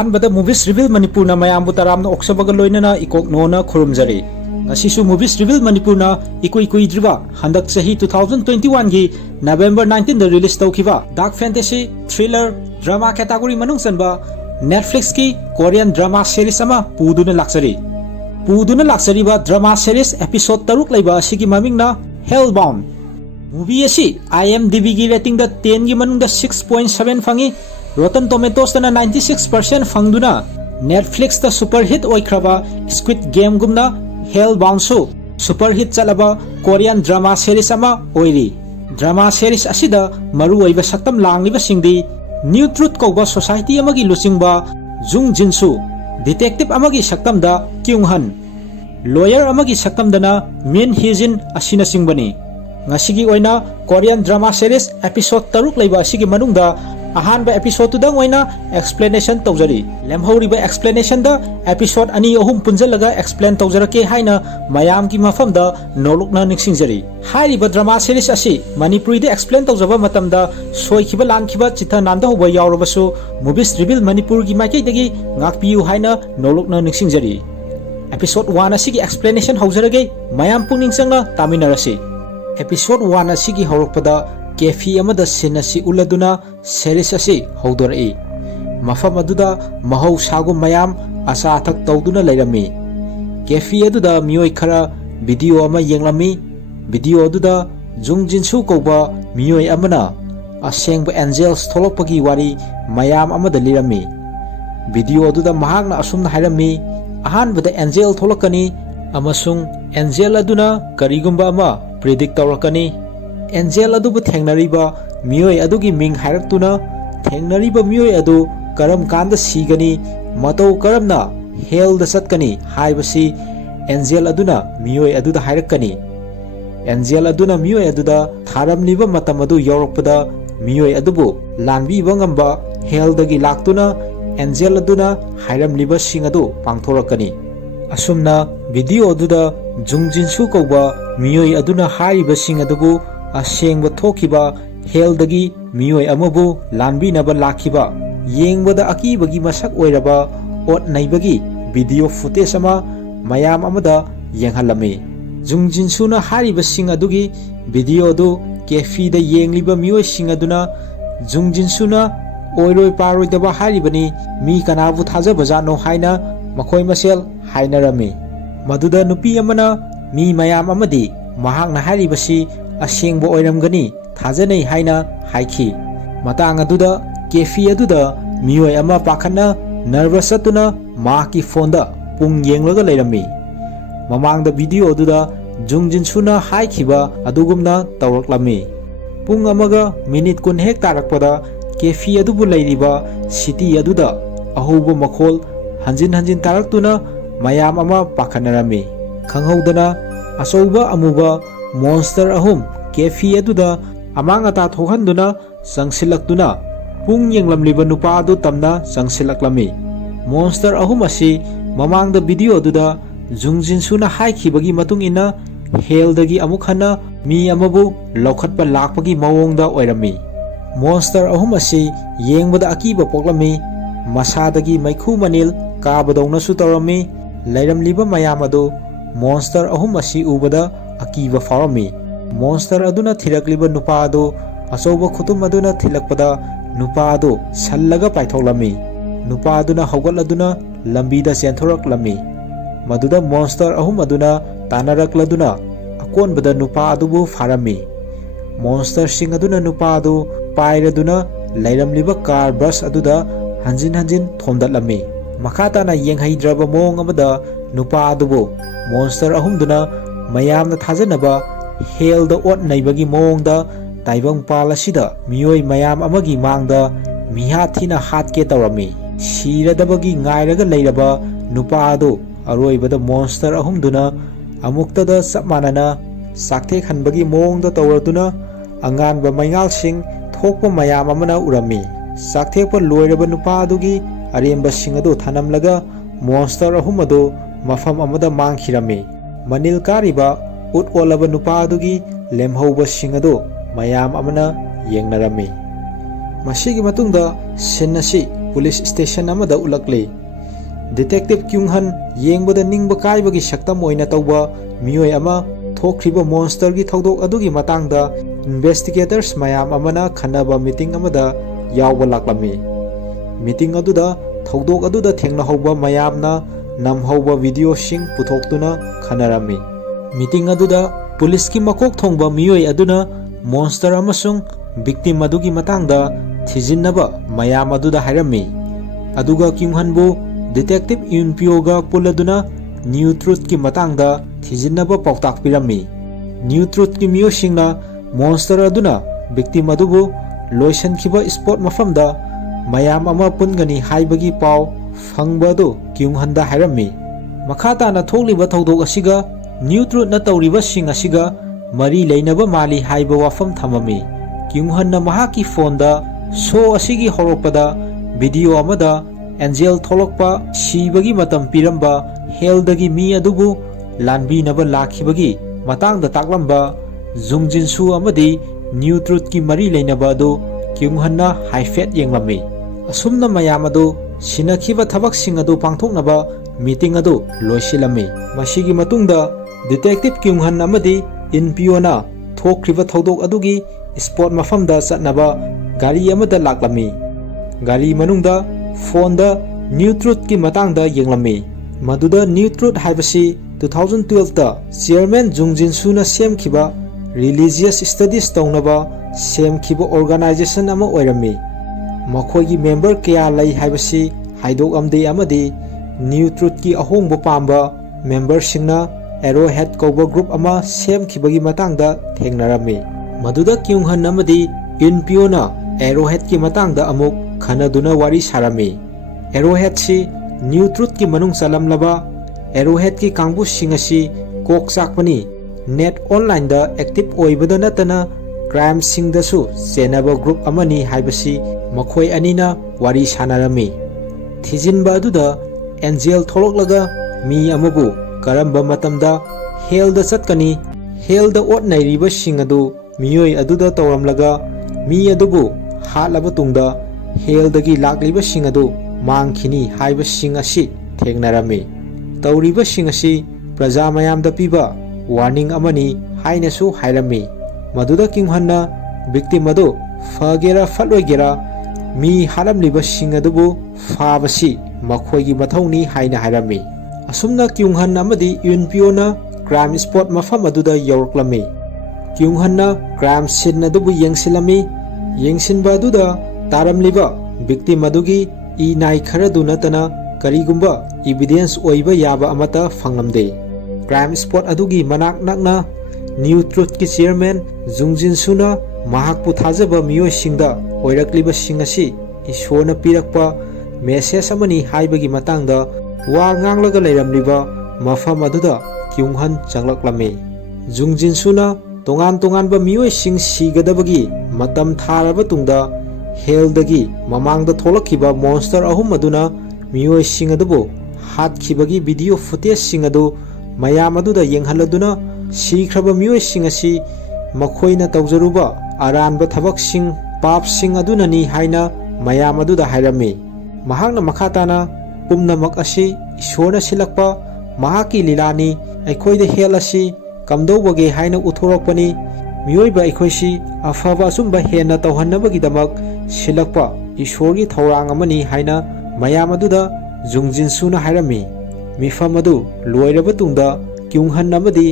अहनबद movies reveal Manipur मयामबु तरामना ओक्सबगा लोइनना इकोकनोना खुरुमजरी ngasisu movies reveal manipurna ikuidriba handak chahi 2021 gi November 19 da release tawkiba dark fantasy thriller drama category manung sanba Netflix ki Korean drama series ama puduna laksari ba drama series episode taruk laiba asigi mamingna Hellbound movie asi IMDb gi rating da 10 gi manung da 6.7 fangi Rotten Tomatoes da 96% fangduna Netflix da super hit oikraba Squid Game gumna Hellbound su super hit chalaba Korean drama series ama oiri drama series asida maru oiba saktam langliba singdi New Truth kauba society amagi lucingba Jung Jin-soo detective amagi saktam da Kyung Han lawyer amagi saktam dana Min Hee-jin asina singbani ngasigi oina Korean drama series episode taruk laiba asigi manungda ahanba episode tudang oina explanation tawjari lemhoriba explanation da episode ani ohum punjalaga explain tawjarake haina mayam ki mafam da nolokna nixingjari hairiba drama series asi manipuri de explain tawjaba matamda soikiba lankiba chitha nanda hoba yawrabasu movies reveal manipur gi makai dagi ngakpiu haina nolokna nixingjari episode 1 asi gi explanation haujarage mayam pungning changna taminarasi episode 1 asi gi horokpada Cafe amada sinasi uladuna series asi haudorai mafam aduda mahau sagu mayam asa athak tawduna lairami cafe aduda mioi khara video ama yenglami video aduda Jung Jin-soo kauba mioi amana asengba angels tholopagi wari mayam amada lirami video aduda mahakna asumna hairami ahanbada angel tholokani amasung angel aduna karigumba ama predict tawrakani Angel adubu thengnariba mioi adugi ming hairatuna thengnariba mioi adu karam kanda sigani matau karamna hell da satkani haibasi Angel aduna mioi aduda hairakani Angel aduna mioi aduda tharamliba matam adu yawrakpada mioi adubu lanbiba ngamba hell dagi laktuna Angel aduna hairamliba sing adu pangthorakani asumna video aduda Jung Jin-soo kauba mioi aduna haiba sing adubu asengba thokiba hell dagi mioi amabu lanbi naba lakhiba yengbada akibagi masak oiraba ot naibagi video footage ama mayam amada yenghalami Jung Jin-soo na hariba sing adugi video du cafe da yengliba mioi sing aduna Jung Jin-soo na oiroi paroi daba haribani mi kanabu thaja bajano haina makoi masel hainarami maduda nupi amana mi mayam amadi mahak na haribasi asengbo oiramgani thajanai haina haiki matang aduda cafe aduda mioi ama pakhana nervous atuna ma ki phone da pung yenglaga leirami mamang da video aduda Jung Jin-soo na haikiba adugumna tawraklami pung amaga minute kun hek tarakpada cafe adubu leiriba city aduda ahuba makhol hanjin taraktuna mayam ama pakhanarami khanghaudana asauba amuba monster ahum cafe aduda amangata thohanduna sangsilakduna pung yenglamliba nupa adu tamna sangsilaklami monster ahum asi mamang da video aduda Jung Jin-soo na haikibagi matung ina hell dagi amukhana mi amabu lokhatpa lakpagi mawongda oirami monster ahum asi yengbada akiba poklami masadagi maikhu manil kabadongna su tawrami lairamliba mayam adu monster ahum asi ubada akiba farami monster aduna thirakliba nupa adu asoba khutum aduna thilakpada nupa adu sallaga paithoklami nupa aduna haugatladuna lambida chenthoraklami maduda monster ahum aduna tanarakladuna akonbada nupa adubu farami monster sing aduna nupa adu pairaduna lairamliba car brush aduda hanjin thomdatlami makhatana yenghaidraba mong amada nupa adubu monster ahum duna mayamna thajanaba hell da ot naibagi mongda taibang palasida mioi mayam amagi mangda miha thina hatke tawrami siradabagi ngairaga leiraba nupa adu aroibada monster ahumduna amuktada sapmanana sakte khanbagi mongda tawraduna anganba maingal sing thokpa mayam amana urami sakte pa loiraba nupa adugi aremba singadu thanamlaga monster ahum adu mafam amada mangkhirami manil kariba ut olaba nupa adugi lemhauba singado mayam amana yengnarami masigi matungda sin asi police station अमदा उलक्ले detective क्यूंगहन येंबदा निंगबा कायबगी शक्तम ओइना तौबा मियोय अमा थोखरिबा मॉन्स्टर की थौदोक अदुगी मतांगदा इन्वेस्टिगेटर्स मयाम अमना खनबा मीटिंग अमदा यावबा लाक्लमी मीटिंग अदुदा थौदोक अदुदा थेंगनहौबा मयामना नमहौबा वीडियो सिंग पुथोक्तुना खनरामी मीटिंग अदुदा पुलिस की मकोक थोंगबा मियोय अदुना मॉन्स्टर अमसुंग विक्टिम अदुगी मतांगदा थिजिन्नबा मयाम अदुदा हायरमी अदुगा क्यूंगहनबु डिटेक्टिव यूनपियोगा पुलदुना न्यू ट्रुथ की मतांगदा थिजिन्नबा पाउताक पिरमी न्यू ट्रुथ की मियोसिंगना मॉन्स्टर अदुना विक्टिम अदुबु लोइसनखिबा स्पॉट मफमदा मयाम अमा पुनगनी हाइबगी पाव फंगबदु क्यूंगहनदा हायरमी मखाताना थोकलिबा थौदोक असिगा न्यू ट्रुथ न तौरिबा सिंग असिगा मरी लेनबा माली हाइबा वाफम थममी क्यूंगहनना महाकी फोनदा शो असिगी हौरकपदा वीडियो अमदा एंजेल थोलकपा सीबगी मतम पिरंबा हेलदगी मी अदुबु लानबीनबा लाखिबगी मतांगदा ताकलंबा जुंगजिनसु अमदी न्यू ट्रुथ की मरी लेनबा अदु क्यूंगहनना हाइफेट येंगलमी असुमना मयाम अदु सिनखिबा थबकसिंग अदु पांथोकनबा मीटिंग अदु लोइसिलमी मसिगी मतुंगदा डिटेक्टिव क्यूंगहन अमदी इनपियोना थोखरिबा थौदोक अदुगी स्पॉट मफमदा चटनबा गाड़ी अमदा लाक्लमी गाड़ी मनुंगदा फोनदा न्यू ट्रुथ की मतांगदा येंगलमी मदुदा न्यू ट्रुथ हाइबसी 2012 दा चेयरमैन जुंगजिनसुना सेमखिबा रिलीजियस स्टडीज तौनबा सेमखिबा ऑर्गेनाइजेशन अमा ओइरमी मखोगी मेंबर कया लई हाइबसी हाइदोक अमदे अमदी न्यू ट्रुथ की अहोंगबा पांबा मेंबर सिंगना एरो हेड कौबा ग्रुप अमा सेमखिबगी मतांगदा थेंगनारमी मदुदा क्यूंगहन अमदी इनपियोना एरो हेड की मतांगदा अमुक खनदुना वारी सारमी एरो हेड सी न्यू ट्रुथ की मनुंग चलमलबा एरो हेड की कांगबु सिंग असि कोक चाकपनी नेट ऑनलाइन दा एक्टिव ओइबदा नतना क्राइम सिंगदसु चेनबा ग्रुप अमनी हाइबसी मखोय अनिना वारी सानारमी थिजिनबा अदुदा एंजेल थोलकलगा मी अमबु करंबा मतमदा हेलदा चटकनी हेलदा ओट नैरिबा सिंग अदु मियोय अदुदा तौरमलगा मी अदुबु हालबा तुंगदा हेलदगी लाक्लिबा सिंग अदु मांगखिनी हाइबा सिंग असि थेंगनारमी तौरिबा सिंग असि प्रजा मयामदा पीबा वार्निंग अमनी हाइनसु हायरमी मदुदा क्यूंगहनना विक्टिम अदु फगेरा फलोइगेरा मी हालमलिबा सिंग अदुबु फाबसी मखोयगी मथौनी हाइना हायरमी असुमना क्यूंगहन अमदी यूनपियोना क्राइम स्पॉट मफम अदुदा यौरक्लमी क्यूंगहनना क्राइम सीन अदुबु येंगसिलमी येंगसिनबा अदुदा तारमलिबा विक्टिम अदुगी ई नाई खरदु नतना करीगुंबा एविडेंस ओइबा याबा अमता फंगलमदे क्राइम स्पॉट अदुगी मनाक नकना न्यू ट्रुथ की चेयरमैन जुंगजिनसुना महाकपु थाजबा मियोयसिंगदा ओइरक्लिबा सिंग असि ईश्वरना पिरकपा मेसेज अमनी हाइबगी मतांगदा वा nganglगा लेरमलिबा मफम अदुदा क्यूंगहन चंगलक्लमी जुंगजिनसुना तोंगान तोंगानबा मियोयसिंग सिगदबगी मतम थारबा तुंगदा हेलदगी ममांगदा थोलखिबा मॉन्स्टर अहुम अदुना मियोयसिंग अदुबु हातखिबगी वीडियो फुटेज सिंग अदु मयाम अदुदा येंगहलदुना सिख्रबा मियोयसिंग असि मखोयना तौजरुबा अरानबा थबकसिंग पापसिंग अदुननी हाइना मयाम अदुदा हायरमी महाकना मखाताना पुमनमक असि ईश्वरना सिलकपा महाकी लीलानी अखोयदा हेल असि कमदौबगे हाइना उथोरकपनी मियोयबा अखोयसि अफबा असुंबा हेना तौहन्नबगिदमक सिलकपा ईश्वरगी थौरांग अमनी हाइना मयाम अदुदा जुंगजिनसुना हायरमी मिफम अदु लोइरबा तुंगदा क्यूंगहन अमदी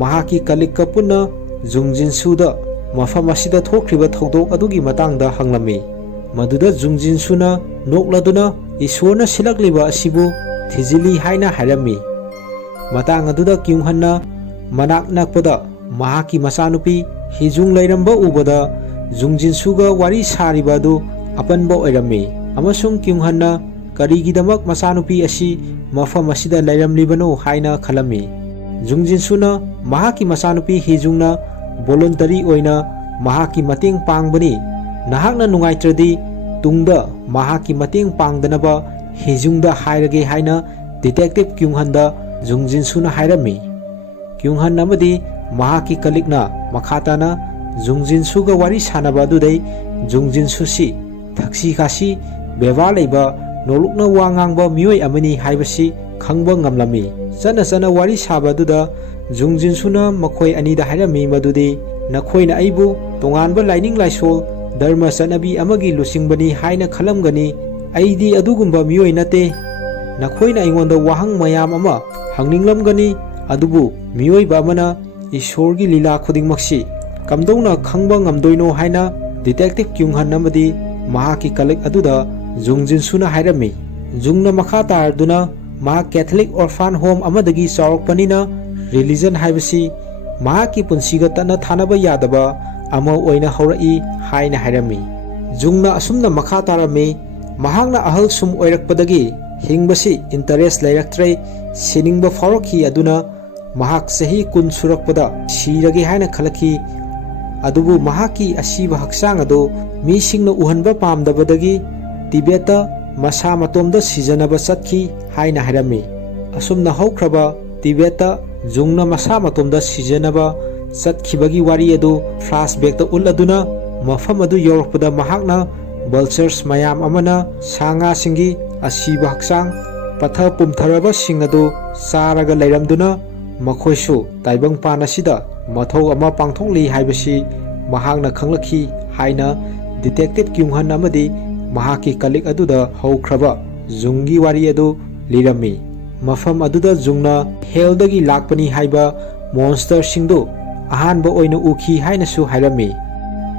महाकी कलिकका पुन्ना जुंगजिनसुदा मफम असिदा थोखरिबा थौदोक अदुगी मतांगदा हंगलमी मदुदा जुंगजिनसुना नोकलदुना ईश्वरना सिलकलिबा असिबु थिजिली हाइना हायरमी मतांग अदुदा क्यूंगहनना मनाक नकपदा महाकी मचानुपी हिजुंग लैरंबा उबदा जुंगजिनसुगा वारी सारिबा अदु अपनबा ओइरमी अमसुंग क्यूंगहनना करीगिदमक मचानुपी असि मफम असिदा लैरमलिबनो हाइना खलमी जुंगजिनसुना महाकी मचानुपी हिजुंगना वॉलंटरी ओइना महाकी मतेंग पांगबनी नहाकना नुंगाइत्रदी तुंगदा महाकी मतेंग पांगदनबा हिजुंगदा हायरगे हाइना डिटेक्टिव क्यूंगहनदा जुंगजिनसुना हायरमी क्यूंगहन अमदी महाकी कलिकना मखाताना जुंगजिनसुगा वारी सानबा दुदै जुंगजिनसुसी थक्सी खासी ꯕꯦꯕꯥꯔ ꯂꯩꯕ ꯅꯣꯂꯨꯛꯅ ꯋꯥ ꯉꯥꯡꯕ ꯃꯤꯑꯣꯏ ꯑꯃꯅꯤ ꯍꯥꯏꯕꯁꯤ ꯈꯪꯕ ꯉꯝꯂꯝꯃꯤ꯫ ꯆꯠꯅ ꯋꯥꯔꯤ ꯁꯥꯕ ꯑꯗꯨꯗ ꯖꯨꯡꯖꯤꯟꯁꯨꯅ ꯃꯈꯣꯏ ꯑꯅꯤꯗ ꯍꯥꯏꯔꯝꯃꯤ ꯃꯗꯨꯗꯤ ꯅꯈꯣꯏꯅ ꯑꯩꯕꯨ ꯇꯣꯉꯥꯟꯕ ꯂꯥꯏꯅꯤꯡ ꯂꯥꯏꯁꯣꯜ ꯙꯔꯃ ꯆꯠꯅꯕꯤ ꯑꯃꯒꯤ ꯂꯨꯆꯤꯡꯕꯅꯤ ꯍꯥꯏꯅ ꯈꯜꯂꯝꯒꯅꯤ, ꯑꯩꯗꯤ ꯑꯗꯨꯒꯨꯝꯕ ꯃꯤꯑꯣꯏ ꯅꯠꯇꯦ꯫ ꯅꯈꯣꯏꯅ ꯑꯩꯉꯣꯟꯗ ꯋꯥꯍꯪ ꯃꯌꯥꯝ ꯑꯃ ꯍꯪꯅꯤꯡꯂꯝꯒꯅꯤ, ꯑꯗꯨꯕꯨ ꯃꯤꯑꯣꯏꯕ ꯑꯃꯅ ꯏꯁꯣꯔꯒꯤ ꯂꯤꯂꯥ ꯈꯨꯗꯤꯡꯃꯛꯁꯤ ꯀꯝꯗꯧꯅ ꯈꯪꯕ ꯉꯝꯗꯣꯏꯅꯣ ꯍꯥꯏꯅ ꯗꯤꯇꯦꯛꯇꯤꯚ ꯀ꯭ꯌꯨꯡꯍꯟ ꯑꯃꯗꯤ ꯃꯍꯥꯛꯀꯤ ꯀꯂꯤꯛ ꯑꯗꯨꯗ ꯖꯨꯡꯖꯤꯟꯁꯨꯅ ꯍꯥꯏꯔꯝꯃꯤ꯫ ꯖꯨꯡꯅ ꯃꯈꯥ ꯇꯥꯔꯗꯨꯅ ꯃꯍꯥꯛ ꯀꯦꯊꯣꯂꯤꯛ ꯑꯣꯔꯐꯥꯟ ꯍꯣꯝ ꯑꯃꯗꯒꯤ ꯆꯥꯎꯔꯛꯄꯅꯤꯅ ꯔꯤꯂꯤꯖꯟ ꯍꯥꯏꯕꯁꯤ ꯃꯍꯥꯛꯀꯤ ꯄꯨꯟꯁꯤꯒ ꯇꯠꯅ ꯊꯥꯅꯕ ꯌꯥꯗꯕ ꯑꯃ ꯑꯣꯏꯅ ꯍꯧꯔꯛꯏ ꯍꯥꯏꯅ ꯍꯥꯏꯔꯝꯃꯤ꯫ ꯖꯨꯡꯅ ꯑꯁꯨꯝꯅ ꯃꯈꯥ ꯇꯥꯔꯝꯃꯤ, ꯃꯍꯥꯛꯅ ꯑꯍꯜ ꯁꯨꯝ ꯑꯣꯏꯔꯛꯄꯗꯒꯤ ꯍꯤꯡꯕꯁꯤ ꯏꯟꯇꯔꯦꯁ ꯂꯩꯔꯛꯇ꯭ꯔꯦ, ꯁꯤꯅꯤꯡꯕ ꯐꯥꯎꯔꯛꯈꯤ, ꯑꯗꯨꯅ ꯃꯍꯥꯛ ꯆꯍꯤ 10 ꯁꯨꯔꯛꯄꯗ ꯁꯤꯔꯒꯦ ꯍꯥꯏꯅ ꯈꯜꯂꯛꯈꯤ꯫ ꯑꯗꯨꯕꯨ ꯃꯍꯥꯛꯀꯤ ꯑꯁꯤꯕ ꯍꯛꯆꯥꯡ ꯑꯗꯨ ꯃꯤꯁꯤꯡꯅ ꯎꯍꯟꯕ ꯄꯥꯝꯗꯕꯗꯒꯤ ꯇꯤꯕꯦꯠꯇ ꯃꯁꯥ ꯃꯇꯣꯝꯗ ꯁꯤꯖꯅꯕ ꯆꯠꯈꯤ ꯍꯥꯏꯅ ꯍꯥꯏꯔꯝꯃꯤ꯫ ꯑꯁꯨꯝꯅ ꯍꯧꯈ꯭ꯔꯕ ꯇꯤꯕꯦꯠꯇ ꯖꯨꯡꯅ ꯃꯁꯥ ꯃꯇꯣꯝꯗ ꯁꯤꯖꯅꯕ ꯆꯠꯈꯤꯕꯒꯤ ꯋꯥꯔꯤ ꯑꯗꯨ ꯐ꯭ꯂꯥꯁꯕꯦꯛꯇ ꯎꯠꯂꯗꯨꯅ ꯃꯐꯝ ꯑꯗꯨ ꯌꯧꯔꯛꯄꯗ ꯃꯍꯥꯛꯅ ꯚꯜꯆꯔꯁ ꯃꯌꯥꯝ ꯑꯃꯅ ꯁꯥ ꯉꯥꯁꯤꯡꯒꯤ ꯑꯁꯤꯕ ꯍꯛꯆꯥꯡ ꯄꯠꯊ ꯄꯨꯝꯊꯔꯕꯁꯤꯡ ꯑꯗꯨ ꯆꯥꯔꯒ ꯂꯩꯔꯝꯗꯨꯅ ꯃꯈꯣꯏꯁꯨ ꯇꯥꯏꯕꯪꯄꯥꯟ ꯑꯁꯤꯗ ꯃꯊꯧ ꯑꯃ ꯄꯥꯡꯊꯣꯛꯂꯤ ꯍꯥꯏꯕꯁꯤ ꯃꯍꯥꯛꯅ ꯈꯪꯂꯛꯈꯤ ꯍꯥꯏꯅ ꯗꯤꯇꯦꯛꯇꯤꯚ ꯀ꯭ꯌꯨꯡꯍꯟ ꯑꯃꯗꯤ ꯃꯍꯥꯛꯀꯤ ꯀꯂꯤꯛ ꯑꯗꯨꯗ ꯍꯧꯈ꯭ꯔꯕ ꯖꯨꯡꯒꯤ ꯋꯥꯔꯤ ꯑꯗꯨ ꯂꯤꯔꯝꯃꯤ꯫ ꯃꯐꯝ ꯑꯗꯨꯗ ꯖꯨꯡꯅ ꯍꯦꯜꯗꯒꯤ ꯂꯥꯛꯄꯅꯤ ꯍꯥꯏꯕ ꯃꯣꯟꯁꯇꯔꯁꯤꯡꯗꯨ ꯑꯍꯥꯟꯕ ꯑꯣꯏꯅ ꯎꯈꯤ ꯍꯥꯏꯅꯁꯨ ꯍꯥꯏꯔꯝꯃꯤ꯫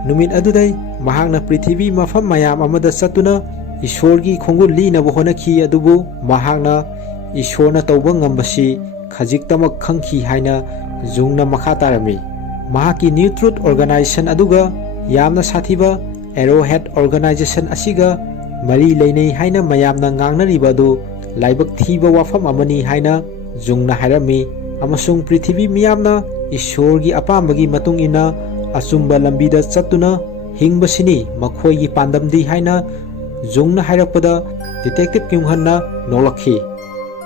ꯅꯨꯃꯤꯠ ꯑꯗꯨꯗꯩ ꯃꯍꯥꯛꯅ ꯄ꯭ꯔꯤꯊꯤꯕꯤ ꯃꯐꯝ ꯃꯌꯥꯝ ꯑꯃꯗ ꯆꯠꯇꯨꯅ ꯏꯁꯣꯔꯒꯤ ꯈꯣꯡꯒꯨꯜ ꯂꯤꯅꯕ ꯍꯣꯠꯅꯈꯤ, ꯑꯗꯨꯕꯨ ꯃꯍꯥꯛꯅ ꯏꯁꯣꯔꯅ ꯇꯧꯕ ꯉꯝꯕꯁꯤ ꯈꯖꯤꯛꯇꯃꯛ ꯈꯪꯈꯤ ꯍꯥꯏꯅ ꯖꯨꯡꯅ ꯃꯈꯥ ꯇꯥꯔꯝꯃꯤ꯫ ꯃꯍꯥꯛꯀꯤ ꯅ꯭ꯌꯨ ꯇ꯭ꯔꯨꯊ ꯑꯣꯔꯒꯅꯥꯏꯖꯦꯁꯟ ꯑꯗꯨꯒ ꯌꯥꯝꯅ ꯁꯥꯊꯤꯕ ꯑꯦꯔꯣꯍꯦꯗ ꯑꯣꯔꯒꯅꯥꯏꯖꯦꯁꯟ ꯑꯁꯤꯒ ꯃꯔꯤ ꯂꯩꯅꯩ ꯍꯥꯏꯅ ꯃꯌꯥꯝꯅ ꯉꯥꯡꯅꯔꯤꯕ ꯑꯗꯨ ꯂꯥꯏꯕꯛ ꯊꯤꯕ ꯋꯥꯐꯝ ꯑꯃꯅꯤ ꯍꯥꯏꯅ ꯖꯨꯡꯅ ꯍꯥꯏꯔꯝꯃꯤ, ꯑꯃꯁꯨꯡ ꯄ꯭ꯔꯤꯊꯤꯕꯤ ꯃꯤꯌꯥꯝꯅ ꯏꯁꯣꯔꯒꯤ ꯑꯄꯥꯝꯕꯒꯤ ꯃꯇꯨꯡ ꯏꯟꯅ ꯑꯆꯨꯝꯕ ꯂꯝꯕꯤꯗ ꯆꯠꯇꯨꯅ ꯍꯤꯡꯕꯁꯤꯅꯤ ꯃꯈꯣꯏꯒꯤ ꯄꯥꯟꯗꯝꯗꯤ ꯍꯥꯏꯅ ꯖꯨꯡꯅ ꯍꯥꯏꯔꯛꯄꯗ ꯗꯤꯇꯦꯛꯇꯤꯚ ꯀ꯭ꯌꯨꯡꯍꯟꯅ ꯅꯣꯛꯂꯛꯈꯤ꯫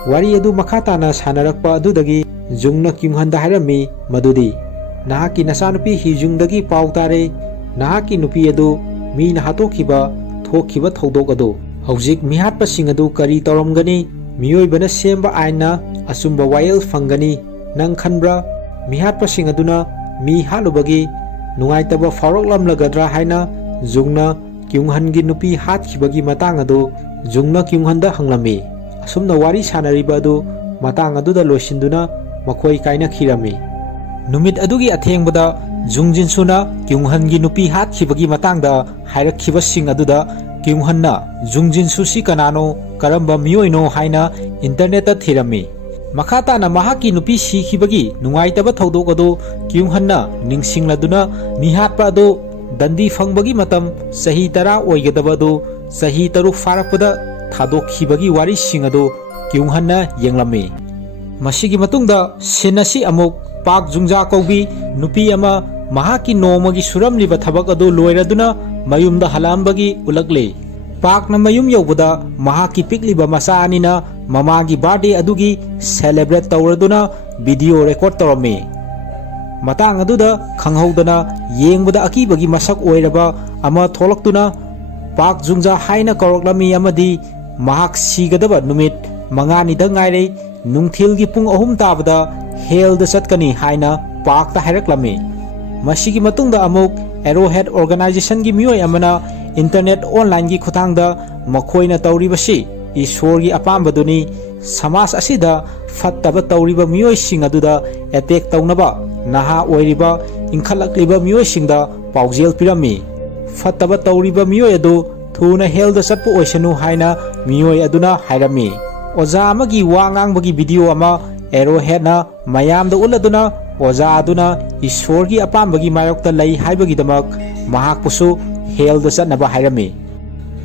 ꯋꯥꯔꯤ ꯑꯗꯨ ꯃꯈꯥ ꯇꯥꯅ ꯁꯥꯟꯅꯔꯛꯄ ꯑꯗꯨꯗꯒꯤ ꯖꯨꯡꯅ ꯀ꯭ꯌꯨꯡꯍꯟꯗ ꯍꯥꯏꯔꯝꯃꯤ ꯃꯗꯨꯗꯤ ꯅꯍꯥꯛꯀꯤ ꯅꯆꯥꯅꯨꯄꯤ ꯍꯤꯖꯨꯡꯗꯒꯤ ꯄꯥꯎ ꯇꯥꯔꯦ, ꯅꯍꯥꯛꯀꯤ ꯅꯨꯄꯤ ꯑꯗꯨ ꯃꯤꯅ ꯍꯥꯠꯇꯣꯛꯈꯤꯕ ꯊꯣꯛꯈꯤꯕ ꯊꯧꯗꯣꯛ ꯑꯗꯨ ꯍꯧꯖꯤꯛ ꯃꯤꯍꯥꯠꯄꯁꯤꯡ ꯑꯗꯨ ꯀꯔꯤ ꯇꯧꯔꯝꯒꯅꯤ? ꯃꯤꯑꯣꯏꯕꯅ ꯁꯦꯝꯕ ꯑꯥꯏꯟꯅ ꯑꯆꯨꯝꯕ ꯋꯥꯌꯦꯜ ꯐꯪꯒꯅꯤ, ꯅꯪ ꯈꯟꯕ꯭ꯔꯥ? ꯃꯤꯍꯥꯠꯄꯁꯤꯡ ꯑꯗꯨꯅ ꯃꯤ ꯍꯥꯠꯂꯨꯕꯒꯤ ꯅꯨꯡꯉꯥꯏꯇꯕ ꯐꯥꯎꯔꯛꯂꯝꯂꯒꯗ꯭ꯔꯥ ꯍꯥꯏꯅ ꯖꯨꯡꯅ ꯀ꯭ꯌꯨꯡꯍꯟꯒꯤ ꯅꯨꯄꯤ ꯍꯥꯠꯈꯤꯕꯒꯤ ꯃꯇꯥꯡ ꯑꯗꯨ ꯖꯨꯡꯅ ꯀ꯭ꯌꯨꯡꯍꯟꯗ ꯍꯪꯂꯝꯃꯤ꯫ ꯑꯁꯨꯝꯅ ꯋꯥꯔꯤ ꯁꯥꯅꯔꯤꯕ ꯑꯗꯨ ꯃꯇꯥꯡ ꯑꯗꯨꯗ ꯂꯣꯏꯁꯤꯟꯗꯨꯅ ꯃꯈꯣꯏ ꯀꯥꯏꯅꯈꯤꯔꯝꯃꯤ꯫ ꯅꯨꯃꯤꯠ ꯑꯗꯨꯒꯤ ꯑꯊꯦꯡꯕꯗ ꯖꯨꯡꯖꯤꯟꯁꯨꯅ ꯀ꯭ꯌꯨꯡꯍꯟꯒꯤ ꯅꯨꯄꯤ ꯍꯥꯠꯈꯤꯕꯒꯤ ꯃꯇꯥꯡꯗ ꯍꯥꯏꯔꯛꯈꯤꯕꯁꯤꯡ ꯑꯗꯨꯗ ꯀ꯭ꯌꯨꯡꯍꯟꯅ ꯖꯨꯡꯖꯤꯟꯁꯨꯁꯤ ꯀꯅꯥꯅꯣ, ꯀꯔꯝꯕ ꯃꯤꯑꯣꯏꯅꯣ ꯍꯥꯏꯅ ꯏꯟꯇꯔꯅꯦꯠꯇ ꯊꯤꯔꯝꯃꯤ꯫ ꯃꯈꯥ ꯇꯥꯅ ꯃꯍꯥꯛꯀꯤ ꯅꯨꯄꯤ ꯁꯤꯈꯤꯕꯒꯤ ꯅꯨꯡꯉꯥꯏꯇꯕ ꯊꯧꯗꯣꯛ ꯑꯗꯨ ꯀ꯭ꯌꯨꯡꯍꯟꯅ ꯅꯤꯡꯁꯤꯡꯂꯗꯨꯅ ꯃꯤꯍꯥꯠꯄ ꯑꯗꯨ ꯗꯟꯗꯤ ꯐꯪꯕꯒꯤ ꯃꯇꯝ ꯆꯍꯤ 10 ꯑꯣꯏꯒꯗꯕ ꯑꯗꯨ ꯆꯍꯤ 3 ꯐꯥꯔꯛꯄꯗ ꯊꯥꯗꯣꯛꯈꯤꯕꯒꯤ ꯋꯥꯔꯤꯁꯤꯡ ꯑꯗꯨ ꯀ꯭ꯌꯨꯡꯍꯟꯅ ꯌꯦꯡꯂꯝꯃꯤ꯫ ꯃꯁꯤꯒꯤ ꯃꯇꯨꯡꯗ ꯁꯤꯟ ꯑꯁꯤ ꯑꯃꯨꯛ ꯄꯥꯛ ꯖꯨꯡꯖꯥ ꯀꯧꯕꯤ ꯅꯨꯄꯤ ꯑꯃ ꯃꯍꯥꯛꯀꯤ ꯅꯣꯡꯃꯒꯤ ꯁꯨꯔꯝꯂꯤꯕ ꯊꯕꯛ ꯑꯗꯨ ꯂꯣꯏꯔꯗꯨꯅ ꯃꯌꯨꯝꯗ ꯍꯜꯂꯛꯑꯝꯕꯒꯤ ꯎꯠꯂꯛꯂꯤ꯫ ꯄꯥꯛꯅ ꯃꯌꯨꯝ ꯌꯧꯕꯗ ꯃꯍꯥꯛꯀꯤ ꯄꯤꯛꯂꯤꯕ ꯃꯆꯥ ꯑꯅꯤꯅ ꯃꯃꯥꯒꯤ ꯕꯥꯔꯗꯦ ꯑꯗꯨꯒꯤ ꯁꯦꯂꯦꯕ꯭ꯔꯦꯠ ꯇꯧꯔꯗꯨꯅ ꯚꯤꯗꯤꯑꯣ ꯔꯦꯀꯣꯔꯗ ꯇꯧꯔꯝꯃꯤ꯫ ꯃꯇꯥꯡ ꯑꯗꯨꯗ ꯈꯪꯍꯧꯗꯅ ꯌꯦꯡꯕꯗ ꯑꯀꯤꯕꯒꯤ ꯃꯁꯛ ꯑꯣꯏꯔꯕ ꯑꯃ ꯊꯣꯛꯂꯛꯇꯨꯅ ꯄꯥꯛ ꯖꯨꯡꯖꯥ ꯍꯥꯏꯅ ꯀꯧꯔꯛꯂꯝꯃꯤ ꯑꯃꯗꯤ ꯃꯍꯥꯛ ꯁꯤꯒꯗꯕ ꯅꯨꯃꯤꯠ 5ꯅꯤꯗ ꯉꯥꯏꯔꯦ, ꯅꯨꯡꯊꯤꯜꯒꯤ ꯄꯨꯡ 3 ꯇꯥꯕꯗ ꯍꯦꯜꯗ ꯆꯠꯀꯅꯤ ꯍꯥꯏꯅ ꯄꯥꯛꯇ ꯍꯥꯏꯔꯛꯂꯝꯃꯤ꯫ ꯃꯁꯤꯒꯤ ꯃꯇꯨꯡꯗ ꯑꯃꯨꯛ ꯑꯦꯔꯣꯍꯦꯗ ꯑꯣꯔꯒꯅꯥꯏꯖꯦꯁꯟꯒꯤ ꯃꯤꯑꯣꯏ ꯑꯃꯅ ꯏꯟꯇꯔꯅꯦꯠ ꯑꯣꯟꯂꯥꯏꯟꯒꯤ ꯈꯨꯠꯊꯥꯡꯗ ꯃꯈꯣꯏꯅ ꯇꯧꯔꯤꯕꯁꯤ ꯏꯁꯣꯔꯒꯤ ꯑꯄꯥꯝꯕꯗꯨꯅꯤ, ꯁꯃꯥꯖ ꯑꯁꯤꯗ ꯐꯠꯇꯕ ꯇꯧꯔꯤꯕ ꯃꯤꯑꯣꯏꯁꯤꯡ ꯑꯗꯨꯗ ꯑꯦꯇꯦꯛ ꯇꯧꯅꯕ ꯅꯍꯥ ꯑꯣꯏꯔꯤꯕ ꯏꯟꯈꯠꯂꯛꯂꯤꯕ ꯃꯤꯑꯣꯏꯁꯤꯡꯗ ꯄꯥꯎꯖꯦꯜ ꯄꯤꯔꯝꯃꯤ꯫ ꯐꯠꯇꯕ ꯇꯧꯔꯤꯕ ꯃꯤꯑꯣꯏ ꯑꯗꯨ ꯊꯨꯅ ꯍꯦꯜꯗ ꯆꯠꯄ ꯑꯣꯏꯁꯅꯨ ꯍꯥꯏꯅ ꯃꯤꯑꯣꯏ ꯑꯗꯨꯅ ꯍꯥꯏꯔꯝꯃꯤ꯫ ꯑꯣꯖꯥ ꯑꯃꯒꯤ ꯋꯥ ꯉꯥꯡꯕꯒꯤ ꯚꯤꯗꯤꯑꯣ ꯑꯃ ꯑꯦꯔꯣꯍꯦꯗꯅ ꯃꯌꯥꯝꯗ ꯎꯠꯂꯗꯨꯅ ꯑꯣꯖꯥ ꯑꯗꯨꯅ ꯏꯁꯣꯔꯒꯤ ꯑꯄꯥꯝꯕꯒꯤ ꯃꯥꯌꯣꯛꯇ ꯂꯩ ꯍꯥꯏꯕꯒꯤꯗꯃꯛ ꯃꯍꯥꯛꯄꯨꯁꯨ ꯍꯦꯜꯗ ꯆꯠꯅꯕ ꯍꯥꯏꯔꯝꯃꯤ꯫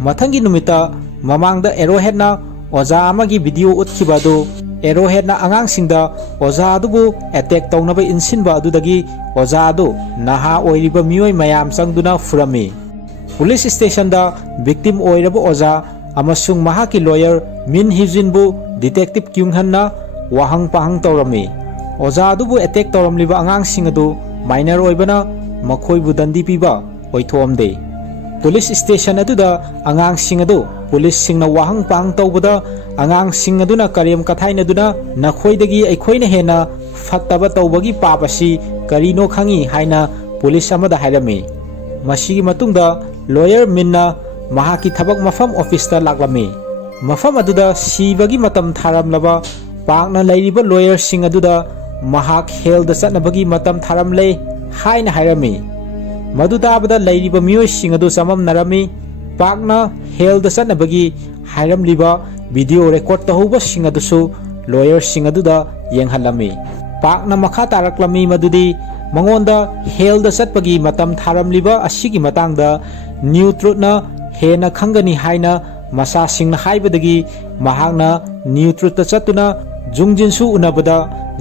ꯃꯊꯪꯒꯤ ꯅꯨꯃꯤꯠꯇ ꯃꯃꯥꯡꯗ ꯑꯦꯔꯣꯍꯦꯗꯅ ꯑꯣꯖꯥ ꯑꯃꯒꯤ ꯚꯤꯗꯤꯑꯣ ꯎꯠꯈꯤꯕ ꯑꯗꯨ ꯑꯦꯔꯣꯍꯦꯗꯅ ꯑꯉꯥꯡꯁꯤꯡꯗ ꯑꯣꯖꯥ ꯑꯗꯨꯕꯨ ꯑꯦꯇꯦꯛ ꯇꯧꯅꯕ ꯏꯟꯁꯤꯟꯕ ꯑꯗꯨꯗꯒꯤ ꯑꯣꯖꯥ ꯑꯗꯨ ꯅꯍꯥ ꯑꯣꯏꯔꯤꯕ ꯃꯤꯑꯣꯏ ꯃꯌꯥꯝ ꯆꯪꯗꯨꯅ ꯐꯨꯔꯝꯃꯤ꯫ ꯄꯨꯂꯤꯁ ꯁ꯭ꯇꯦꯁꯟꯗ ꯚꯤꯛꯇꯤꯝ ꯑꯣꯏꯔꯕ ꯑꯣꯖꯥ ꯑꯃꯁꯨꯡ ꯃꯍꯥꯛꯀꯤ ꯂꯣꯌꯔ ꯃꯤꯟ ꯍꯤꯖꯤꯟꯕꯨ ꯗꯤꯇꯦꯛꯇꯤꯚ ꯀ꯭ꯌꯨꯡꯍꯟꯅ ꯋꯥꯍꯪ ꯄꯥꯍꯪ ꯇꯧꯔꯝꯃꯤ꯫ ꯑꯣꯖꯥ ꯑꯗꯨꯕꯨ ꯑꯦꯇꯦꯛ ꯇꯧꯔꯝꯂꯤꯕ ꯑꯉꯥꯡꯁꯤꯡ ꯑꯗꯨ ꯃꯥꯏꯅꯔ ꯑꯣꯏꯕꯅ ꯃꯈꯣꯏꯕꯨ ꯗꯟꯗꯤ ꯄꯤꯕ ꯑꯣꯏꯊꯣꯛꯑꯝꯗꯦ꯫ ꯄꯨꯂꯤꯁ ꯁ꯭ꯇꯦꯁꯟ ꯑꯗꯨꯗ ꯑꯉꯥꯡꯁꯤꯡ ꯑꯗꯨ pulisingna wahang pang tawbada angangsing aduna karem kathainaduna nakhoidagi aikhoina hena fattaba tawbagi papasi karino khangi haina pulis amada hairami masigi matungda lawyer minna mahaki thabak mafam office ta laklami mafam aduda sibagi matam tharamlaba pakna lairiba lawyer sing aduda mahak hel da satnabagi matam tharamle haina hairami madu tabada lairiba miyoi sing adu samam narami pakna hel da satnabagi hairamliba video record tahuba sing adusu lawyer sing aduda yenghalami pakna makha taraklami madudi mangonda hel da satpagi matam tharamliba asigi matangda new truth na hena khangani haina masa singna haibadagi mahakna new truth ta chatuna jungjinsu unabada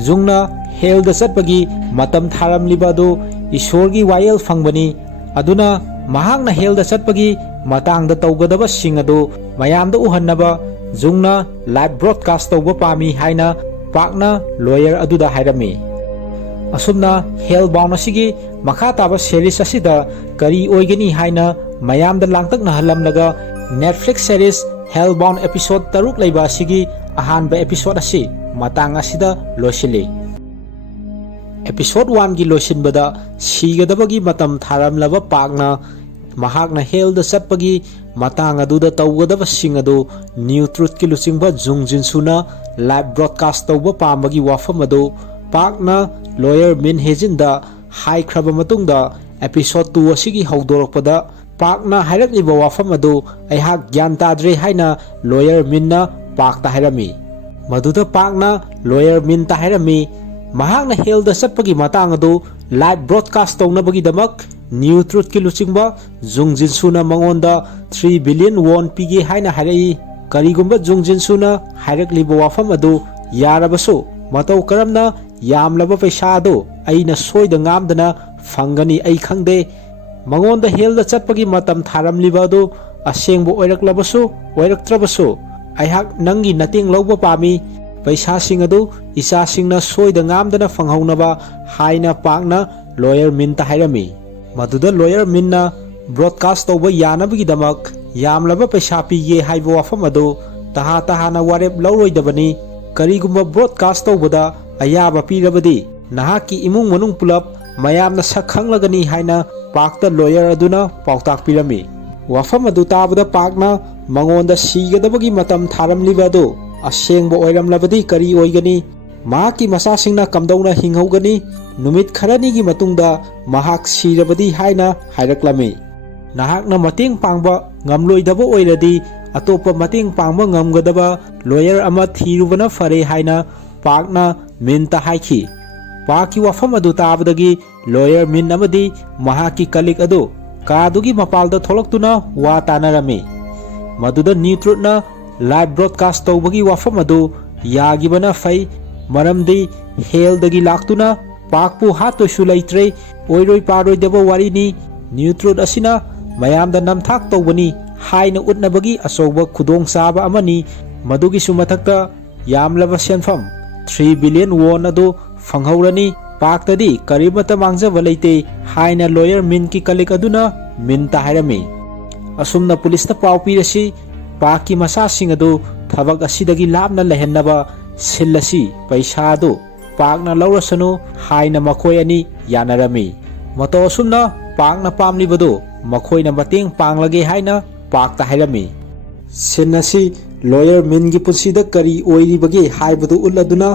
jungna hel da satpagi matam tharamliba do ishorgi wayel fangbani aduna mahakna hel da satpagi matangda tawgadaba singado mayamda uhannaba jungna live broadcast tawba pami haina pakna lawyer aduda hairami asumna hellbound asigi makha taba series asida kari oigani haina mayamda langtakna halamlaga Netflix series hellbound episode taruk leiba asigi ahanba episode asi matang asida losili episode 1 gi losinbada sigadabagi matam tharamlaba pakna mahakna hell da satpagi matang aduda tawgadaba singado new truth ki lucingba jungjinsuna live broadcast tawba pambagi wafam ado pakna lawyer min hejinda hai khraba matungda episode 2 asigi hawdorokpada pakna hairakliba wafam ado aihak gyan tadre haina lawyer minna pakta hairami maduda pakna lawyer min ta hairami mahakna hell da satpagi matang ado live broadcast tawnabagi damak new truth ki lucingba jungjinsuna mangonda 3 billion won pige haina hairai karigumba jungjinsuna hairakliba wafam ado yarabaso matau karamna yamlaba paisa do aina soida ngamdana fangani ai khangde mangonda helda chatpagi matam tharamliba do asengbo oiraklabaso oiraktrabaso aihak nangi nating lawba pami paisa sing adu isa singna soida ngamdana fanghaunaba haina pakna lawyer minta hairami maduda lawyer minna broadcast tawba yanabagi damak yamlaba paisa pige haibo wafam adu tahana warep lawroidabani karigumba broadcast tawbada ayaba pirabadi nahaki imung manung pulap mayamna sakhanglagani haina pakta lawyer aduna pautak pirami wafam adu tabada pakna mangonda sigadabagi matam tharamlibado asengbo oiramlabadi kari oigani mahaki masasingna kamdauna hinghaugani numit kharani gi matungda mahak sirabadi haina hairaklami nahakna mating pangba ngamloidaba oiradi atopa mating pangba ngamgadaba lawyer ama thirubana fare haina pakna minta haiki paki wafam adu tabadagi lawyer min amadi mahaki kalik adu kadugi mapalda tholaktuna wa tanarami maduda new truth na live broadcast tawbagi wafam adu yagibana fai maramdi hell dagi laktuna pakpu hatoisu leitre oiroi paroi deba warini new truth asina mayamda namthak tawbani haina utnabagi asoba khudong saba amani madugi sumathakta yamlaba senfam 3 billion won ado fanghorani paktadi karimata mangjaba leite haina lawyer min ki kalik aduna minta hairami asumna police ta paw pirasi paki masa sing adu thabak asidagi lapna lehennaba sillasi paisa adu pakna laurasanu haina makoi ani yanarami mato asumna pakna pamlibadu makoina mateng panglage haina pakta hairami sinnasi lawyer min gi punsida kari oiribagi haibadu uladuna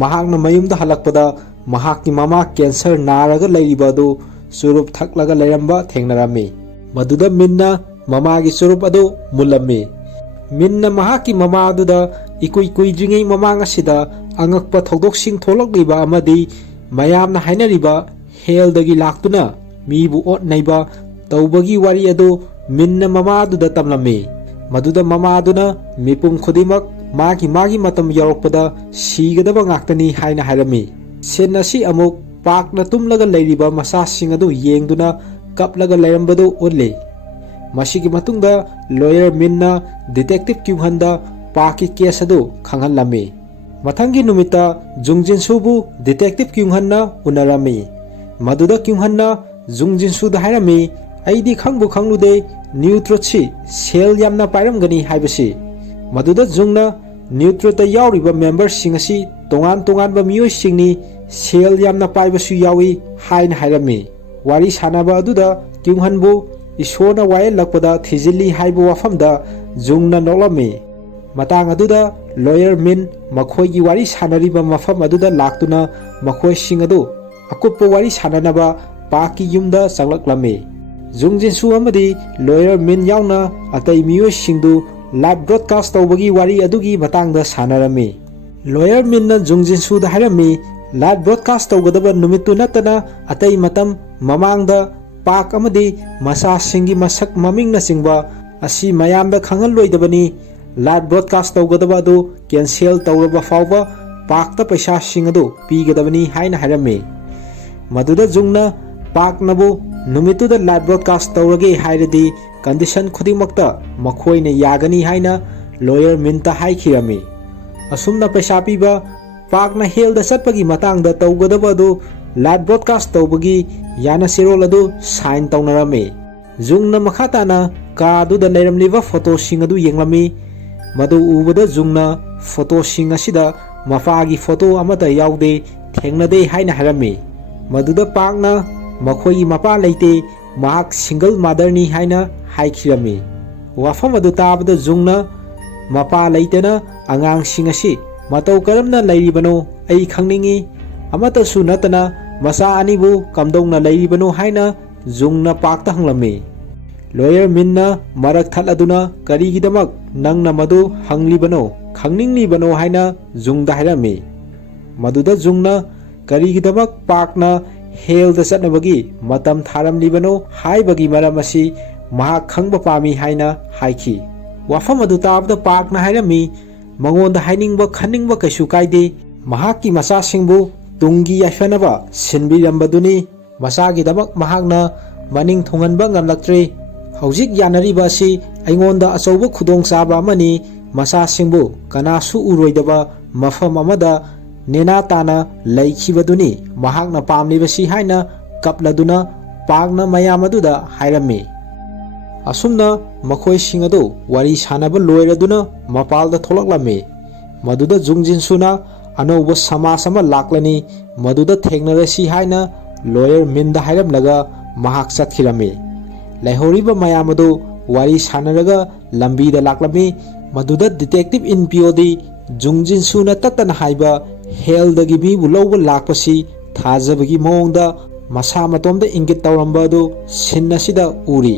mahakna mayumda halakpada mahakni mama cancer naraga leiribadu surup thaklaga leramba thengnarami maduda minna mama gi surup adu mulami minna mahaki mama aduda ikui kuidringai mamang asida angakpa thodok sing tholakliba amadi mayamna hainariba hell dagi laktuna mibu ot naiba tawbagi wari adu minna mama aduda tamlami maduda mama aduna mipum khudimak magi matam yaurokpada sigadaba ngaktani haina hairami senasi amuk pakna tumlaga leiriba masa sing adu yengduna kaplaga leirambadu ulle masigi matungda lawyer minna detective kyunghanda paki case adu khanghalami mathangi numita jungjinsubu detective kyunghanna unarami maduda kyunghanna jungjinsu da hairami aidi khangbu khanglude ꯅ꯭ꯌꯨꯇ꯭ꯔꯣꯠꯁꯤ ꯁꯦꯜ ꯌꯥꯝꯅ ꯄꯥꯏꯔꯝꯒꯅꯤ ꯍꯥꯏꯕꯁꯤ, ꯃꯗꯨꯗ ꯖꯨꯡꯅ ꯅ꯭ꯌꯨꯇ꯭ꯔꯣꯠꯇ ꯌꯥꯎꯔꯤꯕ ꯃꯦꯝꯕꯔꯁꯤꯡ ꯑꯁꯤ ꯇꯣꯉꯥꯟ ꯇꯣꯉꯥꯟꯕ ꯃꯤꯑꯣꯏꯁꯤꯡꯅꯤ, ꯁꯦꯜ ꯌꯥꯝꯅ ꯄꯥꯏꯕꯁꯨ ꯌꯥꯎꯏ ꯍꯥꯏꯅ ꯍꯥꯏꯔꯝꯃꯤ꯫ ꯋꯥꯔꯤ ꯁꯥꯅꯕ ꯑꯗꯨꯗ ꯀ꯭ꯌꯨꯡꯍꯟꯕꯨ ꯏꯁꯣꯔꯅ ꯋꯥꯌꯦꯜꯂꯛꯄꯗ ꯊꯤꯖꯤꯜꯂꯤ ꯍꯥꯏꯕ ꯋꯥꯐꯝꯗ ꯖꯨꯡꯅ ꯅꯣꯛꯂꯝꯃꯤ꯫ ꯃꯇꯥꯡ ꯑꯗꯨꯗ ꯂꯣꯌꯔ ꯃꯤꯟ ꯃꯈꯣꯏꯒꯤ ꯋꯥꯔꯤ ꯁꯥꯅꯔꯤꯕ ꯃꯐꯝ ꯑꯗꯨꯗ ꯂꯥꯛꯇꯨꯅ ꯃꯈꯣꯏꯁꯤꯡ ꯑꯗꯨ ꯑꯀꯨꯞꯄ ꯋꯥꯔꯤ ꯁꯥꯅꯅꯕ ꯄꯥꯛꯀꯤ ꯌꯨꯝꯗ ꯆꯪꯂꯛꯂꯝꯃꯤ꯫ ꯖꯨꯡ ꯖꯤꯟꯁꯨ ꯑꯃꯗꯤ ꯂꯣꯌꯔ ꯃꯤꯟ ꯌꯥꯎꯅ ꯑꯇꯩ ꯃꯤꯑꯣꯏꯁꯤꯡꯗꯨ ꯂꯥꯏꯚ ꯕ꯭ꯔꯣꯗꯀꯥꯁꯠ ꯇꯧꯕꯒꯤ ꯋꯥꯔꯤ ꯑꯗꯨꯒꯤ ꯃꯇꯥꯡꯗ ꯁꯥꯅꯔꯝꯃꯤ꯫ ꯂꯣꯌꯔ ꯃꯤꯟꯅ ꯖꯨꯡ ꯖꯤꯟꯁꯨꯗ ꯍꯥꯏꯔꯝꯃꯤ, ꯂꯥꯏꯚ ꯕ꯭ꯔꯣꯗꯀꯥꯁꯠ ꯇꯧꯒꯗꯕ ꯅꯨꯃꯤꯠꯇꯨ ꯅꯠꯇꯅ ꯑꯇꯩ ꯃꯇꯝ ꯃꯃꯥꯡꯗ ꯄꯥꯛ ꯑꯃꯗꯤ ꯃꯆꯥꯁꯤꯡꯒꯤ ꯃꯁꯛ ꯃꯃꯤꯡꯅꯆꯤꯡꯕ ꯑꯁꯤ ꯃꯌꯥꯝꯗ ꯈꯪꯍꯜꯂꯣꯏꯗꯕꯅꯤ꯫ ꯂꯥꯏꯚ ꯕ꯭ꯔꯣꯗꯀꯥꯁꯠ ꯇꯧꯒꯗꯕ ꯑꯗꯨ ꯀꯦꯟꯁꯦꯜ ꯇꯧꯔꯕ ꯐꯥꯎꯕ ꯄꯥꯛꯇ ꯄꯩꯁꯥꯁꯤꯡ ꯑꯗꯨ ꯄꯤꯒꯗꯕꯅꯤ ꯍꯥꯏꯅ ꯍꯥꯏꯔꯝꯃꯤ꯫ ꯃꯗꯨꯗ ꯖꯨꯡꯅ ꯄꯥꯛꯅꯕꯨ ꯅꯨꯃꯤꯠꯇꯨꯗ ꯂꯥꯏꯚ ꯕ꯭ꯔꯣꯗꯀꯥꯁꯠ ꯇꯧꯔꯒꯦ ꯍꯥꯏꯔꯗꯤ ꯀꯟꯗꯤꯁꯟ ꯈꯨꯗꯤꯡꯃꯛꯇ ꯃꯈꯣꯏꯅ ꯌꯥꯒꯅꯤ ꯍꯥꯏꯅ ꯂꯣꯌꯔ ꯃꯤꯟꯇ ꯍꯥꯏꯈꯤꯔꯝꯃꯤ꯫ ꯑꯁꯨꯝꯅ ꯄꯩꯁꯥ ꯄꯤꯕ ꯄꯥꯛꯅ ꯍꯦꯜꯗ ꯆꯠꯄꯒꯤ ꯃꯇꯥꯡꯗ ꯇꯧꯒꯗꯕ ꯑꯗꯨ ꯂꯥꯏꯚ ꯕ꯭ꯔꯣꯗꯀꯥꯁꯠ ꯇꯧꯕꯒꯤ ꯌꯥꯅꯆꯦꯔꯣꯜ ꯑꯗꯨ ꯁꯥꯏꯟ ꯇꯧꯅꯔꯝꯃꯤ꯫ ꯖꯨꯡꯅ ꯃꯈꯥ ꯇꯥꯅ ꯀꯥ ꯑꯗꯨꯗ ꯂꯩꯔꯝꯂꯤꯕ ꯐꯣꯇꯣꯁꯤꯡ ꯑꯗꯨ ꯌꯦꯡꯂꯝꯃꯤ꯫ ꯃꯗꯨ ꯎꯕꯗ ꯖꯨꯡꯅ ꯐꯣꯇꯣꯁꯤꯡ ꯑꯁꯤꯗ ꯃꯄꯥꯒꯤ ꯐꯣꯇꯣ ꯑꯃꯠꯇ ꯌꯥꯎꯗꯦ, ꯊꯦꯡꯅꯗꯦ ꯍꯥꯏꯅ ꯍꯥꯏꯔꯝꯃꯤ꯫ ꯃꯗꯨꯗ ꯄꯥꯛꯅ ꯃꯈꯣꯏꯒꯤ ꯃꯄꯥ ꯂꯩꯇꯦ, ꯃꯍꯥꯛ ꯁꯤꯡꯒꯜ ꯃꯥꯗꯔꯅꯤ ꯍꯥꯏꯅ ꯍꯥꯏꯈꯤꯔꯝꯃꯤ꯫ ꯋꯥꯐꯝ ꯑꯗꯨ ꯇꯥꯕꯗ ꯖꯨꯡꯅ ꯃꯄꯥ ꯂꯩꯇꯅ ꯑꯉꯥꯡꯁꯤꯡ ꯑꯁꯤ ꯃꯇꯧ ꯀꯔꯝꯅ ꯂꯩꯔꯤꯕꯅꯣ ꯑꯩ ꯈꯪꯅꯤꯡꯏ, ꯑꯃꯠꯇꯁꯨ ꯅꯠꯇꯅ ꯃꯆꯥ ꯑꯅꯤꯕꯨ ꯀꯝꯗꯧꯅ ꯂꯩꯔꯤꯕꯅꯣ ꯍꯥꯏꯅ ꯖꯨꯡꯅ ꯄꯥꯛꯇ ꯍꯪꯂꯝꯃꯤ꯫ ꯂꯣꯌꯔ ꯃꯤꯟꯅ ꯃꯔꯛ ꯊꯠꯂꯗꯨꯅ ꯀꯔꯤꯒꯤꯗꯃꯛ ꯅꯪꯅ ꯃꯗꯨ ꯍꯪꯂꯤꯕꯅꯣ, ꯈꯪꯅꯤꯡꯂꯤꯕꯅꯣ ꯍꯥꯏꯅ ꯖꯨꯡꯗ ꯍꯥꯏꯔꯝꯃꯤ꯫ ꯃꯗꯨꯗ ꯖꯨꯡꯅ ꯀꯔꯤꯒꯤꯗꯃꯛ ꯄꯥꯛꯅ ꯍꯦꯜꯗ ꯆꯠꯅꯕꯒꯤ ꯃꯇꯝ ꯊꯥꯔꯝꯂꯤꯕꯅꯣ ꯍꯥꯏꯕꯒꯤ ꯃꯔꯝ ꯑꯁꯤ ꯃꯍꯥꯛ ꯈꯪꯕ ꯄꯥꯝꯃꯤ ꯍꯥꯏꯅ ꯍꯥꯏꯈꯤ꯫ ꯋꯥꯐꯝ ꯑꯗꯨ ꯇꯥꯕꯗ ꯄꯥꯛꯅ ꯍꯥꯏꯔꯝꯃꯤ, ꯃꯉꯣꯟꯗ ꯍꯥꯏꯅꯤꯡꯕ ꯈꯟꯅꯤꯡꯕ ꯀꯩꯁꯨ ꯀꯥꯏꯗꯦ, ꯃꯍꯥꯛꯀꯤ ꯃꯆꯥꯁꯤꯡꯕꯨ ꯇꯨꯡꯒꯤ ꯌꯥꯏꯐꯅꯕ ꯁꯤꯟꯕꯤꯔꯝꯕꯗꯨꯅꯤ, ꯃꯆꯥꯒꯤꯗꯃꯛ ꯃꯍꯥꯛꯅ ꯃꯅꯤꯡ ꯊꯨꯡꯍꯟꯕ ꯉꯝꯂꯛꯇ꯭ꯔꯦ꯫ ꯍꯧꯖꯤꯛ ꯌꯥꯅꯔꯤꯕ ꯑꯁꯤ ꯑꯩꯉꯣꯟꯗ ꯑꯆꯧꯕ ꯈꯨꯗꯣꯡꯆꯥꯕ ꯑꯃꯅꯤ, ꯃꯆꯥꯁꯤꯡꯕꯨ ꯀꯅꯥꯁꯨ ꯎꯔꯣꯏꯗꯕ ꯃꯐꯝ ꯑꯃꯗ ꯅꯦꯅꯥ ꯇꯥꯅ ꯂꯩꯈꯤꯕꯗꯨꯅꯤ ꯃꯍꯥꯛꯅ ꯄꯥꯝꯂꯤꯕꯁꯤ ꯍꯥꯏꯅ ꯀꯞꯂꯗꯨꯅ ꯄꯥꯛꯅ ꯃꯌꯥꯝ ꯑꯗꯨꯗ ꯍꯥꯏꯔꯝꯃꯤ꯫ ꯑꯁꯨꯝꯅ ꯃꯈꯣꯏꯁꯤꯡ ꯑꯗꯨ ꯋꯥꯔꯤ ꯁꯥꯅꯕ ꯂꯣꯏꯔꯗꯨꯅ ꯃꯄꯥꯜꯗ ꯊꯣꯛꯂꯛꯂꯝꯃꯤ꯫ ꯃꯗꯨꯗ ꯖꯨꯡ ꯖꯤꯟꯁꯨꯅ ꯑꯅꯧꯕ ꯁꯃꯥꯖ ꯑꯃ ꯂꯥꯛꯂꯅꯤ, ꯃꯗꯨꯗ ꯊꯦꯡꯅꯔꯁꯤ ꯍꯥꯏꯅ ꯂꯣꯌꯔ ꯃꯤꯟꯗ ꯍꯥꯏꯔꯝꯂꯒ ꯃꯍꯥꯛ ꯆꯠꯈꯤꯔꯝꯃꯤ꯫ ꯂꯩꯍꯧꯔꯤꯕ ꯃꯌꯥꯝ ꯑꯗꯨ ꯋꯥꯔꯤ ꯁꯥꯅꯔꯒ ꯂꯝꯕꯤꯗ ꯂꯥꯛꯂꯝꯃꯤ꯫ ꯃꯗꯨꯗ ꯗꯤꯇꯦꯛꯇꯤꯚ ꯏꯟ ꯄꯤꯑꯣꯗꯤ ꯖꯨꯡ ꯖꯤꯟꯁꯨꯅ ꯇꯠꯇꯅ ꯍꯥꯏꯕ ꯍꯦꯜꯗꯒꯤ ꯃꯤꯕꯨ ꯂꯧꯕ ꯂꯥꯛꯄꯁꯤ ꯊꯥꯖꯕꯒꯤ ꯃꯑꯣꯡꯗ ꯃꯁꯥ ꯃꯇꯣꯝꯗ ꯏꯪꯒꯤꯠ ꯇꯧꯔꯝꯕ ꯑꯗꯨ ꯁꯤꯟ ꯑꯁꯤꯗ ꯎꯔꯤ꯫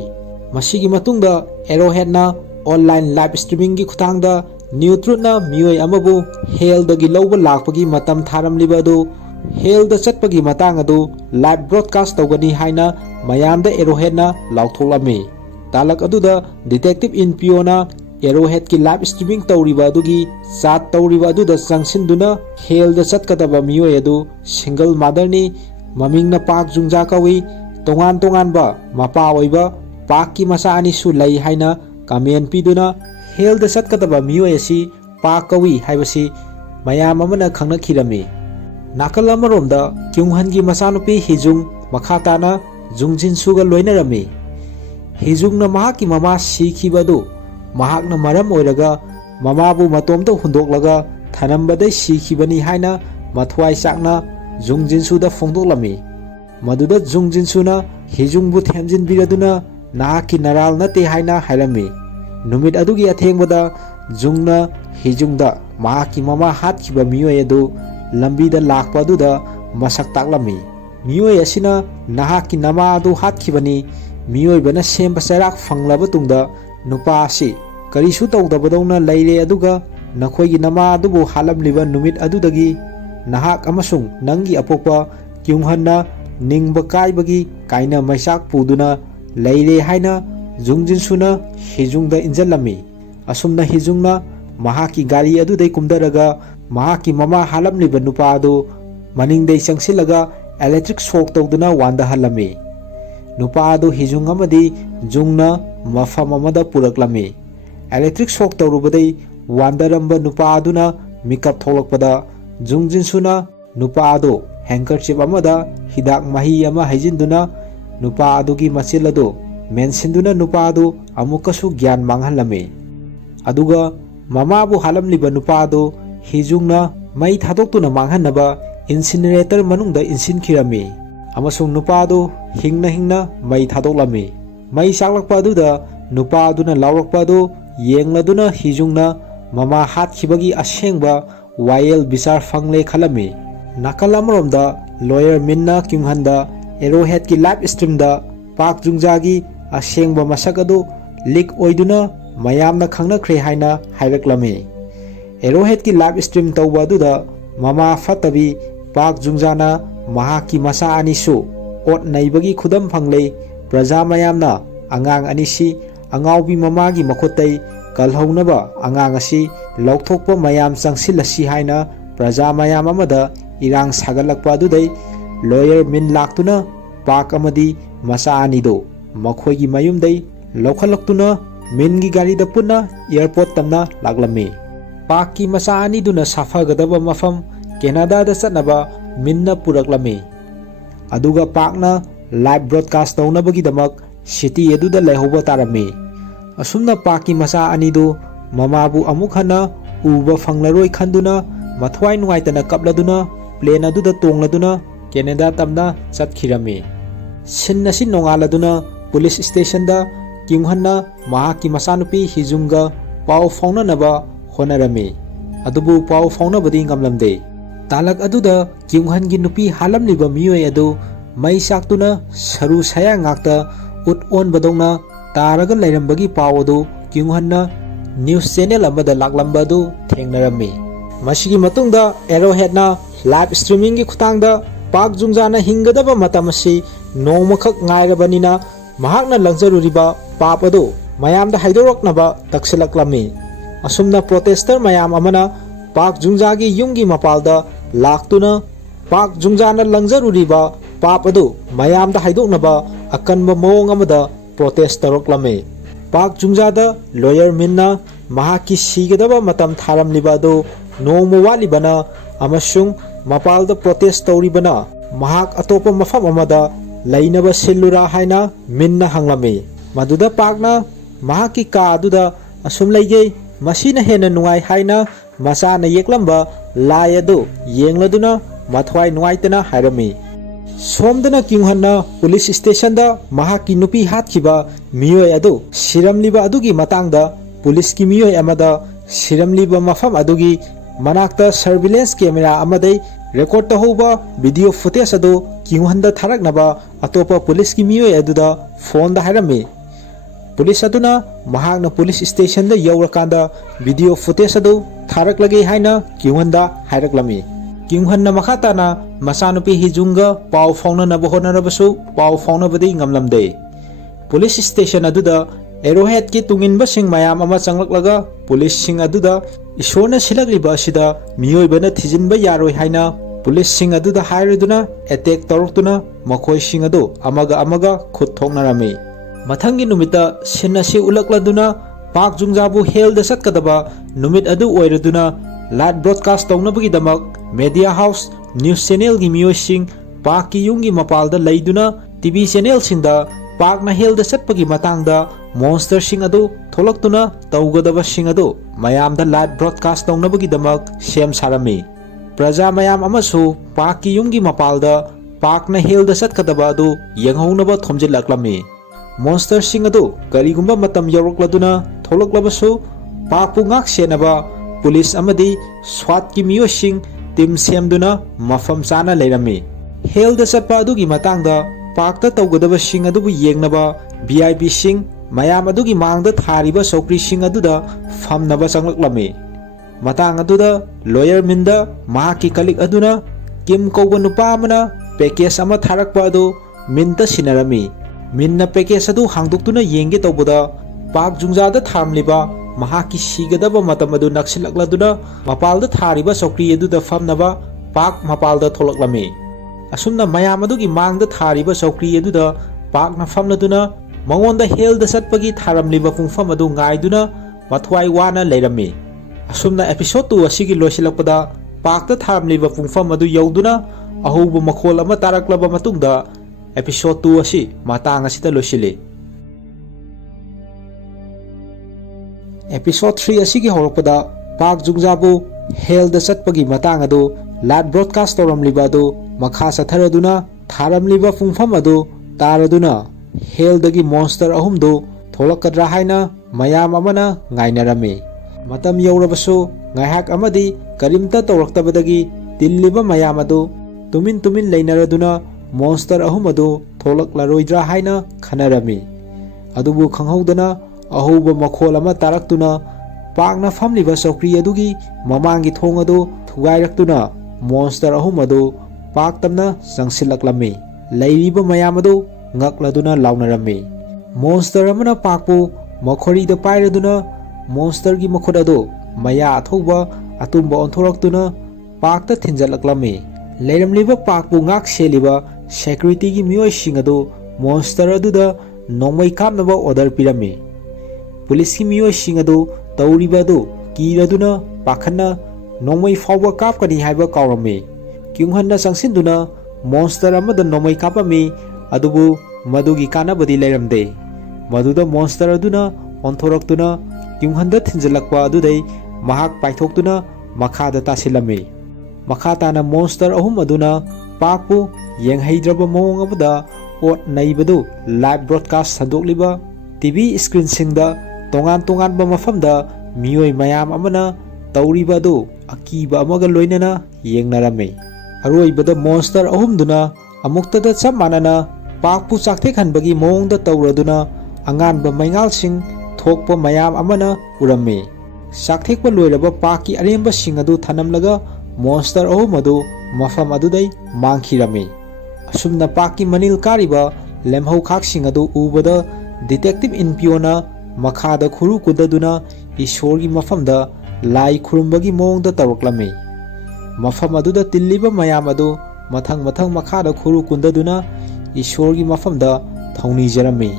ꯃꯁꯤꯒꯤ ꯃꯇꯨꯡꯗ ꯑꯦꯔꯣꯍꯦꯗꯅ ꯑꯣꯟꯂꯥꯏꯟ ꯂꯥꯏꯚ ꯁ꯭ꯇ꯭ꯔꯤꯃꯤꯡꯒꯤ ꯈꯨꯠꯊꯥꯡꯗ ꯅ꯭ꯌꯨꯇ꯭ꯔꯨꯠꯅ ꯃꯤꯑꯣꯏ ꯑꯃꯕꯨ ꯍꯦꯜꯗꯒꯤ ꯂꯧꯕ ꯂꯥꯛꯄꯒꯤ ꯃꯇꯝ ꯊꯥꯔꯝꯂꯤꯕ ꯑꯗꯨ ꯍꯦꯜꯗ ꯆꯠꯄꯒꯤ ꯃꯇꯥꯡ ꯑꯗꯨ ꯂꯥꯏꯚ ꯕ꯭ꯔꯣꯗꯀꯥꯁꯠ ꯇꯧꯒꯅꯤ ꯍꯥꯏꯅ ꯃꯌꯥꯝꯗ ꯑꯦꯔꯣꯍꯦꯗꯅ ꯂꯥꯎꯊꯣꯛꯂꯝꯃꯤ꯫ ꯇꯥꯂꯛ ꯑꯗꯨꯗ ꯗꯤꯇꯦꯛꯇꯤꯚ ꯏꯟ ꯄꯤꯑꯣꯅ ꯑꯦꯔꯣꯍꯦꯗꯀꯤ ꯂꯥꯏꯚ ꯁ꯭ꯇ꯭ꯔꯤꯃꯤꯡ ꯇꯧꯔꯤꯕ ꯑꯗꯨꯒꯤ ꯆꯥꯠ ꯇꯧꯔꯤꯕ ꯑꯗꯨꯗ ꯆꯪꯁꯤꯟꯗꯨꯅ ꯍꯦꯜꯗ ꯆꯠꯀꯗꯕ ꯃꯤꯑꯣꯏ ꯑꯗꯨ ꯁꯤꯡꯒꯜ ꯃꯥꯗꯔꯅꯤ, ꯃꯃꯤꯡꯅ ꯄꯥꯛ ꯖꯨꯡꯖꯥ ꯀꯧꯏ, ꯇꯣꯉꯥꯟ ꯇꯣꯉꯥꯟꯕ ꯃꯄꯥ ꯑꯣꯏꯕ ꯄꯥꯛꯀꯤ ꯃꯆꯥ ꯑꯅꯤꯁꯨ ꯂꯩ ꯍꯥꯏꯅ ꯀꯃꯦꯟ ꯄꯤꯗꯨꯅ ꯍꯦꯜꯗ ꯆꯠꯀꯗꯕ ꯃꯤꯑꯣꯏ ꯑꯁꯤ ꯄꯥꯛ ꯀꯧꯏ ꯍꯥꯏꯕꯁꯤ ꯃꯌꯥꯝ ꯑꯃꯅ ꯈꯪꯅꯈꯤꯔꯝꯃꯤ꯫ ꯅꯥꯀꯜ ꯑꯃꯔꯣꯝꯗ ꯀ꯭ꯌꯨꯡꯍꯟꯒꯤ ꯃꯆꯥꯅꯨꯄꯤ ꯍꯤꯖꯨꯡ ꯃꯈꯥ ꯇꯥꯅ ꯖꯨꯡ ꯖꯤꯟꯁꯨꯒ ꯂꯣꯏꯅꯔꯝꯃꯤ꯫ ꯍꯤꯖꯨꯡꯅ ꯃꯍꯥꯛꯀꯤ ꯃꯃꯥ ꯁꯤꯈꯤꯕ ꯑꯗꯨ ꯃꯍꯥꯛꯅ ꯃꯔꯝ ꯑꯣꯏꯔꯒ ꯃꯃꯥꯕꯨ ꯃꯇꯣꯝꯇ ꯍꯨꯟꯗꯣꯛꯂꯒ ꯊꯅꯝꯕꯗꯩ ꯁꯤꯈꯤꯕꯅꯤ ꯍꯥꯏꯅ ꯃꯊ꯭ꯋꯥꯏ ꯆꯥꯛꯅ ꯖꯨꯡ ꯖꯤꯟꯁꯨꯗ ꯐꯣꯡꯗꯣꯛꯂꯝꯃꯤ꯫ ꯃꯗꯨꯗ ꯖꯨꯡ ꯖꯤꯟꯁꯨꯅ ꯍꯤꯖꯨꯡꯕꯨ ꯊꯦꯝꯖꯤꯟꯕꯤꯔꯗꯨꯅ ꯅꯍꯥꯛꯀꯤ ꯅꯔꯥꯜ ꯅꯠꯇꯦ ꯍꯥꯏꯅ ꯍꯥꯏꯔꯝꯃꯤ꯫ ꯅꯨꯃꯤꯠ ꯑꯗꯨꯒꯤ ꯑꯊꯦꯡꯕꯗ ꯖꯨꯡꯅ ꯍꯤꯖꯨꯡꯗ ꯃꯍꯥꯛꯀꯤ ꯃꯃꯥ ꯍꯥꯠꯈꯤꯕ ꯃꯤꯑꯣꯏ ꯑꯗꯨ ꯂꯝꯕꯤꯗ ꯂꯥꯛꯄ ꯑꯗꯨꯗ ꯃꯁꯛ ꯇꯥꯛꯂꯝꯃꯤ꯫ ꯃꯤꯑꯣꯏ ꯑꯁꯤꯅ ꯅꯍꯥꯛꯀꯤ ꯅꯃꯥ ꯑꯗꯨ ꯍꯥꯠꯈꯤꯕꯅꯤ, ꯃꯤꯑꯣꯏꯕꯅ ꯁꯦꯝꯕ ꯆꯩꯔꯥꯛ ꯐꯪꯂꯕ ꯇꯨꯡꯗ ꯅꯨꯄꯥ ꯑꯁꯤ ꯀꯔꯤꯁꯨ ꯇꯧꯗꯕꯗꯧꯅ ꯂꯩꯔꯦ, ꯑꯗꯨꯒ ꯅꯈꯣꯏꯒꯤ ꯅꯃꯥ ꯑꯗꯨꯕꯨ ꯍꯥꯠꯂꯝꯂꯤꯕ ꯅꯨꯃꯤꯠ ꯑꯗꯨꯗꯒꯤ ꯅꯍꯥꯛ ꯑꯃꯁꯨꯡ ꯅꯪꯒꯤ ꯑꯄꯣꯛꯄ ꯀ꯭ꯌꯨꯡꯍꯟꯅ ꯅꯤꯡꯕ ꯀꯥꯏꯕꯒꯤ ꯀꯥꯏꯅ ꯃꯩꯆꯥꯛ ꯄꯨꯗꯨꯅ ꯂꯩꯔꯦ ꯍꯥꯏꯅ ꯖꯨꯡ ꯖꯤꯟꯁꯨꯅ ꯍꯤꯖꯨꯡꯗ ꯏꯟꯖꯜꯂꯝꯃꯤ꯫ ꯑꯁꯨꯝꯅ ꯍꯤꯖꯨꯡꯅ ꯃꯍꯥꯛꯀꯤ ꯒꯥꯔꯤ ꯑꯗꯨꯗꯩ ꯀꯨꯝꯊꯔꯒ ꯃꯍꯥꯛꯀꯤ ꯃꯃꯥ ꯍꯥꯠꯂꯝꯂꯤꯕ ꯅꯨꯄꯥ ꯑꯗꯨ ꯃꯅꯤꯡꯗꯩ ꯆꯪꯁꯤꯜꯂꯒ ꯏꯂꯦꯛꯇ꯭ꯔꯤꯛ ꯁꯣꯛ ꯇꯧꯗꯨꯅ ꯋꯥꯟꯊꯍꯜꯂꯝꯃꯤ꯫ ꯅꯨꯄꯥ ꯑꯗꯨ ꯍꯤꯖꯨꯡ ꯑꯃꯗꯤ ꯖꯨꯡꯅ ꯃꯐꯝ ꯑꯃꯗ ꯄꯨꯔꯛꯂꯝꯃꯤ꯫ ꯏꯂꯦꯛꯇ꯭ꯔꯤꯛ ꯁꯣꯛ ꯇꯧꯔꯨꯕꯗꯩ ꯋꯥꯟꯊꯔꯝꯕ ꯅꯨꯄꯥ ꯑꯗꯨꯅ ꯃꯤꯀꯞ ꯊꯣꯛꯂꯛꯄꯗ ꯖꯨꯡ ꯖꯤꯟꯁꯨꯅ ꯅꯨꯄꯥ ꯑꯗꯨ ꯍꯦꯡꯀꯔꯆꯤꯞ ꯑꯃꯗ ꯍꯤꯗꯥꯛ ꯃꯍꯤ ꯑꯃ ꯍꯩꯖꯤꯟꯗꯨꯅ ꯅꯨꯄꯥ ꯑꯗꯨꯒꯤ ꯃꯆꯤꯜ ꯑꯗꯨ मेंसिंदुना नुपादु अमुकसु ज्ञान मांगहलमी अदुगा ममाबु हालमलिबा नुपादु हिजुंगना मई थादोक्तुना मांगहनबा इंसिनरेटर मनुंगदा इंसिनखिरमी अमसुंग नुपादु हिंगना मई थादोक्लमी मई चाकलकपा अदुदा नुपादुना लावरकपादु येंगलदुना हिजुंगना ममा हातखिबगी असेंगबा वायल बिचार फंगले खलमी नाकल अमरोमदा लॉयर मिन्ना क्युंगहंदा एरोहेड की लाइव स्ट्रीम दा पाक जुंगजागी असेंगबा मसक अदु लीक ओइदुना मयामना खंगनख्रे हाइना हाइरक्लमी एरोहेड की लाइव स्ट्रीम तौबा अदुदा ममा फतबी पाक जुंगजाना महाकी मसा अनिसु ओट नैबगी खुदम फंगले प्रजा मयामना अंगांग अनिसी अंगावबी ममागी मखोतै कलहौनबा अंगांग असी लौथोकपा मयाम चंगसिलसी हाइना प्रजा मयाम अमदा इरांग सागलकपा अदुदै लॉयर मिन लाक्तुना पाक अमदी मसा अनिदो मखोयगी मयुमदै लौखलक्तुना मिनगी गारीदा पुन्ना एयरपोर्ट तमना लागलमी पाक की मसा अनिदुना साफगदबा मफम कैनाडा दा चटनबा मिन्ना पुरकलमी अदुगा पाकना लाइव ब्रॉडकास्ट तौनबगीदमक सिटी अदुदा लेहोबा तारमी असुमना पाकी मसा अनिदु ममाबु अमुक हना उबा फंगलरोय खंदुना मथवाई नुगाइतना कपलदुना प्लेन अदुदा तोंगलदुना कैनाडा तमना चटखिरमी सिन्नसी नोंगालदुना पुलिस स्टेशन दा किंगहन्ना महाकी मसानुपी हिजुंगा पाव फाउननबा होनरमी अदुबु पाव फाउनबदी ngamlamde तालक अदुदा किंगहनगी नुपी हालमलिबा मियोय अदु मई साक्तुना सरू साया ngakta उट ओन बदौना तारग लैरंबगी पाव अदु किंगहन्ना न्यूज़ चैनल अमदा लाक्लंबा अदु थेंगनरमी मसिगी मतुंगदा एरोहेडना लाइव स्ट्रीमिंग की खुतांगदा पाक जुंगजाना हिंगदबा मतमसी नोमखक ngairabaniना महाकना लंजरुरिबा पाप अदु मयामदा हाइदोरकनबा तक्सिलक्लमी असुमना प्रोटेस्टर मयाम अमना पाक जुंगजागी युंगी मपालदा लाक्तुना पाक जुंगजाना लंजरुरिबा पाप अदु मयामदा हाइदोकनबा अकनबा मोंग अमदा प्रोटेस्ट तौरक्लमी पाक जुंगजादा लॉयर मिन्ना महाकी सीगदबा मतम थारमलिबा अदु नोंगमु वालिबना अमसुंग मपालदा प्रोटेस्ट तौरिबना महाक अतोपा मफम अमदा लैनबा सिल्लुरा हाइना मिन्ना हंगलमी मदुदा पाकना महाकी का अदुदा असुम लैगे मसीना हेना नुआई हाइना मसाना येक्लंबा लाई अदु येंगलदुना मथवाई नुआइतना हाइरमी सोमदना किंगहन्ना पुलिस स्टेशन दा महाकी नुपी हातखिबा मियोय अदु सिरमलिबा अदुगी मतंगदा पुलिस की मियोय अमदा सिरमलिबा मफम अदुगी मनाक्ता सर्विलेंस कैमरा अमदै रेकॉर्ड तहोबा वीडियो फुटेज अदु किंगहन्दा थारकनबा अतोपा पुलिस की मियोय अदुदा फोन दा हाइरमी पुलिस अदुना महाकना पुलिस स्टेशन दा यौरकांदा वीडियो फुटेज अदु थारकलगे हाइना किंगहन्दा हाइरकलमी किंगहन्ना मखाताना मसानुपी हिजुंगा पाव फाउननबा होनरबसु पाव फाउनबदी ngamlamde पुलिस स्टेशन अदुदा एरोहेड की तुंगिनबसिंग मयाम अमा चंगलकलगा पुलिस सिंग अदुदा इशोरना सिलगलिबा असिदा मियोयबना थिजिनबा यारोय हाइना पुलिस सिंग अदुदा हाइरदुना अटैक तौरक्तुना मखोय सिंग अदु अमगा खुद थोकनरमी मथंगी नुमिता सिन्नसी उलकलदुना पाक जुंगजाबु हेल्द सत्कदबा नुमित अदु ओइरदुना लाइव ब्रॉडकास्ट तौनबगीदमक मीडिया हाउस न्यूज़ चैनल की मियोसिंग पाक की युंगी मपालदा लैदुना टीवी चैनल सिंदा पाकना हेल्द सत्पगी मतांगदा मॉन्स्टर सिंग अदु थोलक्तुना तौगदबा सिंग अदु मयामदा लाइव ब्रॉडकास्ट तौनबगीदमक सेम सारमी प्रजा मयाम अमसु पाक की युंगी मपालदा पाकना हेल्द सत्कदबा अदु यंगहौनबा थोमजिलक्लमी मॉन्स्टर सिंग अदु करिगुंबा मतम यौरक्लदुना थोलक्लबसु पाकपु ngak senaba पुलिस अमदी स्वाट की मियोसिंग टीम सेमदुना मफम चाना लेरमी हेल्द चटपा अदुगी मतंगदा पाकता तौगदबा सिंग अदुबु येंगनबा वीआईपी सिंग मयाम अदुगी मांगदा थारिबा सौक्री सिंग अदुदा फमनबा चंगलक्लमी मतंग अदुदा लॉयर मिंदा महाकी कलिक अदुना किम कौबा नुपा अमना पैकेज अमा थारकपा अदु मिनता सिनरमी मिन्ना पैकेज अदु हांगदुक्तुना येंगे तौबदा पाक जुंगजादा थामलिबा महाकी सीगदबा मतम अदु नक्सिलक्लदुना मपालदा थारिबा सौक्री अदुदा फमनबा पाक मपालदा थोलक्लमी असुमना मयाम अदुगी मांगदा थारिबा सौक्री अदुदा पाकना फमलदुना मंगोंदा हेल्दा चटपगी थारमलिबा पुंगफम अदु ngaiduna मथवाई वाना लेरमी असुमना एपिसोड 2 असिगी लोइसिलकपदा पाकता थारमलिबा पुंगफम अदु यौदुना अहौबा मखोल अमा तारक्लबा मतुंगदा एपिसोड 2 असि मातांग असिदा लोइसिले। episode 3 asigi horakpada Park Jungjabu hellda chatpagi matang adu live broadcast toramliba adu makha satharaduna tharamliba pungfam adu taraduna helldagi monster ahumdu tholakadra haina mayam amana ngainarami matam yaurabasu ngaihak amadi karimta tawraktabadagi tilliba mayam adu tumin leinaraduna monster ahum adu tholaklaroi haina khanarami adubu khanghaudana ahuba makhol ama taraktuna pakna famliba chokri adugi mamangi thong adu thugairaktuna monster ahum adu paktamna jangsilaklami leiriba mayam adu ngakladuna launarami monster amana pakpu makhorida pairaduna monster gi makhod adu maya athoba atumba onthoraktuna pakta thinjalaklami leiramliba pakpu ngak seliba security gi miyoi sing adu monster aduda nongmai kapnaba order pirami police gi miyoi sing adu tawriba adu kiraduna pakhanna nongmai fawba kapkani haiba kawrami kyunghanna sangsinduna monster amada nongmai kapami adubu madugi kanabadi leiramde maduda monster aduna onthoraktuna kyunghanda thinjalakpa adudai mahak paithoktuna makhada tasilami makhatana monster ahum aduna pakpu yenghaidraba mawong abada ot naibadu live broadcast sandokliba TV screen singda tongan ba mafamda miyoi mayam amana tawriba adu akiba amaga loinana yengnarami aroibada monster ahumduna amuktada chap manana pakpu chakthek hanbagi mawongda tawraduna anganba maingal sing thokpa mayam amana urami chakthekpa loiraba pakki aremba sing adu thanamlaga monster ahum adu mafam adudai mangkhirami asumna pakki manil kariba lemhau khak sing adu ubada detective inpiona makhada khuru kudaduna ishorgi mafamda lai khurumbagi mawongda tawraklami mafam aduda tilliba mayam adu mathang makhada khuru kundaduna ishorgi mafamda thongni jarami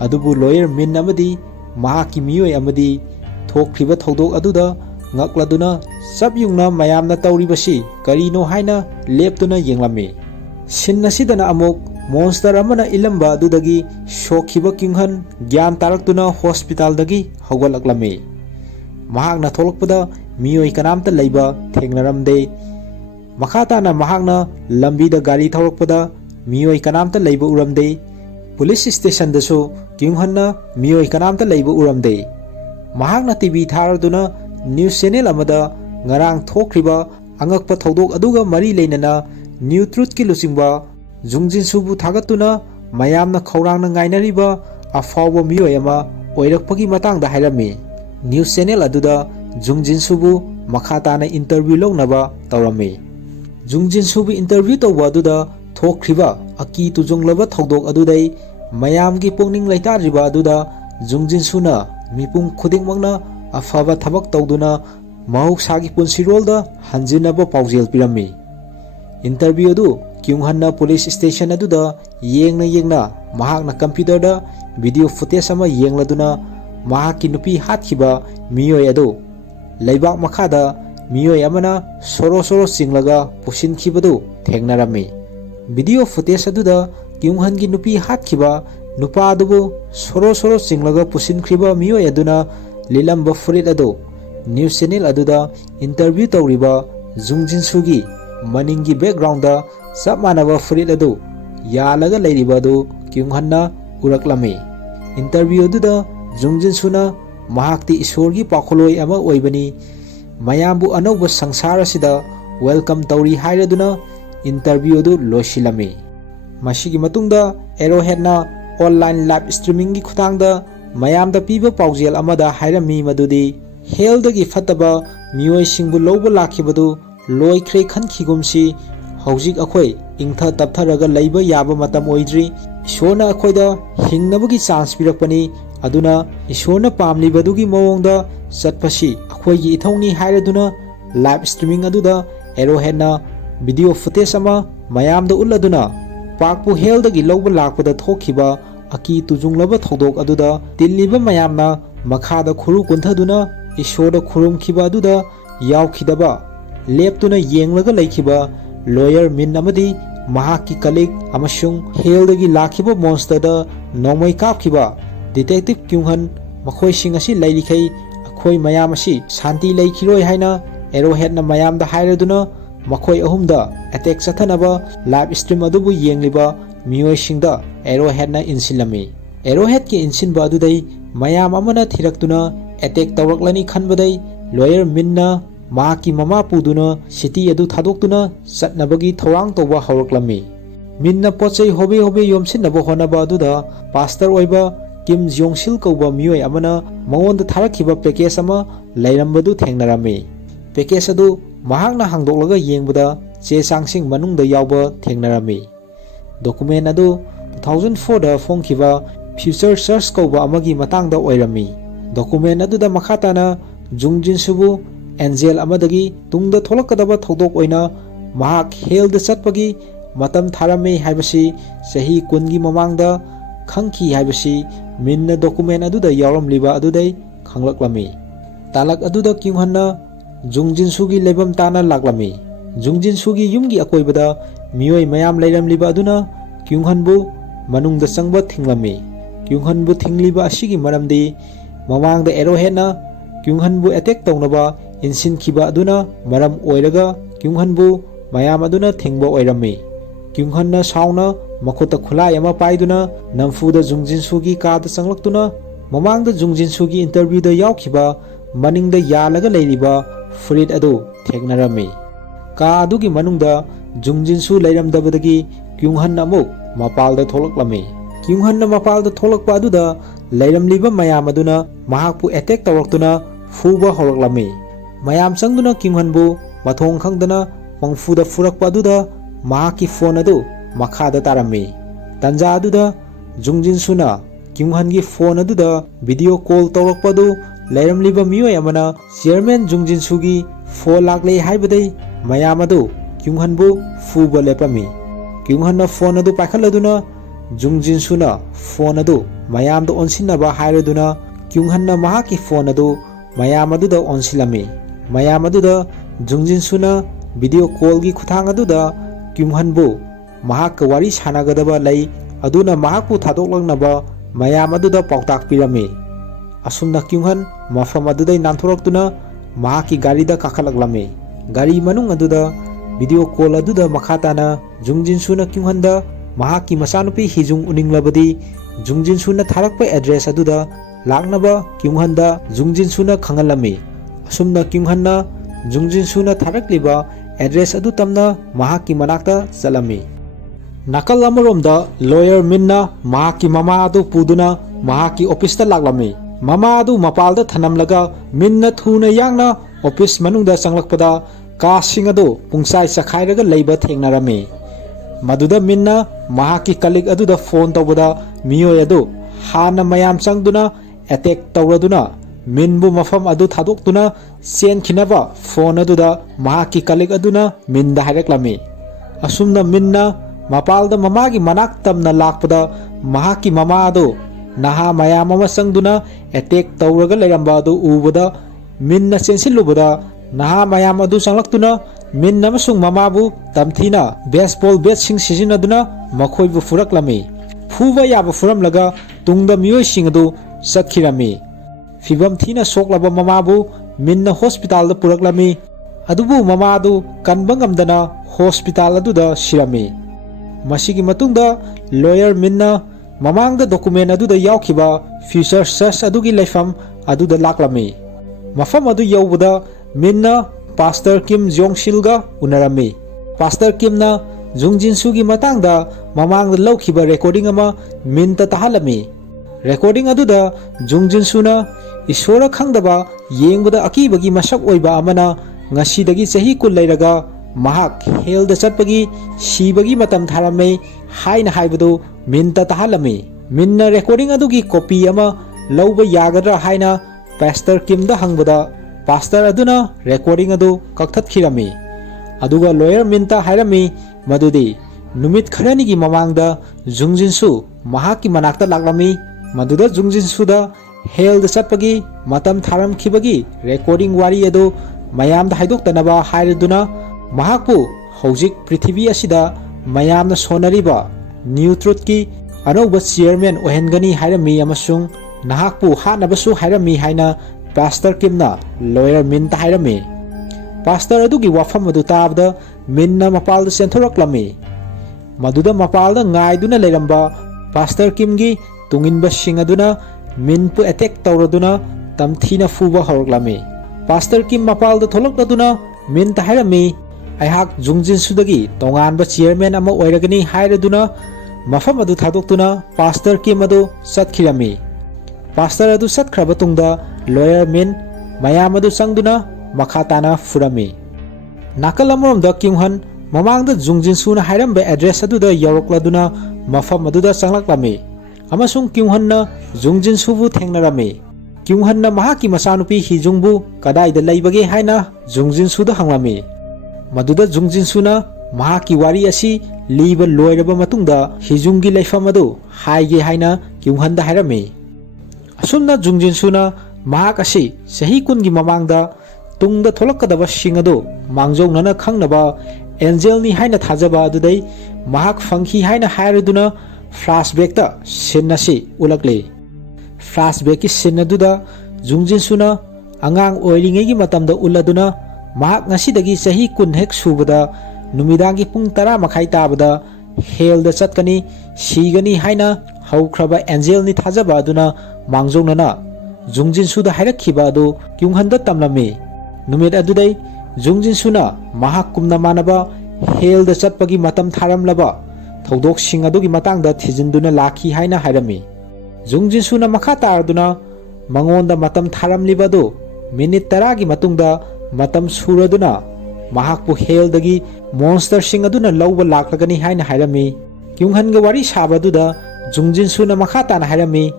adubu lawyer min amadi mahaki miyoi amadi thokriba thodok aduda ngakladuna sabyungna mayamna tawribasi karino haina leptuna yenglami sinna sidana amuk monster amana ilamba adudagi shokhiba kyunghan gyan taraktuna hospital dagi hogalaklami mahakna tholakpada miyoi kanamta leiba thengnaramde makhatana mahakna lambida gari thawrakpada miyoi kanamta leiba uramde police station dasu kyunghanna miyoi kanamta leiba uramde mahakna TV tharaduna news channel amada ngarang thokriba angakpa thodok aduga mari leinana new truth ki lusingba jungjin subu thagatuna mayamna khawrangna ngainariba afawba miyoi ama oirakpagi matangda hairami news channel aduda jungjin subu makhatana interview lognaba tawrami jungjin subu interview tawba aduda thokriba aki tujunglaba thodok adudai mayamgi pungning laitariba aduda jungjin suna mipung khudingmakna afaba thabak tawduna mahuksagi punsirolda hanjinaba paujel pirami interview adu kyunghanna police station aduda yengna mahakna computer da video footage ama yengladuna mahaki nupi hatkiba miyoi adu leibak makhada miyoi amana soro singlaga pusinkhibadu thengnarami video footage aduda kyunghangi nupi hatkiba nupa adubu soro singlaga pusinkhriba miyoi aduna lilamba furit adu news channel aduda interview tawriba jungjin sugi maningi background da chap manaba furit adu yalaga leiriba adu kyunghanna uraklami interview aduda jungjin suna mahakti isorgi pakholoi ama oibani mayambu anauba sangsara sida welcome tawri hairaduna interview adu losilami masigi matungda Arrowhead na online live streaming gi khutangda mayamda piba paujel amada hairami madudi heldagi fataba miyoi singbu loba lakhibadu loikhre khankhigumsi hojik akhoi ingtha taptharaga leiba yaba matam oidri ishona akhoida hingnabagi chance pirakpani aduna ishona pamlibadugi mawongda chatpasi akhoigi ithongni hairaduna live streaming aduda Arrowhead na video footage ama mayamda uladuna pakpu heldagi loba lakpada thokhiba aki tujunglaba thodok aduda tilliba mayamna makhada khuru kunthaduna ishoda khurumkhiba aduda yawkhidaba leptuna yenglaga leikhiba lawyer min amadi mahaki kalik amasung heldagi lakhiba monster da nongmai kapkhiba detective kyunghan ꯃꯈꯣꯏꯁꯤꯡ ꯑꯁꯤ ꯂꯩꯔꯤꯈꯩ ꯑꯩꯈꯣꯏ ꯃꯌꯥꯝ ꯑꯁꯤ ꯁꯥꯟꯇꯤ ꯂꯩꯈꯤꯔꯣꯏ ꯍꯥꯏꯅ ꯑꯦꯔꯣꯍꯦꯗꯅ ꯃꯌꯥꯝꯗ ꯍꯥꯏꯔꯗꯨꯅ ꯃꯈꯣꯏ ꯑꯍꯨꯝꯗ attack ꯆꯠꯊꯅꯕ ꯂꯥꯏꯚ ꯁ꯭ꯇ꯭ꯔꯤꯝ ꯑꯗꯨꯕꯨ ꯌꯦꯡꯂꯤꯕ ꯃꯤꯑꯣꯏꯁꯤꯡꯗ ꯑꯦꯔꯣꯍꯦꯗꯅ ꯏꯟꯁꯤꯜꯂꯝꯃꯤ꯫ ꯑꯦꯔꯣꯍꯦꯗꯀꯤ ꯏꯟꯁꯤꯟꯕ ꯑꯗꯨꯗꯩ ꯃꯌꯥꯝ ꯑꯃꯅ ꯊꯤꯔꯛꯇꯨꯅ ꯑꯦꯇꯦꯛ ꯇꯧꯔꯛꯂꯅꯤ ꯈꯟꯕꯗꯩ ꯂꯣꯌꯔ ꯃꯤꯟꯅ ꯃꯍꯥꯛꯀꯤ ꯃꯃꯥ ꯄꯨꯗꯨꯅ ꯁꯤꯇꯤ ꯑꯗꯨ ꯊꯥꯗꯣꯛꯇꯨꯅ ꯆꯠꯅꯕꯒꯤ ꯊꯧꯔꯥꯡ ꯇꯧꯕ ꯍꯧꯔꯛꯂꯝꯃꯤ꯫ ꯃꯤꯟꯅ ꯄꯣꯠꯆꯩ ꯍꯣꯕꯦ ꯍꯣꯕꯦ ꯌꯣꯝꯁꯤꯟꯅꯕ ꯍꯣꯠꯅꯕ ꯑꯗꯨꯗ ꯄꯥꯁꯇꯔ ꯑꯣꯏꯕ ꯀꯤꯝ ꯖꯣꯡꯁꯤꯜ ꯀꯧꯕ ꯃꯤꯑꯣꯏ ꯑꯃꯅ ꯃꯉꯣꯟꯗ ꯊꯥꯔꯛꯈꯤꯕ ꯄꯦꯀꯦꯖ ꯑꯃ ꯂꯩꯔꯝꯕꯗꯨ ꯊꯦꯡꯅꯔꯝꯃꯤ꯫ ꯄꯦꯀꯦꯖ ꯑꯗꯨ ꯃꯍꯥꯛꯅ ꯍꯥꯡꯗꯣꯛꯂꯒ ꯌꯦꯡꯕꯗ ꯆꯦ ꯆꯥꯡꯁꯤꯡ ꯃꯅꯨꯡꯗ ꯌꯥꯎꯕ ꯊꯦꯡꯅꯔꯝꯃꯤ꯫ ꯗꯣꯀꯨꯃꯦꯟ ꯑꯗꯨ 2004ꯗ ꯐꯣꯡꯈꯤꯕ ꯐ꯭ꯌꯨꯆꯔ ꯆꯔꯆ ꯀꯧꯕ ꯑꯃꯒꯤ ꯃꯇꯥꯡꯗ ꯑꯣꯏꯔꯝꯃꯤ꯫ ꯗꯣꯀꯨꯃꯦꯟ ꯑꯗꯨꯗ ꯃꯈꯥ ꯇꯥꯅ ꯖꯨꯡꯖꯤꯟꯁꯨꯕꯨ ꯑꯦꯟꯖꯦꯜ ꯑꯃꯗꯒꯤ ꯇꯨꯡꯗ ꯊꯣꯛꯂꯛꯀꯗꯕ ꯊꯧꯗꯣꯛ ꯑꯣꯏꯅ ꯃꯍꯥꯛ ꯍꯦꯜꯗ ꯆꯠꯄꯒꯤ ꯃꯇꯝ ꯊꯥꯔꯝꯃꯤ ꯍꯥꯏꯕꯁꯤ ꯆꯍꯤ 10ꯒꯤ ꯃꯃꯥꯡꯗ ꯈꯪꯈꯤ ꯍꯥꯏꯕꯁꯤ ꯃꯤꯟꯅ ꯗꯣꯀꯨꯃꯦꯟ ꯑꯗꯨꯗ ꯌꯥꯎꯔꯝꯂꯤꯕ ꯑꯗꯨꯗꯩ ꯈꯪꯂꯛꯂꯝꯃꯤ꯫ ꯇꯥꯂꯛ ꯑꯗꯨꯗ ꯀ꯭ꯌꯨꯡꯍꯟꯅ ꯖꯨꯡꯖꯤꯟꯁꯨꯒꯤ ꯂꯩꯐꯝ ꯇꯥꯅ ꯂꯥꯛꯂꯝꯃꯤ꯫ ꯖꯨꯡꯖꯤꯟꯁꯨꯒꯤ ꯌꯨꯝꯒꯤ ꯑꯀꯣꯏꯕꯗ ꯃꯤꯑꯣꯏ ꯃꯌꯥꯝ ꯂꯩꯔꯝꯂꯤꯕ ꯑꯗꯨꯅ ꯀ꯭ꯌꯨꯡꯍꯟꯕꯨ ꯃꯅꯨꯡꯗ ꯆꯪꯕ ꯊꯤꯡꯂꯝꯃꯤ꯫ ꯀ꯭ꯌꯨꯡꯍꯟꯕꯨ ꯊꯤꯡꯂꯤꯕ ꯑꯁꯤꯒꯤ ꯃꯔꯝꯗꯤ ꯃꯃꯥꯡꯗ ꯑꯦꯔꯣꯍꯦꯗꯅ ꯀ꯭ꯌꯨꯡꯍꯟꯕꯨ ꯑꯦꯇꯦꯛ ꯇꯧꯅꯕ ꯏꯟꯁꯤꯟꯈꯤꯕ ꯑꯗꯨꯅ ꯃꯔꯝ ꯑꯣꯏꯔꯒ ꯀ꯭ꯌꯨꯡꯍꯟꯕꯨ ꯃꯌꯥꯝ ꯑꯗꯨꯅ ꯊꯤꯡꯕ ꯑꯣꯏꯔꯝꯃꯤ꯫ ꯀ꯭ꯌꯨꯡꯍꯟꯅ ꯁꯥꯎꯅ ꯃꯈꯨꯠꯇ ꯈꯨꯠꯂꯥꯏ ꯑꯃ ꯄꯥꯏꯗꯨꯅ ꯅꯝꯐꯨꯗ ꯖꯨꯡꯖꯤꯟꯁꯨꯒꯤ ꯀꯥꯗ ꯆꯪꯂꯛꯇꯨꯅ ꯃꯃꯥꯡꯗ ꯖꯨꯡꯖꯤꯟꯁꯨꯒꯤ ꯏꯟꯇꯔꯚ꯭ꯌꯨꯗ ꯌꯥꯎꯈꯤꯕ ꯃꯅꯤꯡꯗ ꯌꯥꯜꯂꯒ ꯂꯩꯔꯤꯕ ꯐꯨꯔꯤꯠ ꯑꯗꯨ ꯊꯦꯡꯅꯔꯝꯃꯤ꯫ ꯀꯥ ꯑꯗꯨꯒꯤ ꯃꯅꯨꯡꯗ ꯖꯨꯡꯖꯤꯟꯁꯨ ꯂꯩꯔꯝꯗꯕꯗꯒꯤ ꯀ꯭ꯌꯨꯡꯍꯟ ꯑꯃꯨꯛ ꯃꯄꯥꯜꯗ ꯊꯣꯛꯂꯛꯂꯝꯃꯤ꯫ ꯀ꯭ꯌꯨꯡꯍꯟꯅ ꯃꯄꯥꯜꯗ ꯊꯣꯛꯂꯛꯄ ꯑꯗꯨꯗ ꯂꯩꯔꯝꯂꯤꯕ ꯃꯌꯥꯝ ꯑꯗꯨꯅ ꯃꯍꯥꯛꯄꯨ ꯑꯦꯇꯦꯛ ꯇꯧꯔꯛꯇꯨꯅ ꯐꯨꯕ ꯍꯧꯔꯛꯂꯝꯃꯤ꯫ ꯃꯌꯥꯝ ꯆꯪꯗꯨꯅ ꯀ꯭ꯌꯨꯡꯍꯟꯕꯨ ꯃꯊꯣꯡ ꯈꯪꯗꯅ ꯄꯪꯐꯨꯗ ꯐꯨꯔꯛꯄ ꯑꯗꯨꯗ ꯃꯍꯥꯛꯀꯤ ꯐꯣꯟ ꯑꯗꯨ ꯃꯈꯥꯗ ꯇꯥꯔꯝꯃꯤ꯫ ꯇꯟꯖꯥ ꯑꯗꯨꯗ ꯖꯨꯡꯖꯤꯟꯁꯨꯅ ꯀ꯭ꯌꯨꯡꯍꯟꯒꯤ ꯐꯣꯟ ꯑꯗꯨꯗ ꯚꯤꯗꯤꯑꯣ ꯀꯣꯜ ꯇꯧꯔꯛꯄ ꯑꯗꯨ ꯂꯩꯔꯝꯂꯤꯕ ꯃꯤꯑꯣꯏ ꯑꯃꯅ ꯆꯤꯌꯔꯃꯦꯟ ꯖꯨꯡꯖꯤꯟꯁꯨꯒꯤ ꯐꯣꯟ ꯂꯥꯛꯂꯦ ꯍꯥꯏꯕꯗꯩ ꯃꯌꯥꯝ ꯑꯗꯨ ꯀ꯭ꯌꯨꯡꯍꯟꯕꯨ ꯐꯨꯕ ꯂꯦꯞꯂꯝꯃꯤ꯫ ꯀ꯭ꯌꯨꯡꯍꯟꯅ ꯐꯣꯟ ꯑꯗꯨ ꯄꯥꯏꯈꯠꯂꯗꯨꯅ ꯖꯨꯡꯖꯤꯟꯁꯨꯅ ꯐꯣꯟ ꯑꯗꯨ ꯃꯌꯥꯝꯗ ꯑꯣꯟꯁꯤꯟꯅꯕ ꯍꯥꯏꯔꯗꯨꯅ ꯀ꯭ꯌꯨꯡꯍꯟꯅ ꯃꯍꯥꯛꯀꯤ ꯐꯣꯟ ꯑꯗꯨ ꯃꯌꯥꯝ ꯑꯗꯨꯗ ꯑꯣꯟꯁꯤꯜꯂꯝꯃꯤ꯫ ꯃꯌꯥꯝ ꯑꯗꯨꯗ ꯖꯨꯡꯖꯤꯟꯁꯨꯅ ꯚꯤꯗꯤꯑꯣ ꯀꯣꯜꯒꯤ ꯈꯨꯠꯊꯥꯡ ꯑꯗꯨꯗ ꯀ꯭ꯌꯨꯡꯍꯟꯕꯨ ꯃꯍꯥꯛꯀ ꯋꯥꯔꯤ ꯁꯥꯟꯅꯒꯗꯕ ꯂꯩ ꯑꯗꯨꯅ ꯃꯍꯥꯛꯄꯨ ꯊꯥꯗꯣꯛꯂꯛꯅꯕ ꯃꯌꯥꯝ ꯑꯗꯨꯗ ꯄꯥꯎꯇꯥꯛ ꯄꯤꯔꯝꯃꯤ꯫ ꯑꯁꯨꯝꯅ ꯀ꯭ꯌꯨꯡꯍꯟ ꯃꯐꯝ ꯑꯗꯨꯗꯩ ꯅꯥꯟꯊꯣꯔꯛꯇꯨꯅ ꯃꯍꯥꯛꯀꯤ ꯒꯥꯔꯤꯗ ꯀꯥꯈꯠꯂꯛꯂꯝꯃꯤ꯫ ꯒꯥꯔꯤ ꯃꯅꯨꯡ ꯑꯗꯨꯗ ꯚꯤꯗꯤꯑꯣ ꯀꯣꯜ ꯑꯗꯨꯗ ꯃꯈꯥ ꯇꯥꯅ ꯖꯨꯡꯖꯤꯟꯁꯨꯅ ꯀ꯭ꯌꯨꯡꯍꯟꯗ ꯃꯍꯥꯛꯀꯤ ꯃꯆꯥꯅꯨꯄꯤ ꯍꯤꯖꯨꯡ ꯎꯅꯤꯡꯂꯕꯗꯤ ꯖꯨꯡꯖꯤꯟꯁꯨꯅ ꯊꯥꯔꯛꯄ ꯑꯦꯗ꯭ꯔꯦꯁ ꯑꯗꯨꯗ ꯂꯥꯛꯅꯕ ꯀ꯭ꯌꯨꯡꯍꯟꯗ ꯖꯨꯡꯖꯤꯟꯁꯨꯅ ꯈꯪꯍꯜꯂꯝꯃꯤ꯫ ꯑꯁꯨꯝꯅ ꯀ꯭ꯌꯨꯡꯍꯟꯅ ꯖꯨꯡꯖꯤꯟꯁꯨꯅ ꯊꯥꯔꯛꯂꯤꯕ ꯑꯦꯗ꯭ꯔꯦꯁ ꯑꯗꯨ ꯇꯝꯅ ꯃꯍꯥꯛꯀꯤ ꯃꯅꯥꯛꯇ ꯆꯠꯂꯝꯃꯤ꯫ ꯅꯥꯀꯜ ꯑꯃꯔꯣꯝꯗ ꯂꯣꯌꯔ ꯃꯤꯟꯅ ꯃꯍꯥꯛꯀꯤ ꯃꯃꯥ ꯑꯗꯨ ꯄꯨꯗꯨꯅ ꯃꯍꯥꯛꯀꯤ ꯑꯣꯐꯤꯁꯇ ꯂꯥꯛꯂꯝꯃꯤ꯫ ꯃꯃꯥ ꯑꯗꯨ ꯃꯄꯥꯜꯗ ꯊꯅꯝꯂꯒ ꯃꯤꯟꯅ ꯊꯨꯅ ꯌꯥꯡꯅ ꯑꯣꯐꯤꯁ ꯃꯅꯨꯡꯗ ꯆꯪꯂꯛꯄꯗ ꯀꯥꯁꯤꯡ ꯑꯗꯨ ꯄꯨꯡꯆꯥꯏ ꯆꯈꯥꯏꯔꯒ ꯂꯩꯕ ꯊꯦꯡꯅꯔꯝꯃꯤ꯫ ꯃꯗꯨꯗ ꯃꯤꯟꯅ ꯃꯍꯥꯛꯀꯤ ꯀꯂꯤꯛ ꯑꯗꯨꯗ ꯐꯣꯟ ꯇꯧꯕꯗ ꯃꯤꯑꯣꯏ ꯑꯗꯨ ꯍꯥꯟꯅ ꯃꯌꯥꯝ ꯆꯪꯗꯨꯅ ꯑꯦꯇꯦꯛ ꯇꯧꯔꯗꯨꯅ ꯃꯤꯟꯕꯨ ꯃꯐꯝ ꯑꯗꯨ ꯊꯥꯗꯣꯛꯇꯨꯅ ꯆꯦꯟꯈꯤꯅꯕ ꯐꯣꯟ ꯑꯗꯨꯗ ꯃꯍꯥꯛꯀꯤ ꯀꯂꯤꯛ ꯑꯗꯨꯅ ꯃꯤꯟꯗ ꯍꯥꯏꯔꯛꯂꯝꯃꯤ꯫ ꯑꯁꯨꯝꯅ ꯃꯤꯟꯅ ꯃꯄꯥꯜꯗ ꯃꯃꯥꯒꯤ ꯃꯅꯥꯛ ꯇꯝꯅ ꯂꯥꯛꯄꯗ ꯃꯍꯥꯛꯀꯤ ꯃꯃꯥ ꯑꯗꯨ ꯅꯍꯥ ꯃꯌꯥꯝ ꯑꯃ ꯆꯪꯗꯨꯅ ꯑꯦꯇꯦꯛ ꯇꯧꯔꯒ ꯂꯩꯔꯝꯕ ꯑꯗꯨ ꯎꯕꯗ ꯃꯤꯟꯅ ꯆꯦꯟꯁꯤꯜꯂꯨꯕꯗ ꯅꯍꯥ ꯃꯌꯥꯝ ꯑꯗꯨ ꯆꯪꯂꯛꯇꯨꯅ ꯃꯤꯟ ꯑꯃꯁꯨꯡ ꯃꯃꯥꯕꯨ ꯇꯝꯊꯤꯅ ꯕꯦꯁꯕꯣꯜ ꯕꯦꯠꯁꯤꯡ ꯁꯤꯖꯤꯟꯅꯗꯨꯅ ꯃꯈꯣꯏꯕꯨ ꯐꯨꯔꯛꯂꯝꯃꯤ꯫ ꯐꯨꯕ ꯌꯥꯕ ꯐꯨꯔꯝꯂꯒ ꯇꯨꯡꯗ ꯃꯤꯑꯣꯏꯁꯤꯡ ꯑꯗꯨ ꯆꯠꯈꯤꯔꯝꯃꯤ꯫ ꯐꯤꯚꯝ ꯊꯤꯅ ꯁꯣꯛꯂꯕ ꯃꯃꯥꯕꯨ ꯃꯤꯟꯅ ꯍꯣꯁꯄꯤꯇꯥꯜꯗ ꯄꯨꯔꯛꯂꯝꯃꯤ꯫ ꯑꯗꯨꯕꯨ ꯃꯃꯥ ꯑꯗꯨ ꯀꯟꯕ ꯉꯝꯗꯅ ꯍꯣꯁꯄꯤꯇꯥꯜ ꯑꯗꯨꯗ ꯁꯤꯔꯝꯃꯤ꯫ ꯃꯁꯤꯒꯤ ꯃꯇꯨꯡꯗ ꯂꯣꯌꯔ ꯃꯤꯟꯅ ꯃꯃꯥꯡꯗ ꯗꯣꯀꯨꯃꯦꯟ ꯑꯗꯨꯗ ꯌꯥꯎꯈꯤꯕ ꯐ꯭ꯌꯨꯆꯔ ꯆꯔꯆ ꯑꯗꯨꯒꯤ ꯂꯩꯐꯝ ꯑꯗꯨꯗ ꯂꯥꯛꯂꯝꯃꯤ꯫ ꯃꯐꯝ ꯑꯗꯨ ꯌꯧꯕꯗ ꯃꯤꯟꯅ ꯄꯥꯁꯇꯔ ꯀꯤꯝ ꯖꯣꯡꯁꯤꯜꯒ ꯎꯅꯔꯝꯃꯤ꯫ ꯄꯥꯁꯇꯔ ꯀꯤꯝꯅ ꯖꯨꯡꯖꯤꯟꯁꯨꯒꯤ ꯃꯇꯥꯡꯗ ꯃꯃꯥꯡꯗ ꯂꯧꯈꯤꯕ ꯔꯦꯀꯣꯔꯗꯤꯡ ꯑꯃ ꯃꯤꯟꯇ ꯇꯥꯍꯜꯂꯝꯃꯤ꯫ ꯔꯦꯀꯣꯔꯗꯤꯡ ꯑꯗꯨꯗ ꯖꯨꯡꯖꯤꯟꯁꯨꯅ ꯏꯁꯣꯔ ꯈꯪꯗꯕ ꯌꯦꯡꯕꯗ ꯑꯀꯤꯕꯒꯤ ꯃꯁꯛ ꯑꯣꯏꯕ ꯑꯃꯅ ꯉꯁꯤꯗꯒꯤ ꯆꯍꯤ 10 ꯂꯩꯔꯒ ꯃꯍꯥꯛ ꯍꯦꯜꯗ ꯆꯠꯄꯒꯤ ꯁꯤꯕꯒꯤ ꯃꯇꯝ ꯊꯥꯔꯝꯃꯤ ꯍꯥꯏꯅ ꯍꯥꯏꯕꯗꯨ ꯃꯤꯟꯇ ꯇꯥꯍꯜꯂꯝꯃꯤ꯫ ꯃꯤꯟꯅ ꯔꯦꯀꯣꯔꯗꯤꯡ ꯑꯗꯨꯒꯤ ꯀꯣꯄꯤ ꯑꯃ ꯂꯧꯕ ꯌꯥꯒꯗ꯭ꯔꯥ ꯍꯥꯏꯅ ꯄꯥꯁꯇꯔ ꯀꯤꯝꯗ ꯍꯪꯕꯗ ꯄꯥꯁꯇꯔ ꯑꯗꯨꯅ ꯔꯦꯀꯣꯔꯗꯤꯡ ꯑꯗꯨ ꯀꯛꯊꯠꯈꯤꯔꯝꯃꯤ꯫ ꯑꯗꯨꯒ ꯂꯣꯌꯔ ꯃꯤꯟꯇ ꯍꯥꯏꯔꯝꯃꯤ ꯃꯗꯨꯗꯤ ꯅꯨꯃꯤꯠ ꯈꯔꯅꯤꯒꯤ ꯃꯃꯥꯡꯗ ꯖꯨꯡꯖꯤꯟꯁꯨ ꯃꯍꯥꯛꯀꯤ ꯃꯅꯥꯛꯇ ꯂꯥꯛꯂꯝꯃꯤ꯫ ꯃꯗꯨꯗ ꯖꯨꯡꯖꯤꯟꯁꯨꯗ ꯍꯦꯜꯗ ꯆꯠꯄꯒꯤ ꯃꯇꯝ ꯊꯥꯔꯝꯈꯤꯕꯒꯤ ꯔꯦꯀꯣꯔꯗꯤꯡ ꯋꯥꯔꯤ ꯑꯗꯨ ꯃꯌꯥꯝꯗ ꯍꯥꯏꯗꯣꯛꯇꯅꯕ ꯍꯥꯏꯔꯗꯨꯅ ꯃꯍꯥꯛꯄꯨ ꯍꯧꯖꯤꯛ ꯄ꯭ꯔꯤꯊꯤꯕꯤ ꯑꯁꯤꯗ ꯃꯌꯥꯝꯅ ꯁꯣꯟꯅꯔꯤꯕ ꯅ꯭ꯌꯨ ꯇ꯭ꯔꯨꯊꯀꯤ ꯑꯅꯧꯕ ꯆꯤꯌꯔꯃꯦꯟ ꯑꯣꯏꯍꯟꯒꯅꯤ ꯍꯥꯏꯔꯝꯃꯤ ꯑꯃꯁꯨꯡ ꯅꯍꯥꯛꯄꯨ ꯍꯥꯠꯅꯕꯁꯨ ꯍꯥꯏꯔꯝꯃꯤ ꯍꯥꯏꯅ ꯄꯥꯁꯇꯔ ꯀꯤꯝꯅ ꯂꯣꯌꯔ ꯃꯤꯟꯇ ꯍꯥꯏꯔꯝꯃꯤ꯫ ꯄꯥꯁꯇꯔ ꯑꯗꯨꯒꯤ ꯋꯥꯐꯝ ꯑꯗꯨ ꯇꯥꯕꯗ ꯃꯤꯟꯅ ꯃꯄꯥꯜꯗ ꯆꯦꯟꯊꯣꯔꯛꯂꯝꯃꯤ꯫ ꯃꯗꯨꯗ ꯃꯄꯥꯜꯗ ꯉꯥꯏꯗꯨꯅ ꯂꯩꯔꯝꯕ ꯄꯥꯁꯇꯔ ꯀꯤꯝꯒꯤ ꯇꯨꯡꯏꯟꯕꯁꯤꯡ ꯑꯗꯨꯅ ꯃꯤꯟꯄꯨ ꯑꯦꯇꯦꯛ ꯇꯧꯔꯗꯨꯅ ꯇꯝꯊꯤꯅ ꯐꯨꯕ ꯍꯧꯔꯛꯂꯝꯃꯤ꯫ ꯄꯥꯁꯇꯔ ꯀꯤꯝ ꯃꯄꯥꯜꯗ ꯊꯣꯛꯂꯛꯂꯗꯨꯅ ꯃꯤꯟꯇ ꯍꯥꯏꯔꯝꯃꯤ, "ꯑꯩꯍꯥꯛ ꯖꯨꯡꯖꯤꯟꯁꯨꯗꯒꯤ ꯇꯣꯉꯥꯟꯕ ꯆꯤꯌꯔꯃꯦꯟ ꯑꯃ ꯑꯣꯏꯔꯒꯅꯤ" ꯍꯥꯏꯔꯗꯨꯅ ꯃꯐꯝ ꯑꯗꯨ ꯊꯥꯗꯣꯛꯇꯨꯅ ꯄꯥꯁꯇꯔ ꯀꯤꯝ ꯑꯗꯨ ꯆꯠꯈꯤꯔꯝꯃꯤ꯫ ꯄꯥꯁꯇꯔ ꯑꯗꯨ ꯆꯠꯈ꯭ꯔꯕ ꯇꯨꯡꯗ ꯂꯣꯌꯔ ꯃꯤꯟ ꯃꯌꯥꯝ ꯑꯗꯨ ꯆꯪꯗꯨꯅ ꯃꯈꯥ ꯇꯥꯅ ꯐꯨꯔꯝꯃꯤ꯫ ꯅꯥꯀꯜ ꯑꯃꯔꯣꯝꯗ ꯀ꯭ꯌꯨꯡꯍꯟ ꯃꯃꯥꯡꯗ ꯖꯨꯡꯖꯤꯟꯁꯨꯅ ꯍꯥꯏꯔꯝꯕ ꯑꯦꯗ꯭ꯔꯦꯁ ꯑꯗꯨꯗ ꯌꯧꯔꯛꯂꯗꯨꯅ ꯃꯐꯝ ꯑꯗꯨꯗ ꯆꯪꯂꯛꯂꯝꯃꯤ ꯑꯃꯁꯨꯡ ꯀ꯭ꯌꯨꯡꯍꯟꯅ ꯖꯨꯡꯖꯤꯟꯁꯨꯕꯨ ꯊꯦꯡꯅꯔꯝꯃꯤ꯫ ꯀ꯭ꯌꯨꯡꯍꯟꯅ ꯃꯍꯥꯛꯀꯤ ꯃꯆꯥꯅꯨꯄꯤ ꯍꯤꯖꯨꯡꯕꯨ ꯀꯗꯥꯏꯗ ꯂꯩꯕꯒꯦ ꯍꯥꯏꯅ ꯖꯨꯡꯖꯤꯟꯁꯨꯗ ꯍꯪꯂꯝꯃꯤ꯫ ꯃꯗꯨꯗ ꯖꯨꯡꯖꯤꯟꯁꯨꯅ ꯃꯍꯥꯛꯀꯤ ꯋꯥꯔꯤ ꯑꯁꯤ ꯂꯤꯕ ꯂꯣꯏꯔꯕ ꯃꯇꯨꯡꯗ ꯍꯤꯖꯨꯡꯒꯤ ꯂꯩꯐꯝ ꯑꯗꯨ ꯍꯥꯏꯒꯦ ꯍꯥꯏꯅ ꯀ꯭ꯌꯨꯡꯍꯟꯗ ꯍꯥꯏꯔꯝꯃꯤ꯫ ꯑꯁꯨꯝꯅ ꯖꯨꯡꯖꯤꯟꯁꯨꯅ ꯃꯍꯥꯛ ꯑꯁꯤ ꯆꯍꯤ 10ꯒꯤ ꯃꯃꯥꯡꯗ ꯇꯨꯡꯗ ꯊꯣꯛꯂꯛꯀꯗꯕꯁꯤꯡ ꯑꯗꯨ ꯃꯥꯡꯖꯧꯅꯅ ꯈꯪꯅꯕ ꯑꯦꯟꯖꯦꯜꯅꯤ ꯍꯥꯏꯅ ꯊꯥꯖꯕ ꯑꯗꯨꯗꯩ ꯃꯍꯥꯛ ꯐꯪꯈꯤ ꯍꯥꯏꯅ ꯍꯥꯏꯔꯗꯨꯅ ꯐ꯭ꯂꯥꯁꯕꯦꯛꯇ ꯁꯤꯟ ꯑꯁꯤ ꯎꯠꯂꯛꯂꯤ꯫ ꯐ꯭ꯂꯥꯁꯕꯦꯛꯀꯤ ꯁꯤꯟ ꯑꯗꯨꯗ ꯖꯨꯡꯖꯤꯟꯁꯨꯅ ꯑꯉꯥꯡ ꯑꯣꯏꯔꯤꯉꯩꯒꯤ ꯃꯇꯝꯗ ꯎꯠꯂꯗꯨꯅ ꯃꯍꯥꯛ ꯉꯁꯤꯗꯒꯤ ꯆꯍꯤ 10 ꯍꯦꯛ ꯁꯨꯕꯗ ꯅꯨꯃꯤꯗꯥꯡꯒꯤ ꯄꯨꯡ 10:30 ꯇꯥꯕꯗ ꯍꯦꯜꯗ ꯆꯠꯀꯅꯤ, ꯁꯤꯒꯅꯤ ꯍꯥꯏꯅ ꯍꯧꯈ꯭ꯔꯕ ꯑꯦꯟꯖꯦꯜꯅꯤ ꯊꯥꯖꯕ ꯑꯗꯨꯅ ꯃꯥꯡꯖꯧꯅꯅ ꯖꯨꯡꯖꯤꯟꯁꯨꯗ ꯍꯥꯏꯔꯛꯈꯤꯕ ꯑꯗꯨ ꯀ꯭ꯌꯨꯡꯍꯟꯗ ꯇꯝꯂꯝꯃꯤ꯫ ꯅꯨꯃꯤꯠ ꯑꯗꯨꯗꯩ ꯖꯨꯡꯖꯤꯟꯁꯨꯅ ꯃꯍꯥꯛꯀꯨꯝꯅ ꯃꯥꯟꯅꯕ ꯍꯦꯜꯗ ꯆꯠꯄꯒꯤ ꯃꯇꯝ ꯊꯥꯔꯝꯂꯕ ꯊꯧꯗꯣꯛꯁꯤꯡ ꯑꯗꯨꯒꯤ ꯃꯇꯥꯡꯗ ꯊꯤꯖꯤꯟꯗꯨꯅ ꯂꯥꯛꯈꯤ ꯍꯥꯏꯅ ꯍꯥꯏꯔꯝꯃꯤ꯫ ꯖꯨꯡꯖꯤꯟꯁꯨꯅ ꯃꯈꯥ ꯇꯥꯔꯗꯨꯅ ꯃꯉꯣꯟꯗ ꯃꯇꯝ ꯊꯥꯔꯝꯂꯤꯕ ꯑꯗꯨ ꯃꯤꯅꯤꯠ 10ꯒꯤ ꯃꯇꯨꯡꯗ ꯃꯇꯝ ꯁꯨꯔꯗꯨꯅ ꯃꯍꯥꯛꯄꯨ ꯍꯦꯜꯗꯒꯤ ꯃꯣꯟꯁꯇꯔꯁꯤꯡ ꯑꯗꯨꯅ ꯂꯧꯕ ꯂꯥꯛꯂꯒꯅꯤ ꯍꯥꯏꯅ ꯍꯥꯏꯔꯝꯃꯤ꯫ ꯀ꯭ꯌꯨꯡꯍꯟꯒ ꯋꯥꯔꯤ ꯁꯥꯕ ꯑꯗꯨꯗ ꯖꯨꯡꯖꯤꯟꯁꯨꯅ ꯃꯈꯥ ꯇꯥꯅ ꯍꯥꯏꯔꯝꯃꯤ,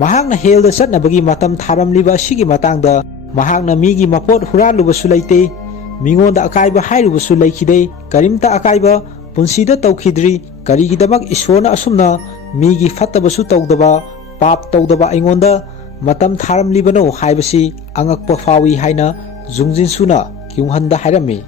ꯃꯍꯥꯛꯅ ꯍꯦꯜꯗ ꯆꯠꯅꯕꯒꯤ ꯃꯇꯝ ꯊꯥꯔꯝꯂꯤꯕ ꯑꯁꯤꯒꯤ ꯃꯇꯥꯡꯗ ꯃꯍꯥꯛꯅ ꯃꯤꯒꯤ ꯃꯄꯣꯠ ꯍꯨꯔꯥꯜꯂꯨꯕꯁꯨ ꯂꯩꯇꯦ, ꯃꯤꯉꯣꯟꯗ ꯑꯀꯥꯏꯕ ꯍꯥꯏꯔꯨꯕꯁꯨ ꯂꯩꯈꯤꯗꯦ, ꯀꯔꯤꯝꯇ ꯑꯀꯥꯏꯕ ꯄꯨꯟꯁꯤꯗ ꯇꯧꯈꯤꯗ꯭ꯔꯤ꯫ ꯀꯔꯤꯒꯤꯗꯃꯛ ꯏꯁꯣꯔꯅ ꯑꯁꯨꯝꯅ ꯃꯤꯒꯤ ꯐꯠꯇꯕꯁꯨ ꯇꯧꯗꯕ, ꯄꯥꯞ ꯇꯧꯗꯕ ꯑꯩꯉꯣꯟꯗ ꯃꯇꯝ ꯊꯥꯔꯝꯂꯤꯕꯅꯣ ꯍꯥꯏꯕꯁꯤ ꯑꯉꯛꯄ ꯐꯥꯎꯏ ꯍꯥꯏꯅ ꯖꯨꯡꯖꯤꯟꯁꯨꯅ ꯀ꯭ꯌꯨꯡꯍꯟꯗ ꯍꯥꯏꯔꯝꯃꯤ꯫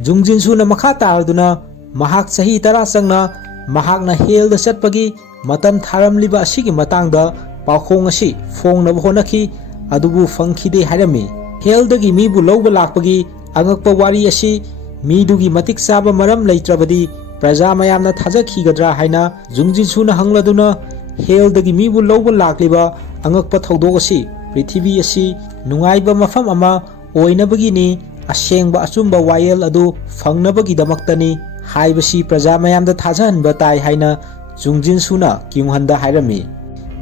ꯖꯨꯡꯖꯤꯟꯁꯨꯅ ꯃꯈꯥ ꯇꯥꯔꯗꯨꯅ ꯃꯍꯥꯛ ꯆꯍꯤ 10 ꯆꯪꯅ ꯃꯍꯥꯛꯅ ꯍꯦꯜꯗ ꯆꯠꯄꯒꯤ ꯃꯇꯝ ꯊꯥꯔꯝꯂꯤꯕ ꯑꯁꯤꯒꯤ ꯃꯇꯥꯡꯗ ꯄꯥꯎꯈꯣꯡ ꯑꯁꯤ ꯐꯣꯡꯅꯕ ꯍꯣꯠꯅꯈꯤ, ꯑꯗꯨꯕꯨ ꯐꯪꯈꯤꯗꯦ ꯍꯥꯏꯔꯝꯃꯤ꯫ ꯍꯦꯜꯗꯒꯤ ꯃꯤꯕꯨ ꯂꯧꯕ ꯂꯥꯛꯄꯒꯤ ꯑꯉꯛꯄ ꯋꯥꯔꯤ ꯑꯁꯤ ꯃꯤꯗꯨꯒꯤ ꯃꯇꯤꯛ ꯆꯥꯕ ꯃꯔꯝ ꯂꯩꯇ꯭ꯔꯕꯗꯤ ꯄ꯭ꯔꯖꯥ ꯃꯌꯥꯝꯅ ꯊꯥꯖꯈꯤꯒꯗ꯭ꯔꯥ ꯍꯥꯏꯅ ꯖꯨꯡꯖꯤꯟꯁꯨꯅ ꯍꯪꯂꯗꯨꯅ ꯍꯦꯜꯗꯒꯤ ꯃꯤꯕꯨ ꯂꯧꯕ ꯂꯥꯛꯂꯤꯕ ꯑꯉꯛꯄ ꯊꯧꯗꯣꯛ ꯑꯁꯤ ꯄ꯭ꯔꯤꯊꯤꯕꯤ ꯑꯁꯤ ꯅꯨꯡꯉꯥꯏꯕ ꯃꯐꯝ ꯑꯃ ꯑꯣꯏꯅꯕꯒꯤꯅꯤ, ꯑꯁꯦꯡꯕ ꯑꯆꯨꯝꯕ ꯋꯥꯌꯦꯜ ꯑꯗꯨ ꯐꯪꯅꯕꯒꯤꯗꯃꯛꯇꯅꯤ ꯍꯥꯏꯕꯁꯤ ꯄ꯭ꯔꯖꯥ ꯃꯌꯥꯝꯗ ꯊꯥꯖꯍꯟꯕ ꯇꯥꯏ ꯍꯥꯏꯅ ꯖꯨꯡꯖꯤꯟꯁꯨꯅ ꯀ꯭ꯌꯨꯡꯍꯟꯗ ꯍꯥꯏꯔꯝꯃꯤ꯫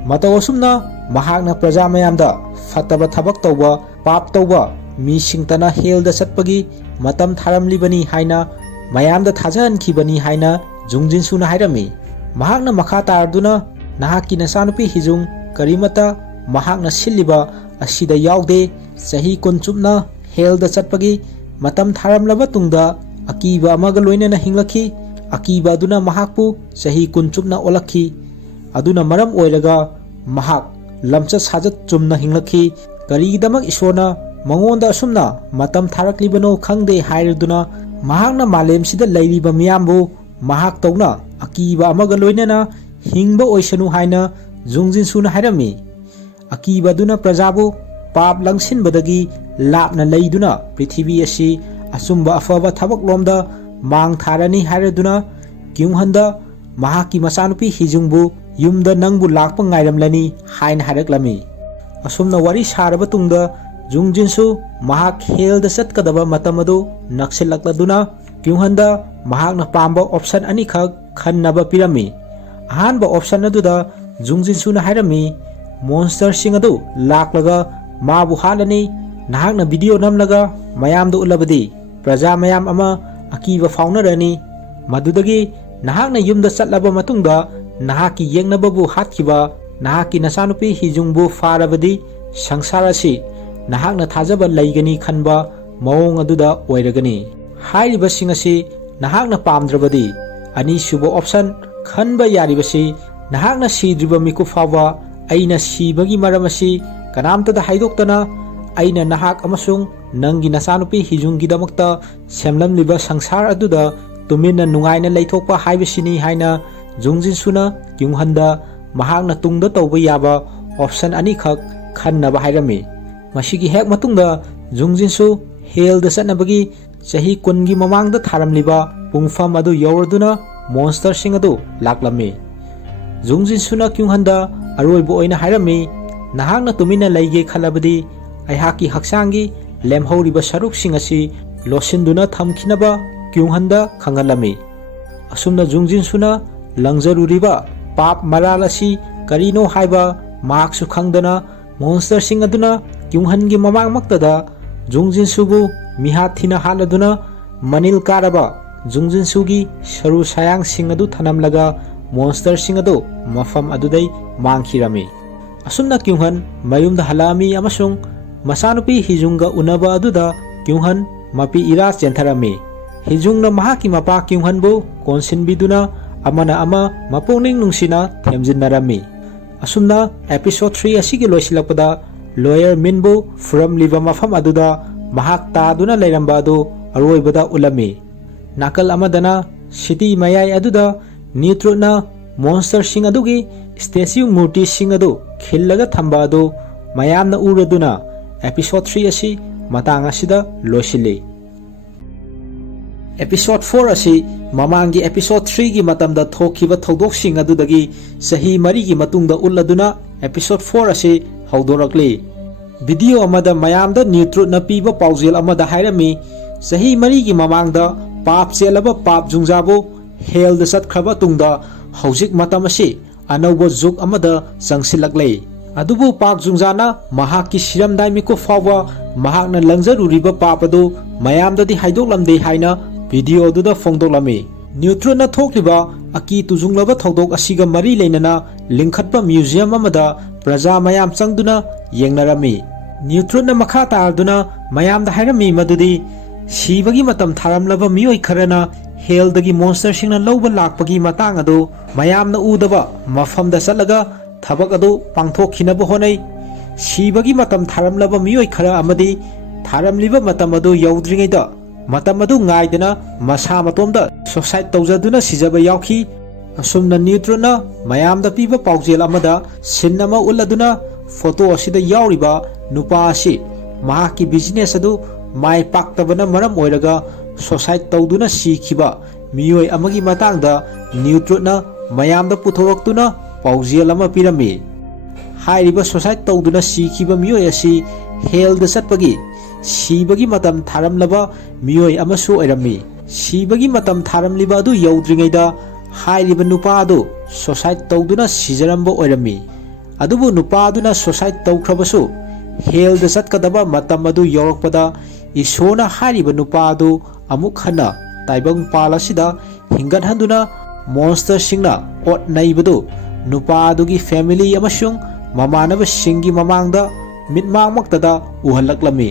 ꯃꯇꯧ ꯑꯁꯨꯝꯅ ꯃꯍꯥꯛꯅ ꯄ꯭ꯔꯖꯥ ꯃꯌꯥꯝꯗ ꯐꯠꯇꯕ ꯊꯕꯛ ꯇꯧꯕ, ꯄꯥꯞ ꯇꯧꯕ ꯃꯤꯁꯤꯡꯇꯅ ꯍꯦꯜꯗ ꯆꯠꯄꯒꯤ ꯃꯇꯝ ꯊꯥꯔꯝꯂꯤꯕꯅꯤ ꯍꯥꯏꯅ ꯃꯌꯥꯝꯗ ꯊꯥꯖꯍꯟꯈꯤꯕꯅꯤ ꯍꯥꯏꯅ ꯖꯨꯡꯖꯤꯟꯁꯨꯅ ꯍꯥꯏꯔꯝꯃꯤ꯫ ꯃꯍꯥꯛꯅ ꯃꯈꯥ ꯇꯥꯔꯗꯨꯅ ꯅꯍꯥꯛꯀꯤ ꯅꯆꯥꯅꯨꯄꯤ ꯍꯤꯖꯨꯡ ꯀꯔꯤꯃꯠꯇ ꯃꯍꯥꯛꯅ ꯁꯤꯜꯂꯤꯕ ꯑꯁꯤꯗ ꯌꯥꯎꯗꯦ, ꯆꯍꯤ 10 ꯆꯨꯞꯅ ꯍꯦꯜꯗ ꯆꯠꯄꯒꯤ ꯃꯇꯝ ꯊꯥꯔꯝꯂꯕ ꯇꯨꯡꯗ ꯑꯀꯤꯕ ꯑꯃꯒ ꯂꯣꯏꯅꯅ ꯍꯤꯡꯂꯛꯈꯤ꯫ ꯑꯀꯤꯕ ꯑꯗꯨꯅ ꯃꯍꯥꯛꯄꯨ ꯆꯍꯤ 10 ꯆꯨꯞꯅ ꯑꯣꯜꯂꯛꯈꯤ꯫ ꯑꯗꯨꯅ ꯃꯔꯝ ꯑꯣꯏꯔꯒ ꯃꯍꯥꯛ ꯂꯝꯆꯠ ꯁꯥꯖꯠ ꯆꯨꯝꯅ ꯍꯤꯡꯂꯛꯈꯤ꯫ ꯀꯔꯤꯒꯤꯗꯃꯛ ꯏꯁꯣꯔꯅ ꯃꯉꯣꯟꯗ ꯑꯁꯨꯝꯅ ꯃꯇꯝ ꯊꯥꯔꯛꯂꯤꯕꯅꯣ ꯈꯪꯗꯦ ꯍꯥꯏꯔꯗꯨꯅ ꯃꯍꯥꯛꯅ ꯃꯥꯂꯦꯝꯁꯤꯗ ꯂꯩꯔꯤꯕ ꯃꯤꯌꯥꯝꯕꯨ ꯃꯍꯥꯛ ꯇꯧꯅ ꯑꯀꯤꯕ ꯑꯃꯒ ꯂꯣꯏꯅꯅ ꯍꯤꯡꯕ ꯑꯣꯏꯁꯅꯨ ꯍꯥꯏꯅ ꯖꯨꯡꯖꯤꯟꯁꯨꯅ ꯍꯥꯏꯔꯝꯃꯤ꯫ ꯑꯀꯤꯕ ꯑꯗꯨꯅ ప్రజꯥꯕꯨ ꯄꯥꯞ ꯂꯪꯁꯤꯟꯕꯗꯒꯤ ꯂꯥꯞꯅ ꯂꯩꯗꯨꯅ ꯄ꯭ꯔꯤꯊꯤꯕꯤ ꯑꯁꯤ ꯑꯆꯨꯝꯕ ꯑꯐꯕ ꯊꯕꯛꯂꯣꯝꯗ ꯃꯥꯡ ꯊꯥꯔꯅꯤ ꯍꯥꯏꯔꯗꯨꯅ ꯀ꯭ꯌꯨꯡꯍꯟꯗ ꯃꯍꯥꯛꯀꯤ ꯃꯆꯥꯅꯨꯄꯤ ꯍꯤꯖꯨꯡꯕꯨ ꯌꯨꯝꯗ ꯅꯪꯕꯨ ꯂꯥꯛꯄ ꯉꯥꯏꯔꯝꯂꯅꯤ ꯍꯥꯏꯅ ꯍꯥꯏꯔꯛꯂꯝꯃꯤ꯫ ꯑꯁꯨꯝꯅ ꯋꯥꯔꯤ ꯁꯥꯔꯕ ꯇꯨꯡꯗ ꯖꯨꯡꯖꯤꯟꯁꯨ ꯃꯍꯥꯛ ꯍꯦꯜꯗ ꯆꯠꯀꯗꯕ ꯃꯇꯝ ꯑꯗꯨ ꯅꯛꯁꯤꯜꯂꯛꯂꯗꯨꯅ ꯀ꯭ꯌꯨꯡꯍꯟꯗ ꯃꯍꯥꯛꯅ ꯄꯥꯝꯕ ꯑꯣꯞꯁꯟ ꯑꯅꯤꯈꯛ ꯈꯟꯅꯕ ꯄꯤꯔꯝꯃꯤ꯫ ꯑꯍꯥꯟꯕ ꯑꯣꯞꯁꯟ ꯑꯗꯨꯗ ꯖꯨꯡꯖꯤꯟꯁꯨꯅ ꯍꯥꯏꯔꯝꯃꯤ, ꯃꯣꯟꯁꯇꯔꯁꯤꯡ ꯑꯗꯨ ꯂꯥꯛꯂꯒ ꯃꯥꯕꯨ ꯍꯥꯠꯂꯅꯤ, ꯅꯍꯥꯛꯅ ꯚꯤꯗꯤꯑꯣ ꯅꯝꯂꯒ ꯃꯌꯥꯝꯗ ꯎꯠꯂꯕꯗꯤ ꯄ꯭ꯔꯖꯥ ꯃꯌꯥꯝ ꯑꯃ ꯑꯀꯤꯕ ꯐꯥꯎꯅꯔꯅꯤ, ꯃꯗꯨꯗꯒꯤ ꯅꯍꯥꯛꯅ ꯌꯨꯝꯗ ꯆꯠꯂꯕ ꯃꯇꯨꯡꯗ ꯅꯍꯥꯛꯀꯤ ꯌꯦꯛꯅꯕꯕꯨ ꯍꯥꯠꯈꯤꯕ ꯅꯍꯥꯛꯀꯤ ꯅꯆꯥꯅꯨꯄꯤ ꯍꯤꯖꯨꯡꯕꯨ ꯐꯥꯔꯕꯗꯤ ꯁꯪꯁꯥꯔ ꯑꯁꯤ ꯅꯍꯥꯛꯅ ꯊꯥꯖꯕ ꯂꯩꯒꯅꯤ ꯈꯟꯕ ꯃꯑꯣꯡ ꯑꯗꯨꯗ ꯑꯣꯏꯔꯒꯅꯤ꯫ ꯍꯥꯏꯔꯤꯕꯁꯤꯡ ꯑꯁꯤ ꯅꯍꯥꯛꯅ ꯄꯥꯝꯗ꯭ꯔꯕꯗꯤ ꯑꯅꯤꯁꯨꯕ ꯑꯣꯞꯁꯟ ꯈꯟꯕ ꯌꯥꯔꯤꯕꯁꯤ ꯅꯍꯥꯛꯅ ꯁꯤꯗ꯭ꯔꯤꯕ ꯃꯤꯀꯨꯞ ꯐꯥꯎꯕ ꯑꯩꯅ ꯁꯤꯕꯒꯤ ꯃꯔꯝ ꯑꯁꯤ ꯀꯅꯥꯝꯇꯗ ꯍꯥꯏꯗꯣꯛꯇꯅ ꯑꯩꯅ ꯅꯍꯥꯛ ꯑꯃꯁꯨꯡ ꯅꯪꯒꯤ ꯅꯆꯥꯅꯨꯄꯤ ꯍꯤꯖꯨꯡꯒꯤꯗꯃꯛꯇ ꯁꯦꯝꯂꯝꯂꯤꯕ ꯁꯪꯁꯥꯔ ꯑꯗꯨꯗ ꯇꯨꯃꯤꯟꯅ ꯅꯨꯡꯉꯥꯏꯅ ꯂꯩꯊꯣꯛꯄ ꯍꯥꯏꯕꯁꯤꯅꯤ ꯍꯥꯏꯅ ꯖꯨꯡꯖꯤꯟꯁꯨꯅ ꯀ꯭ꯌꯨꯡꯍꯟꯗ ꯃꯍꯥꯛꯅ ꯇꯨꯡꯗ ꯇꯧꯕ ꯌꯥꯕ ऑप्शन अनी खक खन्नब हाइरमी मसिगी हेक मतुंगदा जुंगजिनसु हेलदा चटनबगी चाही कुनगी ममांगदा थारमलिबा पुंगफम अदु यौरदुना मॉन्स्टर सिंग अदु लाक्लमी जुंगजिनसुना क्युंहंदा अरोइबो ओइना हाइरमी नहाकना तुमिना लैगे खलबदी अहाकी हक्सांगी लेमहौरिबा सरुकसिंग असि लोसिंदुना थमखिनबा क्युंहंदा खंगलमी असुमना जुंगजिनसुना लंगजरुरिबा पाप मराल असि करिनो हाइबा मार्क्सु खंगदना मॉन्स्टर सिंग अदुना क्युंहनगी ममांग मक्तदा जुंगजिनसुबु मिहाथिना हालदुना मनिल कारबा जुंगजिनसुगी सरु सायांग सिंग अदु थनमलगा मॉन्स्टर सिंग अदु मफम अदुदै मांगखिरमी असुमना क्युंहन मयुमदा हलामी अमसुंग मसानुपी हिजुंगा उनबा अदुदा क्युंहन मपी इरा चेंथरमी हिजुंगना महाकी मपा क्युंहनबु कोनसिनबिदुना अमना अमा मपोंगनिंग नुंसिना थेमजिनरमी असुमना एपिसोड 3 असिगी लोइसिलकपदा लॉयर मिनबु फ्रम लिबा मफम अदुदा महाक तादुना लेरंबा अदु अरोइबदा उलमी नाकल अमदना सिटी मयाई अदुदा न्यूट्रोना मॉन्स्टर सिंग अदुगी स्टेच्यू मूर्ति सिंग अदु खिल्लगा थंबा अदु मयामना उरदुना एपिसोड 3 असि मतांग असिदा लोइसिली एपिसोड 4 असि ममांगी एपिसोड 3 गी मतमदा थोखिबा थौदोकसिंग अदुदगी सही मरी गी मतुंगदा उल्लदुना एपिसोड 4 असि हौदोरकली वीडियो अमदा मयामदा न्यूट्रोना पीबा पाउजेल अमदा हाइरमी सही मरी गी ममांगदा पाप चेलबा पाप जुंगजाबो हेलदा सतख्रबा तुंगदा हौजिक मतम असि अनौबो जुग अमदा चंगसिलकले अदुबु पाक जुंगजाना महाकी सिरमदाय मिको फावा महाकना लंगजरुरिबा पाप अदु मयामददी हाइदोकलमदे हाइना वीडियो अदुदा फोंदोकलमी न्यूट्रोना थोकलिबा अकी तुजुंगलबा थौदोक असिगा मरी लेनना लिंखटपा म्यूजियम अमदा प्रजा मयाम चंगदुना येंगनरमी न्यूट्रोना मखा तारदुना मयामदा हाइरमी मदुदी सीबगी मतम थारमलबा मियोय खरना हेलदगी मॉन्स्टर सिंगना लौबा लाकपगी मतांग अदु मयामना उदबा मफमदा चलगा थबक अदु पांथोखिनबा होनै सीबगी मतम थारमलबा मियोय खरा अमदी थारमलिबा मतम अदु यौद्रिङैदा मतम अदु ngaidana masa matomda suicide tawjaduna sijaba yauki asumna न्यूट्रोना मयामदा पीबा पाउजेल अमदा सिन्नमा उल्लदुना फोटो असिदा याउरिबा नुपा असि महाकी बिजनेस अदु माय पाक्तबना मरम ओइरगा सुसाइड तौदुना सीखिबा मियोय अमगी मतांगदा न्यूट्रोना मयामदा पुथोरक्तुना पाउजेल अमा पिरमी हाइरिबा सुसाइड तौदुना सीखिबा मियोय असि हेलदा चटपगी सीबगी मतम थारमलबा मियोय अमसु ओइरमी सीबगी मतम थारमलिबा अदु यौद्रिङैदा हाइरिबा नुपा अदु सुसाइड तौदुना सिजरम्बा ओइरमी अदुबु नुपा अदुना सुसाइड तौख्रबसु हेलदा चटकदबा मतम अदु यौरकपदा इशोना हाइरिबा नुपा अदु अमुक हना ताइबंग पालासिदा हिंगतहंदुना मॉन्स्टर सिंगना ओट नैबदु नुपा अदुगी फैमिली अमसुंग ममानब सिंगी ममांगदा मिटमांगमक्तदा उहलक्लमी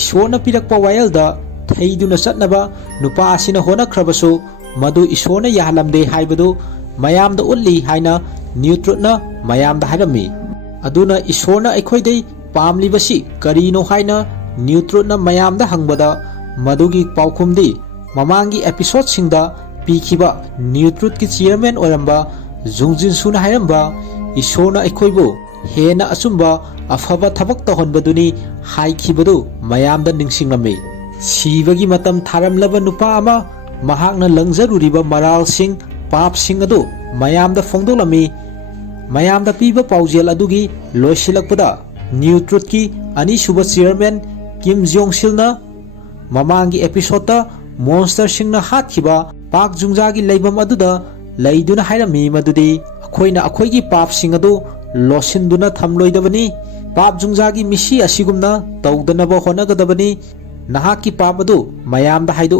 इशोरना पिरक्पा वायलदा थैदुना चटनबा नुपा असिना होनख्रबसु मदु इशोरना याहलमदे हाइबदु मयामदा उल्ली हाइना न्यूट्रोना मयामदा हाइरमी अदुना इशोरना अखोइदै पामलिबसि करिनो हाइना न्यूट्रोना मयामदा हंगबदा मदुगी पाउखुमदी ममांगी एपिसोड सिंगदा पीखिबा न्यूट्रोट की चेयरमैन ओरंबा जुंगजिनसुना हाइरंबा इशोरना अखोइबु हेना असुंबा अफबा थबक तहनबदुनी हाइखिबदु मयामदा निंगसिंगलमी सीबगी मतम थारमलबा नुपा अमा महाकना लंगजरुरिबा मराल सिंग पाप सिंग अदु मयामदा फोंदोलमी मयामदा पीबा पाउजेल अदुगी लोइसिलकपदा न्यूट्रोट की अनीसुबा चेयरमैन किम जोंगसिलना ममांगी एपिसोड मॉन्स्टर सिंगना हातखिबा पाक जुंगजागी लेबम अदुदा लेदुना हाइरमी मदुदी अखोइना अखोइगी पाप सिंग अदु लोसिंदुना थमलोइदबनी पाप जुंगजागी मिसी असिगुमना तौदनबा होनगदबनी नहाकी पाप अदु मयामदा हाइदो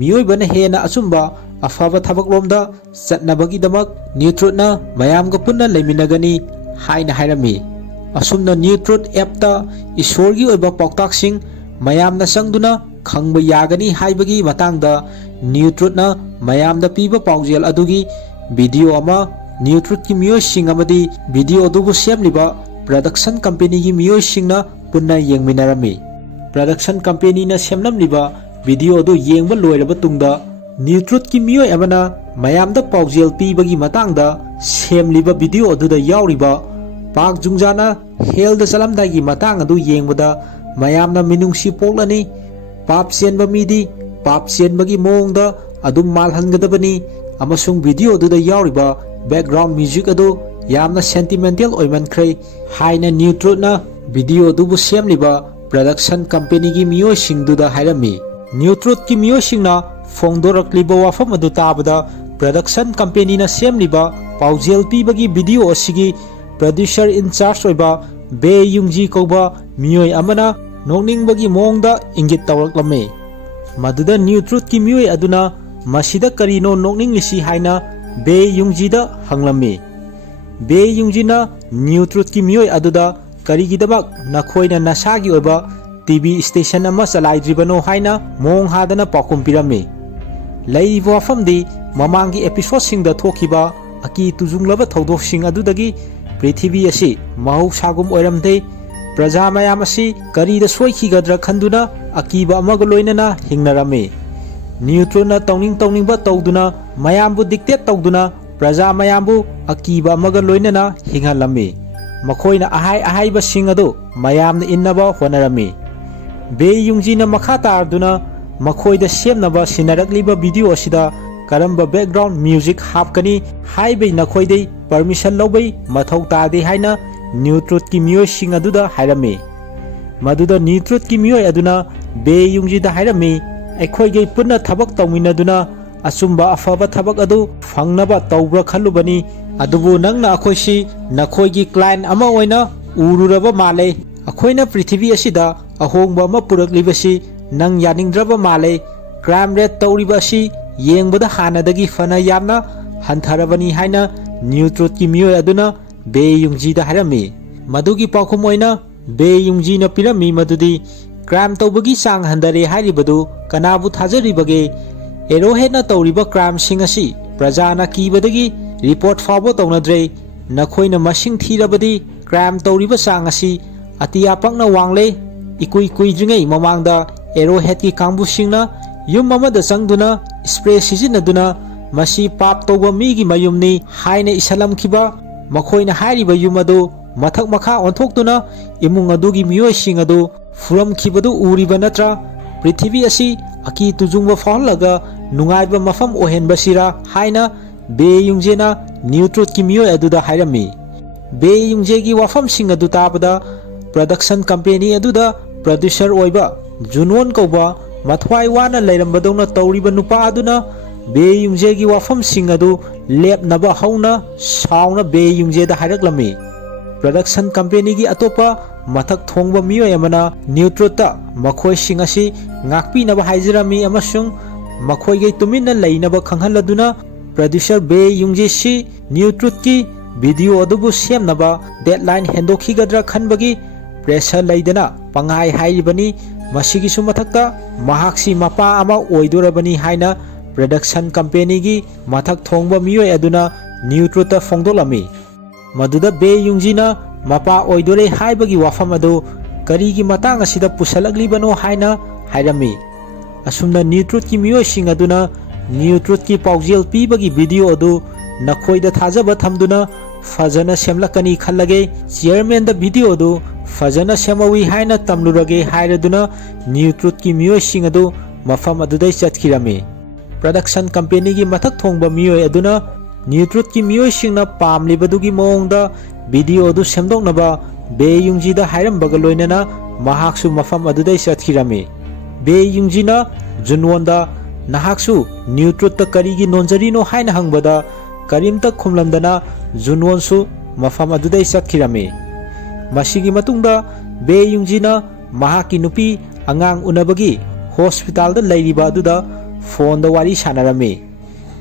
मियोइबना हेना अचुंबा अफबा थबकलोमदा चटनबगीदमक न्यूट्रोटना मयामगा पुन्ना लेमिनगनी हाइना हाइरमी असुमना न्यूट्रोट एपता ईश्वरगी ओइबा पाउताकसिंग मयामना संगदुना खंगबा यागनी हाइबगी मतंगदा न्यूट्रोटना मयामदा पीबा पाउजेल अदुगी वीडियो अमा न्यूट्रोट की मियोइसिंग अमदी वीडियो अदुबु सेमलिबा प्रोडक्शन कंपनी की मियोइसिंगना पुन्ना येंगमिनारमी प्रोडक्शन कंपनी ना सेमलमलिबा वीडियो अदु येंगबा लोइरबा तुंगदा न्यूट्रोट की मियोइ अमना मयामदा पाउजेल पीबगी मतंगदा सेमलिबा video अदुदा याउरिबा Park Jungjana held the salamdagi matang adu yengbada mayamna minungsi poklani pap sienba midi pap sienbagi mongda adum malhangadabani amasung video du da yauriba background music adu yamna sentimental oimankhre haina New Truth na video du bu semliba production company gi miyoi singdu da hairami New Truth ki miyoi singna fongdorakliba wafam adu tabada production company na semliba paujel pibagi video asigi producer in charge oiba Bae Youngji koba miyoi amana nokningbagi mongda ingit tawraklame maduda New Truth ki miyoi aduna masida karino nokninglisi haina Bae Youngji da hanglame Bae Youngji na New Truth ki miyoi aduda karigidabak nakhoina nasagi oiba TV station ama chalaidribano haina mong hadana pakum pirame laibo wafamdi mamangi episode singda thokiba aki tujunglaba thodok sing adudagi Prithvi asi mahusagum oiramde praja mayam asi karida soikigadra khanduna akiba amaga loinana hingnarame New Truth na tongning ba tawduna mayambu dictate tawduna praja mayambu akiba amaga loinana hinghalame makhoina ahai ba sing adu mayamna innaba honarame Bae Youngji na makha tarduna makhoida semnaba sinarakliba video asida karamba background music hapkani haibai nakhoidei permission lobai mathau tade haina New Truth ki miyoi sing aduda hairame maduda New Truth ki miyoi aduna Bae Youngji da hairame aikhoige punna thabak tawminaduna asumba afaba thabak adu fangnaba tawbra khalubani adubu nangna akhoisi nakhoigi client ama oina ururaba male akhoina Prithvi asida ahongba ama puraklibasi nang yaningdraba male crime rate tawriba asi yengbada hanadagi fana yamna hantharabani haina New Truth ki miyoi aduna Bae Youngji da hairami madugi pakhum oina Bae Youngji na pirami madudi crime tawbagi sang handare hairibadu kanabu thajaribage Arrowhead na tawriba crime sing asi prajana kibadagi report fabo tawnadre nakhoina masing thirabadi crime tawriba sang asi atiyapakna wangle ikui kuidringai mamangda Arrowhead ki kangbu singna yum amada changduna spray sizinaduna masi pap toba migi mayumni haina isalam kiba makhoina hairiba yum adu mathak makha onthokduna imung adugi miyoi sing adu furam kibadu uriba natra Prithvi asi aki tujungba fahlaga nungaiba mafam ohenba sira haina Bae Youngji na New Truth ki miyoi aduda hairami Bae Youngji gi wafam sing adu tabada production company aduda producer oiba Junwon koba mathwai wana leirambadona tawriba nupa aduna Bae Youngji gi wafam sing adu lepnaba hauna sauna Bae Youngji da hairaklami production company gi atopa mathak thongba miyoi amana New Truth ta makhoi sing asi ngakpi naba haijirami amasung makhoi gi tuminna leinaba khanghaladuna producer Bae Youngji si New Truth ki video adubu semnaba deadline hendokhigadra khanbagi pressure leidana pangai hairibani masigi sumathakta mahaksi mapa ama oidorabani haina production company gi mathak thongba miyoi aduna New Truth ta fongdolami maduda Bae Youngji na mapa oidore haibagi wafam adu karigi matang asida pusalaglibano haina hairami asumna New Truth ki miyoi sing aduna New Truth ki paujel pibagi video adu nakhoida thajaba thamduna fajana semlakani khallage chairman da video adu fajana semawi haina tamlurage hairaduna New Truth ki miyoi sing adu mafam adudai chatkirami production company gi mathak thongba miyoi aduna New Truth ki miyoi singna pamlibadugi mongda video adu semdoknaba Bae Youngji da hairambaga loinana mahaksu mafam adudai chatkirami Bae Youngji na Junwonda nahaksu New Truth ta karigi nonjarino haina hangbada karimta khumlamdana Junwonsu mafam adudai chatkirami masigi matungda Bae Youngji na mahaki nupi angang unabagi hospital da leiriba aduda phone da wari sanarami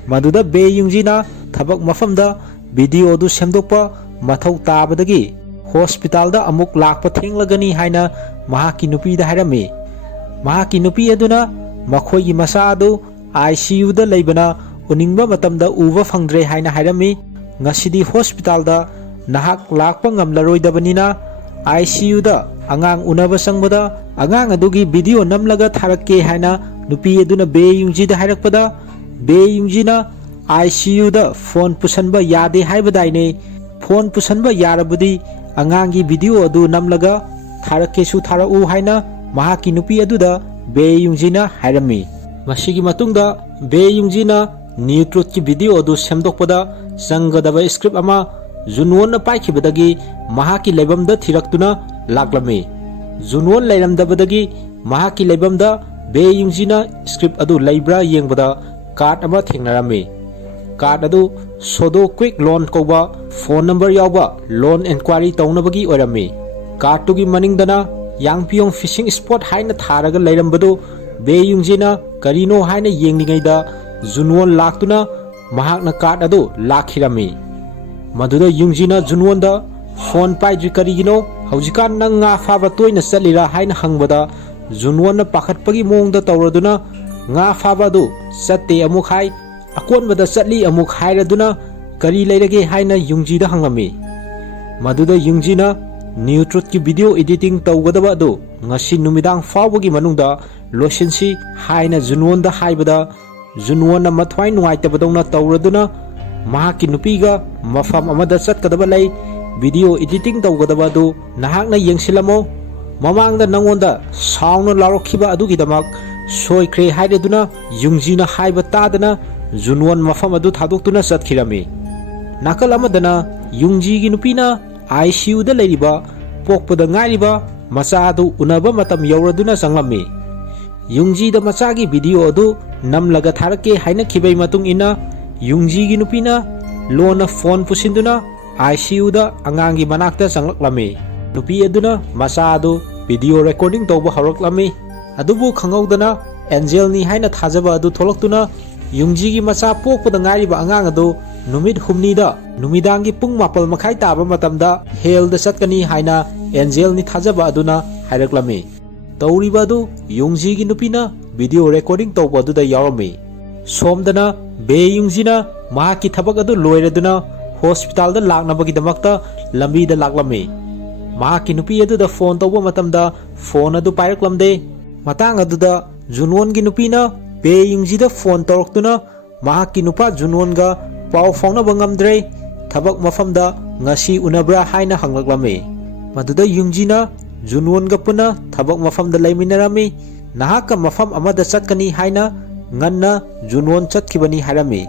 maduda Bae Youngji na thabak mafamda video adu semdokpa mathau tabadagi hospital da amuk lakpa thenglagani haina mahaki nupi da hairami mahaki nupi aduna makhoigi masa adu ICU da leibana uningba matamda uba phangdre haina hairami ngasidi hospital da nahak lakpa ngamlaroidabanina ICU da angang unaba sangbada angang adugi video namlaga tharakke haina nupi aduna Bae Youngji da hairakpada Bae Youngji na ICU da phone pusanba yade haibadaine phone pusanba yarabudi angangi video adu namlaga tharakesu tharau haina mahaki nupi aduda Bae Yungjina hairami. Masigi matungda Bae Yungjina New Truth ki video adu semdokpada changadaba script ama Junwon na paikibadagi mahaki leibamda thiraktuna laklami. Junwon leiramdabadagi mahaki leibamda Bae Yungjina script adu leibra yengbada card ama thengnarami. Card adu Sodo Quick Loan koba phone number yawba loan enquiry taunabagi oirami. Card tugi maningdana Yangpyong fishing spot haina tharaga leirambadu Bae Yungjina karino haina yengningaida Junwon laktuna mahakna card adu lakhirami. Maduda Yungjina Junwon da phone paidri karigino haujikan nang nga faba toina chatlira haina hangbada Junwon na pakhatpagi mongda tawraduna nga faba du chatte amuk hai akonbada chatli amuk hairaduna kari leirage haina Yungjida hangami. Maduda Yungjina New Truth ki video editing tawgadaba adu ngasi numidang fawagi manungda losinsi haina Junwon da haibada Junwon na mathwai nuaitabadona tawraduna mahaki nupiga mafam amada chatkadaba lei video editing tawgadaba adu nahakna yengsilamo mamangda nangonda sound larokhiba adugidamak soikre haireduna Yungjina haiba tadana Junwon mafam adu thadoktuna chatkhirami. Nakal amadana Yungji gi nupina ICU da leiriba pokpada ngairiba macha adu unaba matam yauraduna sanglami. Yungji da macha gi video adu namlaga tharake haina khibai matung ina Yungji gi nupina lona phone pusinduna ICU da angangi manakta sanglami. Nupi aduna macha adu video recording tawba haraklami. Adubu khangaudana Angel ni haina thajaba adu tholoktuna Yungji gi macha pokpada ngairiba angang adu numit humni da numidangi pung mapal makhai taba matamda hel da satkani haina Angel ni thajaba aduna haireklami. Tauriba adu Yungji gi nupina video recording tawba adu da yarami. Somdana Bae Yungjina mahaki thabak adu loiraduna hospital da laknabagi damakta lambi da laklami. Mahaki nupi adu da phone tawba matamda phone adu pairaklamde. Matang adu da Junwon gi nupina Bae Yungji da phone tawraktuna mahaki nupa Junwon ga pau faunaba ngamdre thabak mafamda ngasi unabra haina hanglaklami. Maduda Yungjina Junwon ga puna thabak mafamda leiminarami. Nahaka mafam amada chatkani haina nganna Junwon chatkibani harami.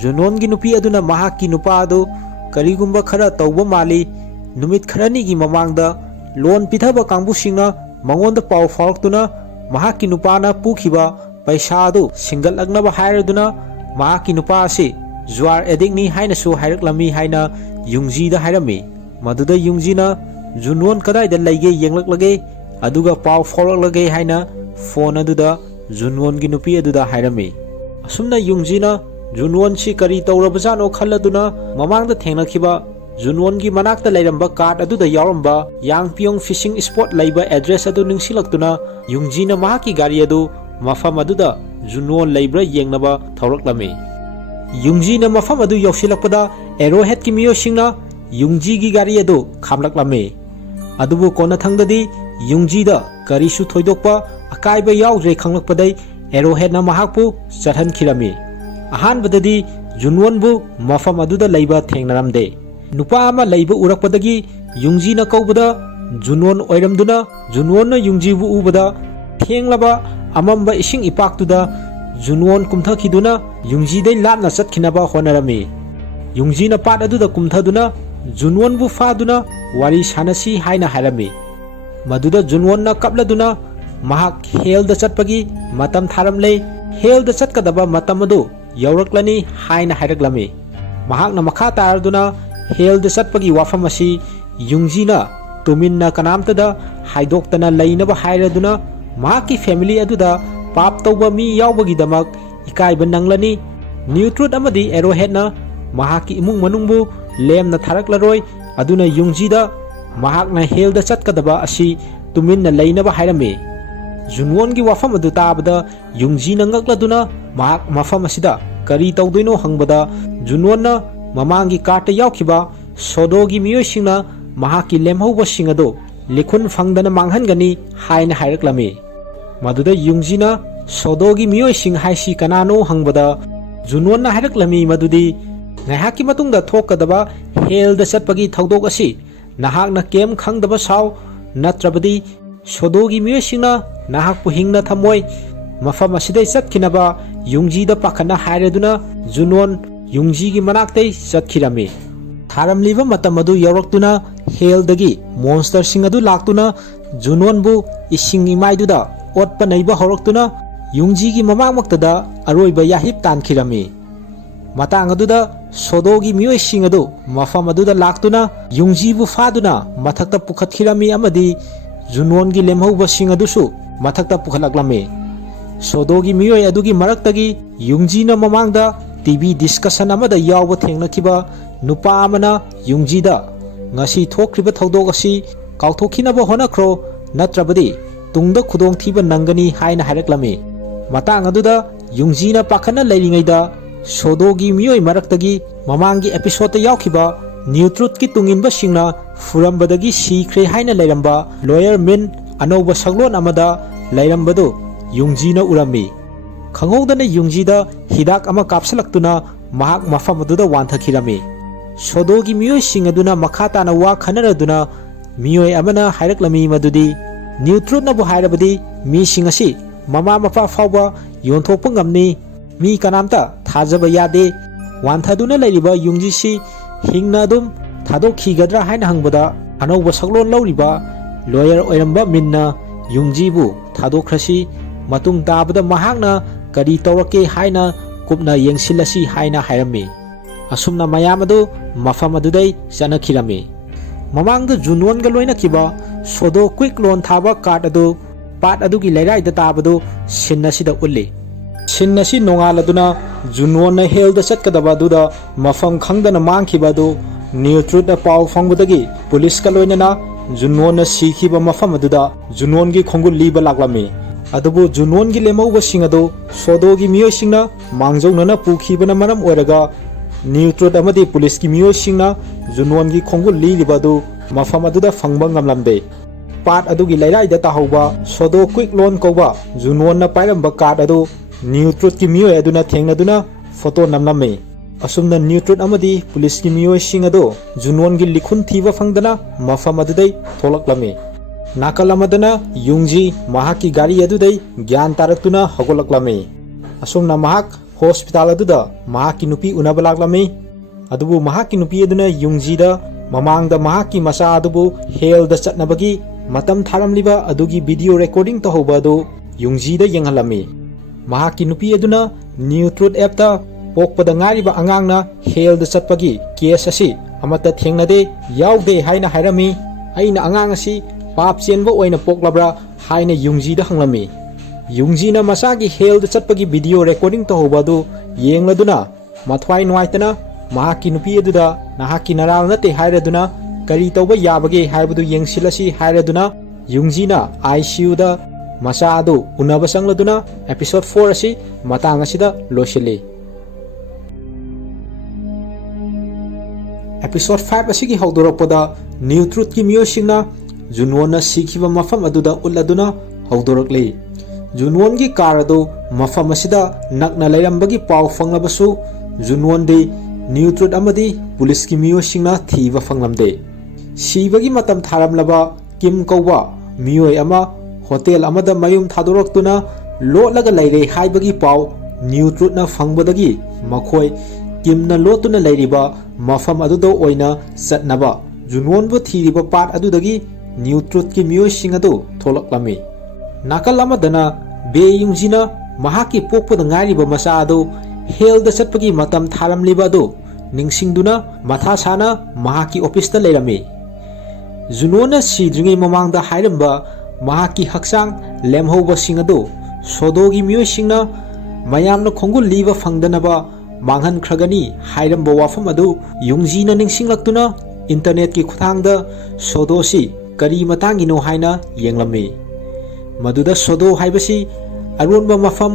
Junwon gi nupi aduna mahaki nupa adu karigumba khara tawba mali numit kharani gi mamangda loan pithaba kangbusinga mangonda pau fauktuna mahaki nupa na pukhiba paisa adu singal lagnaba hairaduna mahaki nupa ase Zwar edik ni haina su haireklami haina Yungji da hairami. Maduda Yungjina Junwon kadai da leige yenglaklage aduga pau folaklage haina phone aduda Junwon gi nupi aduda hairami. Asumna Yungjina Junwon si kari tawrabajano khalladuna mamangda thengnakhiba Junwon gi manakta leiramba card aduda yaramba Yangpyong fishing spot leiba address adu ningsilaktuna Yungjina mahaki gari adu mafam aduda Junwon leibra yengnaba thawraklami. Yungji na mafam adu yausilakpada Arrowhead ki miyosingna Yungji gi gari adu khamlaklami. Adubu kona thangdadi Yungji da karisu thoidokpa akaiba yaudre khanglakpadai Arrowhead na mahakpu chathankhirami. Ahanbadadi Junwon bu mafam aduda leiba thengnaramde. Nupa ama leiba urakpadagi Yungji na kaubada Junwon oiramduna Junwon na Yungji bu ubada thenglaba amamba ising ipaktuda Junwon kumthakiduna Yungji dai lapna chatkhinaba honarami. Yungji na pat aduda kumthaduna Junwon bu faduna wari sanasi haina harami. Maduda Junwon na kapladuna mahak hel da chatpagi matam tharamle hel da chatkadaba matam adu yauраklani haina haireklami. Mahak na makha taraduna hel da chatpagi wafam asi Yungji na tuminna kanamta da haidoktana leinaba hairaduna mahaki family aduda pap tawba mi yaubagi damak ikaiba nanglani. New Truth amadi Arrowhead na mahaki imung manungbu lem na tharaklaroi aduna Yungji da mahak na hel da chatkadaba asi tumin na leinaba hairami. Junwon gi wafam adu tabada Yungji na ngakladuna mahak mafam asida kari tawdoino hangbada Junwon na mamangi karta yaukhiba Sodo gi miyoisingna mahaki lemhauba singado likhun fangdana manghangani haina haireklami. Maduda Yungji na Sodo gi miyoising haisi kanano hangbada Junwon na haireklami madudi ngaihakki matungda thokadaba helda chatpagi thaudok asi nahakna kem khangdaba saw natrabadi sodogi miyosingna nahakpu hingna thamoi mafam asidai chatkinaba yungji da pakhana haireduna junon yungji gi manaktai chatkirami tharamliba matam adu yawraktuna heldagi monster sing adu laktuna junon bu ising imaiduda otpa naiba horoktuna yungji gi mamangmaktada aroiba yahip tankhirami matang aduda sodogi miyoi sing adu mafam aduda laktuna yungji bu faduna mathakta pukhatkhirami amadi junon gi lemhauba sing adusu mathakta pukhalaklami sodogi miyoi adugi maraktagi yungji na mamangda TV discussion amada yawba thengnakiba nupa amana yungji da ngasi thokriba thaudok asi kauthokhinaba honakhro natrabadi tungda khudong thiba nangani haina haireklami matang aduda yungji na pakhana leiringaida sodogi miyoi maraktagi mamangi episode yawkhiba new truth ki tungin ba singna furambadagi sikhre haina leiramba lawyer min anoba saglon amada leirambadu yungji na urami khangodana yungji da hidak ama kapsalaktuna mahak mafam aduda wanthakirami sodogi miyoi sing aduna makhata na wa khanaraduna miyoi amana haireklami madudi new truth na bu hairabadi mi sing asi mama mapa fawba yonthokpa ngamni mi kanamta thajaba yade wanthaduna leiriba yungji si hingna dum thadokhigadra haina hangbada anoba saglon lawriba lawyer oiramba minna yungji bu thadokhrasi matung tabada mahakna kari tawrake haina kupna yengsilasi haina hairami asumna mayam adu mafam adudai chanakhirami mamangda junwon ga loina kiba sodo quick loan thaba card adu pat adugi leirai da tabadu sinnasi da ulli sinnasi nongaladuna junwon na hel da chatkadaba duda mafam khangdana mangkhiba du new truth na paw fangbudagi police ka loina na junwon na sikhiba mafam aduda junwon gi khongul liba laklami adubu junwon gi lemauba sing adu sodogi miyoi singna mangjongna pukhibana maram oiraga new truth amadi police ki miyoi singna junwon gi khongul lilibadu mafam aduda fangba ngamlamde pat adugi leirai da tahauba sodo quick loan koba junwon na pairamba card adu new truth ki miyoi aduna thengnaduna photo namlame asumna new truth amadi police ki miyoi sing adu junwon gi likhun thiba fangdana mafam adudai tholaklame nakalamadana yungji mahaki gari adudai gyan taraktuna hagolaklame asumna mahak hospital aduda mahaki nupi unabalaklame adubu mahaki nupi aduna yungji da mamangda mahaki masa adubu hel da chatnabagi matam tharamliba adugi video recording to hoba adu yungji da yenghalami mahaki nupi aduna new truth app ta pokpada ngariba angangna hel da chatpagi case asi amata thengnade yaude haina hairami aina angang asi pap chenba oina poklabra haina yungji da hanglami yungji na masagi hel da chatpagi video recording to hoba du yengladuna mathwai nuaitana mahaki nupi aduda nahaki naral nate hairaduna kari tawba yabage haibadu yengsilasi hairaduna yungji na ICU da masa adu unaba sangladuna episode 4 asi matang asida losili episode 5 asigi haudorapoda new truth ki miyosingna junwon sikhiba mafam aduda uladuna haudorakli junwon gi car adu mafam asida nakna leirambagi paw fanglabasu junwon de new truth amadi police ki miyosingna thiba fanglamde sibagi matam tharamlaba kim kawba miyoi ama hotel amada mayum thadoroktuna lotlaga leire haibagi paw new truth na fangbadagi makhoi kimna lotuna leiriba mafam adudo oina satnaba junwon bu thiriba pat adudagi new truth ki miyoi sing adu tholaklami nakal amadana be yungjina mahaki pokpada ngariba masa adu hel da chatpagi matam tharamliba adu ningsingduna matha sana mahaki office ta leirami junwon sidringai mamangda hairamba mahaki haksang lemhauba sing adu sodogi miyoi singna mayamna khongul liba fangdanaba manghan khragani hairamba wafam adu yungjina ningsinglaktuna internet ki khuthangda sodosi kari matangino haina yenglami maduda sodo haibasi aronba mafam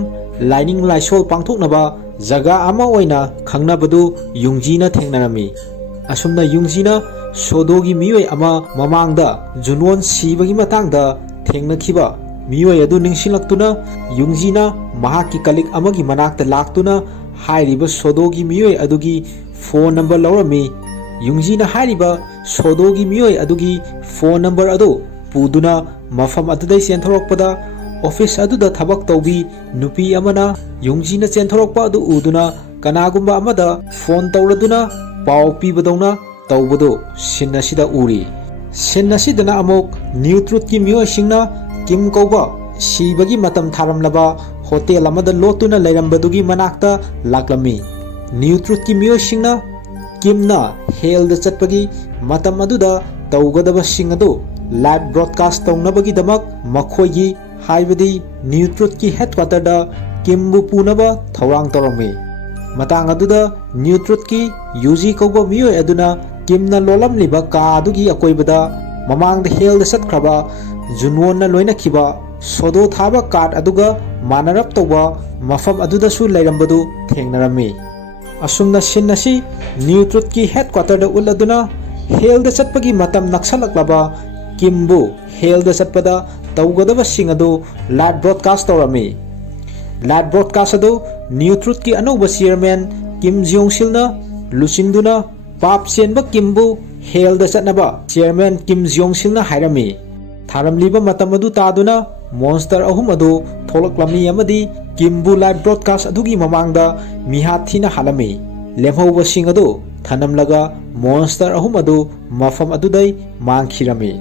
lining laisol pangthoknaba jaga ama oina khangnabadu yungjina thengnarami asumna yungjina sodogi miyoi ama mamangda junwon sibagi matangda thengnakhiba miyoi adu ningsinglaktuna yungjina mahaki kalik amagi manakta laktuna hairiba sodogi miyoi adugi phone number laurami Yungji na hariba sodogi miyoi adugi phone number adu puduna mafam adudai senthorokpada office aduda thabak tawbi nupi amana Yungji na senthorokpa adu uduna kanagumba amada phone tawraduna pau pibadona tawbado sinna sida uri sinna sidana amok New Truth ki miyoi singna Kim kauba sibagi matam tharamlaba hotel amada lotuna leirambadugi manakta laklami New Truth ki miyoi singna Kimna hell da chatpagi matam aduda tawgadaba sing adu live broadcast tawnabagi damak makhoigi haibadi New Truth ki headquarter da Kimbu punaba thawang torami matang aduda New Truth ki UG kauba miyoi aduna Kimna lolamliba ka adugi akoibada mamang da hell da chatkraba Junwon na loina khiba sodo thaba card aduga manarap tawba mafam aduda su leirambadu thengnarami asumna sinnasi New Truth ki headquarter da uladuna hell da chatpagi matam naksalaklaba Kimbu hell da chatpada tawgadaba sing adu live broadcast torami live broadcast adu New Truth ki anoba chairman Kim Jong-sil na lusinduna pap senba Kimbu hell da chatnaba chairman Kim Jong-sil na hairami Tharamliba matam adu taduna monster ahum adu tholaklami amadi Kimbu live broadcast adugi mamangda mihat thina halami lemhauba sing adu thanamlaga monster ahum adu mafam adudai mangkhirami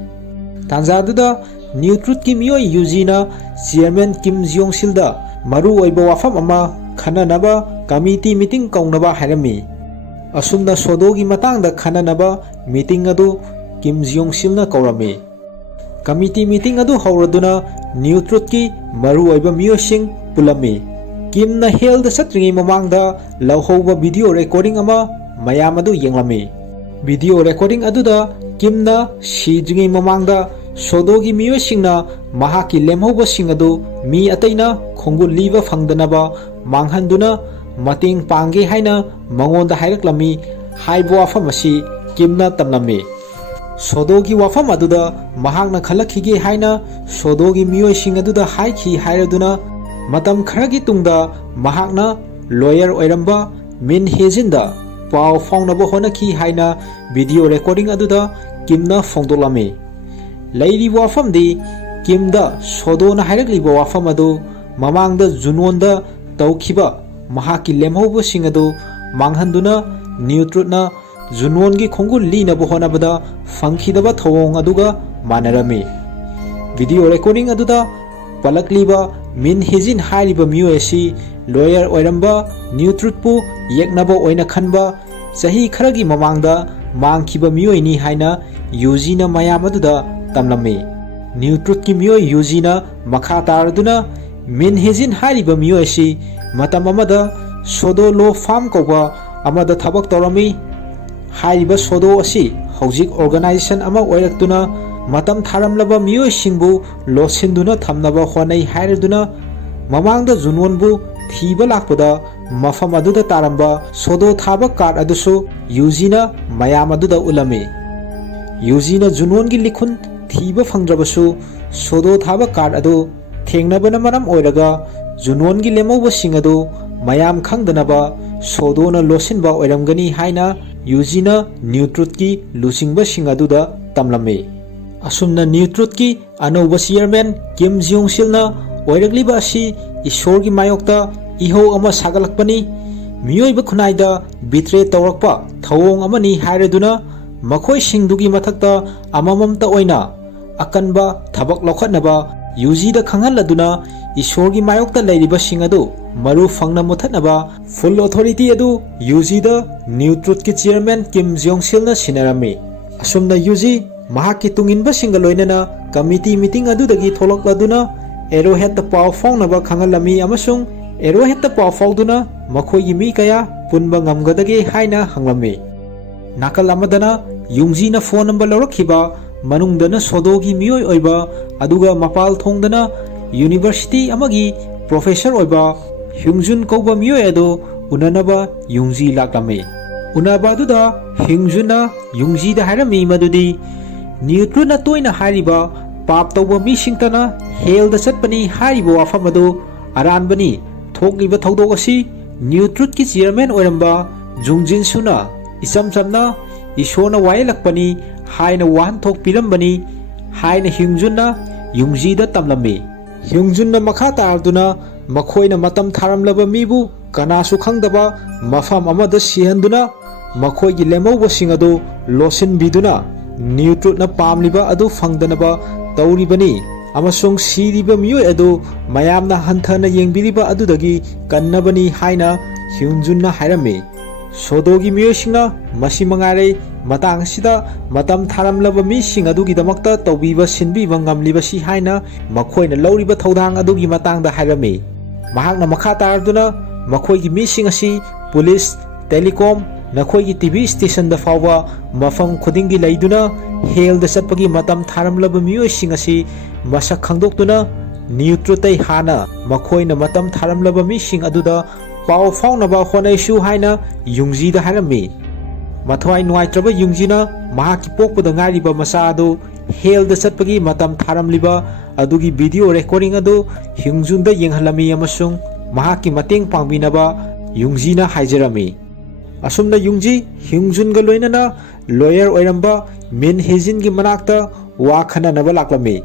tanza aduda New Truth ki miyoi UG na chairman Kim Jong-sil da maru oiba wafam ama khananaba committee meeting kaunaba hairami asumna sodogi matangda khananaba meeting adu Kim Jong-sil na kaurami Committee meeting adu hauraduna New Truth ki maru oiba miyosing pulami Kim na hell da satringi mamangda lauhauba video recording ama mayam adu yenglami video recording aduda Kim na sidringi mamangda sodogi miyosingna mahaki lemhauba sing adu mi ataina khongul liba phangdanaba manghanduna mating pangge haina mangonda hairaklami haibo afamasi Kim na tamlami sodogi wafam aduda mahakna khalakhige haina sodogi miyoi sing aduda haikhi hairaduna matam kharagi tungda mahakna lawyer oiramba Min Hejinda pau faunaba honaki haina video recording aduda Kimna fongdolami leiri wafam di Kimda sodona hairagli wafam adu mamangda Junwonda tawkhiba mahaki lemhauba sing adu manghanduna New Truth na Junwon gi khongul lina bohona bada fangkhidaba thawong aduga manarami video recording aduda palakliba Min Hejin hairiba miyoi lawyer oiramba New Truth pu yeknaba oina khanba sahi kharagi mamangda mangkhiba miyoi ni haina UG na mayam aduda tamlami New Truth ki miyoi UG na makha taraduna Min Hejin hairiba miyoi matam amada sodo law firm koba amada thabak torami Haiba sodo asi hojik organization ama oiraktuna matam tharamlaba miyoi singbu losinduna thamnaba honai hairaduna mamangda Junwonbu thiba lakpada mafam aduda taramba sodo thaba card adusu UG na mayam aduda ulami UG na Junwon gi likhun thiba phangdrabasu sodo thaba card adu thengnabana maram oiraga Junwon gi lemauba sing adu mayam khangdanaba sodo na losinba oiramgani haina UG na New Truth ki lusingba sing aduda tamlami asumna New Truth ki anoba chairman Kim Jong-sil na oiragliba asi ishor gi mayokta iho ama sagalakpani miyoiba khunaida bitre tawrakpa thawong amani hairaduna makhoi singdugi mathakta amamamta oina akanba thabak lokhatnaba UG da khangaladuna ishor gi mayokta leiriba sing adu maru fangna muthatnaba full authority adu UG da New Truth ki chairman Kim Jong-sil na sinarami asumna UG mahaki tunginba singa loinana committee meeting adu dagi tholakladuna Arrowhead da paw faunaba khangalami amasung Arrowhead da paw fauduna makhoi gi mi kaya punba ngamgadage haina hanglami nakal amadana Yungji na phone number lorakhiba manungdana sodogi miyoi oiba aduga mapal thongdana university amagi professor oiba Hyungjun kauba miyoi adu unanaba Yungji laklami unaba aduda Hyungjuna Yungji da hairami madudi New Truth na toina hairiba pap tawba mi singtana hell da chatpani hairiba wafam adu aranbani thokliba thodok asi New Truth ki chairman oiramba Jungjin Suna isam samna isona wailakpani haina wahanthok pirambani haina Hyungjunna Yungjida tamlami. Hyungjunna makha tarduna makhoina matam tharamlaba mibu kanasu khangdaba mafam amada sihanduna makhoigi lemawbasing adu losinbiduna Newtruth pamliba adu fangdanaba tauribani amasung siriba miyoi adu mayamna hanthana yengbiriba adudagi kannabani haina Hyungjunna hairami. Sodogi miyoisingna masi mangare matang sida matam tharamlaba mising adugidamakta tawbiba sinbiba ngamlibasi haina makhoina lawriba thodang adugi matangda hairami. Mahakna makha tarduna makhoigi mising asi police telecom nakhoigi TV station da fawba mafam khudingi laiduna hel da satpagi matam tharamlaba miyoising asi masak khangdoktuna Newtruth hana makhoina matam tharamlaba mising aduda pau faunaba honaisu haina Yungjida hairami. Mathwai nuaitraba Yungjina mahaki pokpada ngariba masa adu hel da satpagi matam tharamliba adugi video recording adu Hyungjunda yenghalami amasung mahaki mateng pangbinaba Yungjina haijarami. Asumna Yungji Hyungjunga loinana lawyer oiramba Min Hejin gi manakta wa khananaba laklami.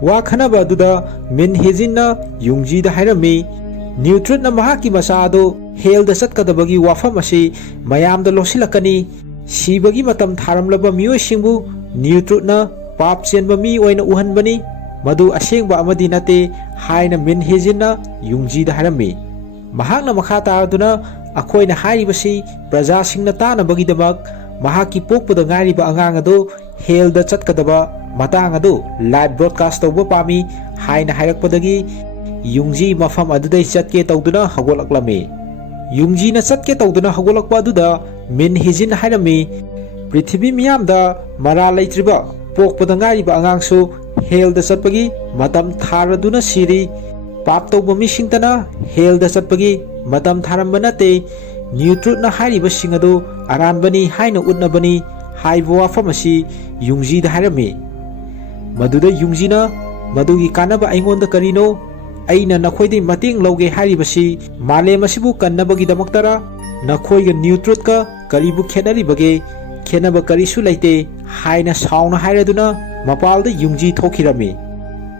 Wa khanaba aduda Min Hejinna Yungjida hairami. Newtruth na mahaki masa adu hel da satkadabagi wafam asi mayamda losilakani sibagi matam tharamlaba miyoisingbu Newtruth na pap chenba mi oina uhanbani madu asengba amadi nate haina Min Hejinna Yungjida hairami. Mahakna makha tarduna akhoina hairibasi prajasingna tanabagidamak mahaki pokpada ngariba angang adu hel da chatkadaba matang adu live broadcast tawba pami haina hairakpadagi Yungji mafam adudai chatke tawduna hagolaklami. Yungji na chatke tawduna hagolakpa aduda Min Hejin hairami. Prithibi miyamda mara leitriba pokpada ngariba angangsu hel da chatpagi matam tharaduna siri pap tawba misingtana hel da chatpagi matam tharamba nate Newtruth na hairibasing adu aranbani haina utnabani haiba wafam asi Yungji da hairami. Maduda Yungjina madugi kanaba aingonda karino aina nakhoidai mateng lauge hairibasi malem asibu kannabagidamaktara nakhoiga Newtruth ka karibu khenaribage khenaba karisu laite haina sauna hairaduna mapalda Yungji thokirami.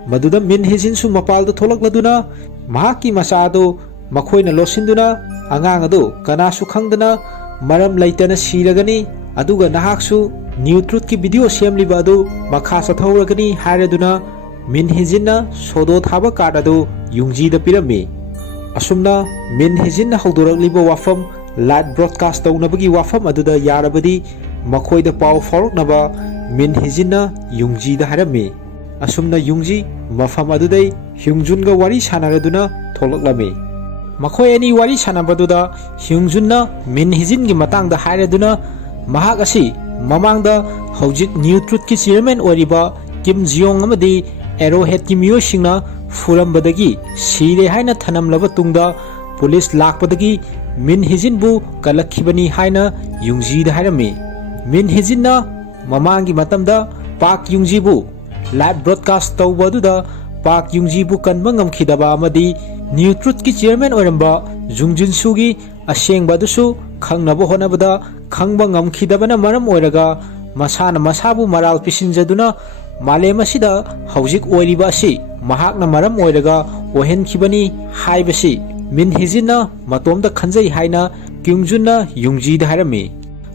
Maduda Min Hejin su mapalda tholakladuna mahaki masado makhoina losinduna angang adu kanasu khangdana maram laitana siragani aduga nahaksu Newtruth ki video semliba adu makha sathauragani hairaduna Min Hejinna sodo thaba card adu Yungjida pirami. Asumna Min Hejinna haudorakliba wafam live broadcast tawnabagi wafam aduda yarabadi makhoida pau fauruknaba Min Hejinna Yungjida hairami. Asumna Yungji mafam adudai Hyungjunga wari sanaraduna tholaklami. Makhoi ani wari sanabaduda Hyungjunna Min Hejin gi matangda hairaduna mahak asi mamangda haujik Newtruth ki chairman oriba Kim Jeong amadi Arrowhead ki miyoisingna furambadagi sire haina thanamlaba tungda police lakpadagi Min Hejin bu kalakhibani haina Yungjida hairami. Min Hejinna mamangi matamda Park Yungji bu live broadcast tawbaduda Park Yungji bu kanba ngamkhidaba amadi Newtruth ki chairman oiramba Jungjun Sugi asengbadusu khangnaba honabada khangba ngamkhidabana maram oiraga masana masabu maral pisinjaduna malem asida haujik oiriba asi mahakna maram oiraga ohenkhibani haibasi Min Hejinna matomda khanjai haina Kyungjunna Yungjida hairami.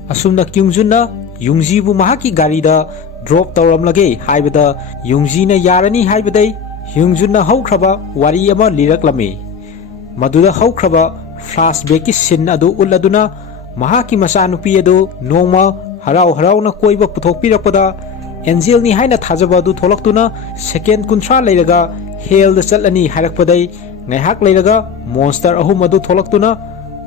Asumna Kyungjunna Yungji bu mahaki garida drop tawramlage haibada Yungjina yarani haibadai Hyungjunna haukraba wari ama liraklami. Maduda haukraba flashback ki scene adu uladuna mahaki masanupi adu noma harau harauna koiba puthokpirakpada Angel ni haina thajaba adu tholaktuna second kunthra leiraga hel da chalani hairakpadai ngaihak leiraga monster ahum adu tholaktuna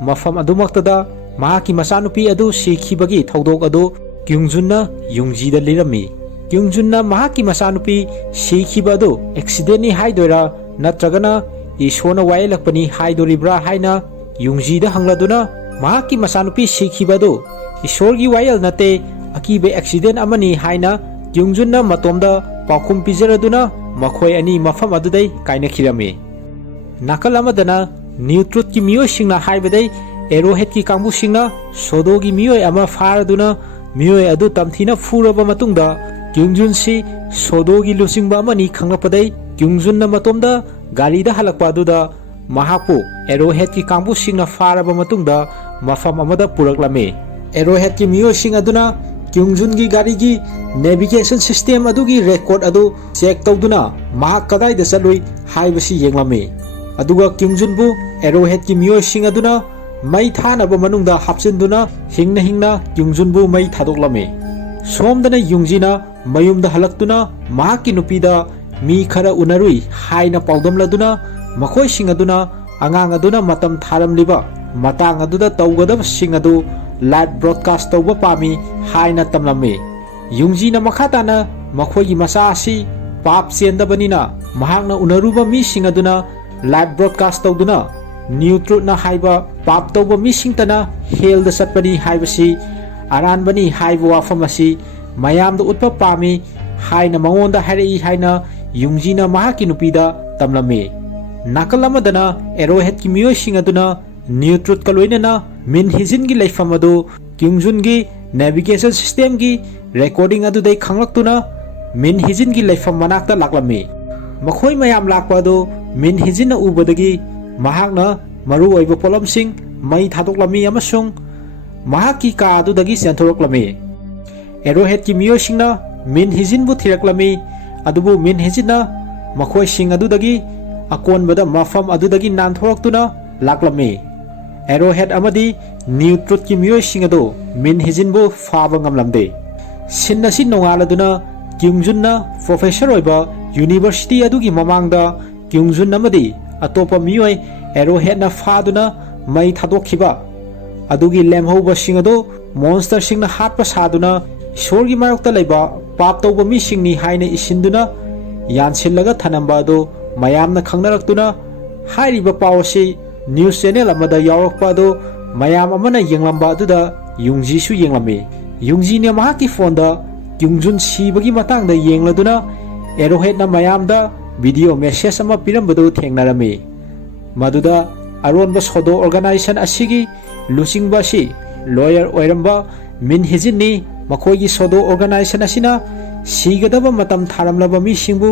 mafam adumaktada mahaki masanupi adu sikhibagi thodok adu Kyungjunna Yungjida lirami. Kyungjunna mahaki masanupi sikhiba adu accident ni haidoira natragana isona wailakpani haidoribra haina Yungjida hangladuna mahaki masanupi sikhiba adu isorgi wail nate akibe accident amani haina Kyungjunna matomda pakhum pijaraduna makhoi ani mafam adudai kainakhirami. Nakal amadana Newtruth ki miyoisingna haibadai arrowhead की कांगबुसिंगना सोदोगी मियोय अमा फारदुना मियोय अदु तमथीना फुरबा मतुंगदा क्युंगजुन सी सोदोगी लुसिंगबा अमनी खंगलपदai क्युंगजुनना मतोमदा गारीदा हलकपा अदुदा महापु arrowhead की कांगबुसिंगना फारबा मतुंगदा मफम अमदा पुरकलमे arrowhead की मियोयसिंग अदुना क्युंगजुन की गारी की navigation system अदुगी record अदु check तौदुना महाक कदाइदा चलुई हाइबसी येंगलमे अदुगा क्युंगजुनबु arrowhead की मियोयसिंग अदुना मई थानब मनुंगदा हापचिंदुना हिंगना क्युंगजुनबु मई थादोक्लमे सोमदना युंगजीना मयुमदा हलक्तुना महाकी नुपीदा मी खरा उनरुई हाइना पाउदमलदुना मखोयसिंग अदुना अंगांग अदुना मतम थारमलिबा मतांग अदुदा तौगदब सिंग अदु लाइव ब्रॉडकास्ट तौबा पामी हाइना तमलमे युंगजीना मखाताना मखोयगी मसा असि पाप चेंदबनिना महांगना उनरुबा मी सिंग अदुना लाइव ब्रॉडकास्ट तौदुना न्यू ट्रुथ ना हाइबा पाप तौबा मी सिंगतना हेल द सटपनी हाइबसी अरानबनी हाइबा वाफम असि मयामदा उत्पा पामी हाइना मंगोंदा हाइरई हाइना युंगजीना महाकी नुपीदा तमलमे नाकल अमदना एरोहेड की मियोयसिंग अदुना न्यू ट्रुथ का लोइनना मिन हिजिन की लाइफम अदु क्युंगजुन की नेविगेशन सिस्टम की रेकॉर्डिंग अदुदै खंगलक्तुना मिन हिजिन की लाइफम मनाक्ता लाक्लमे मखोय मयाम लाक्पा अदु मिन हिजिन उबदगी महाकना मरु ओइबा पोलमसिंग मई थादोक्लमी अमसुंग महाकी का अदुदगी सेंथोरक्लमे एरोहेड की मियोयसिंगना मिन हिजिनबु थिरक्लमी अदुबु मिन हिजिनना मखोय सिंग अदुदगी अकोनबदा मफम अदुदगी नानथोरक्तुना लाक्लमे एरोहेड अमदी न्यू ट्रुथ की मियोयसिंग अदु मिन हिजिनबु फाबा ngamlamde सिन्नसी नोंगालदुना क्युंगजुनना प्रोफेसर ओइबा यूनिवर्सिटी अदुगी ममांगदा क्युंगजुन अमदी अतोपा मियोय एरोहेडना फादुना मई थादोखिबा अदुगी लेमहौबा सिंग अदु मॉन्स्टर सिंगना हाटपा सादुना ईश्वरगी मायokta लैबा पाप तौबा मी सिंगनी हाइना इसिनदुना यानसिलगा थनंबा अदु मयामना खंगनरक्तुना हाइरिबा पावसी न्यूज चैनल अमदा यावरक्पा अदु मयाम अमना येंगलंबा अदुदा युंगजीसु येंगलमे युंगजीने महाकी फोनदा क्युंगजुन सीबगी मतंगदा येंगलदुना एरोहेडना मयामदा वीडियो मेसेज अमा पिरंबदु थेंगनारमे मदुदा अरोनबा सोदो ऑर्गेनाइजेशन असिगी लुसिंगबासी लॉयर ओइरंबा मिन हिजिननी मखोयगी सोदो ऑर्गेनाइजेशन असिना सीगदबा मतम थारमलबा मिसिंगबु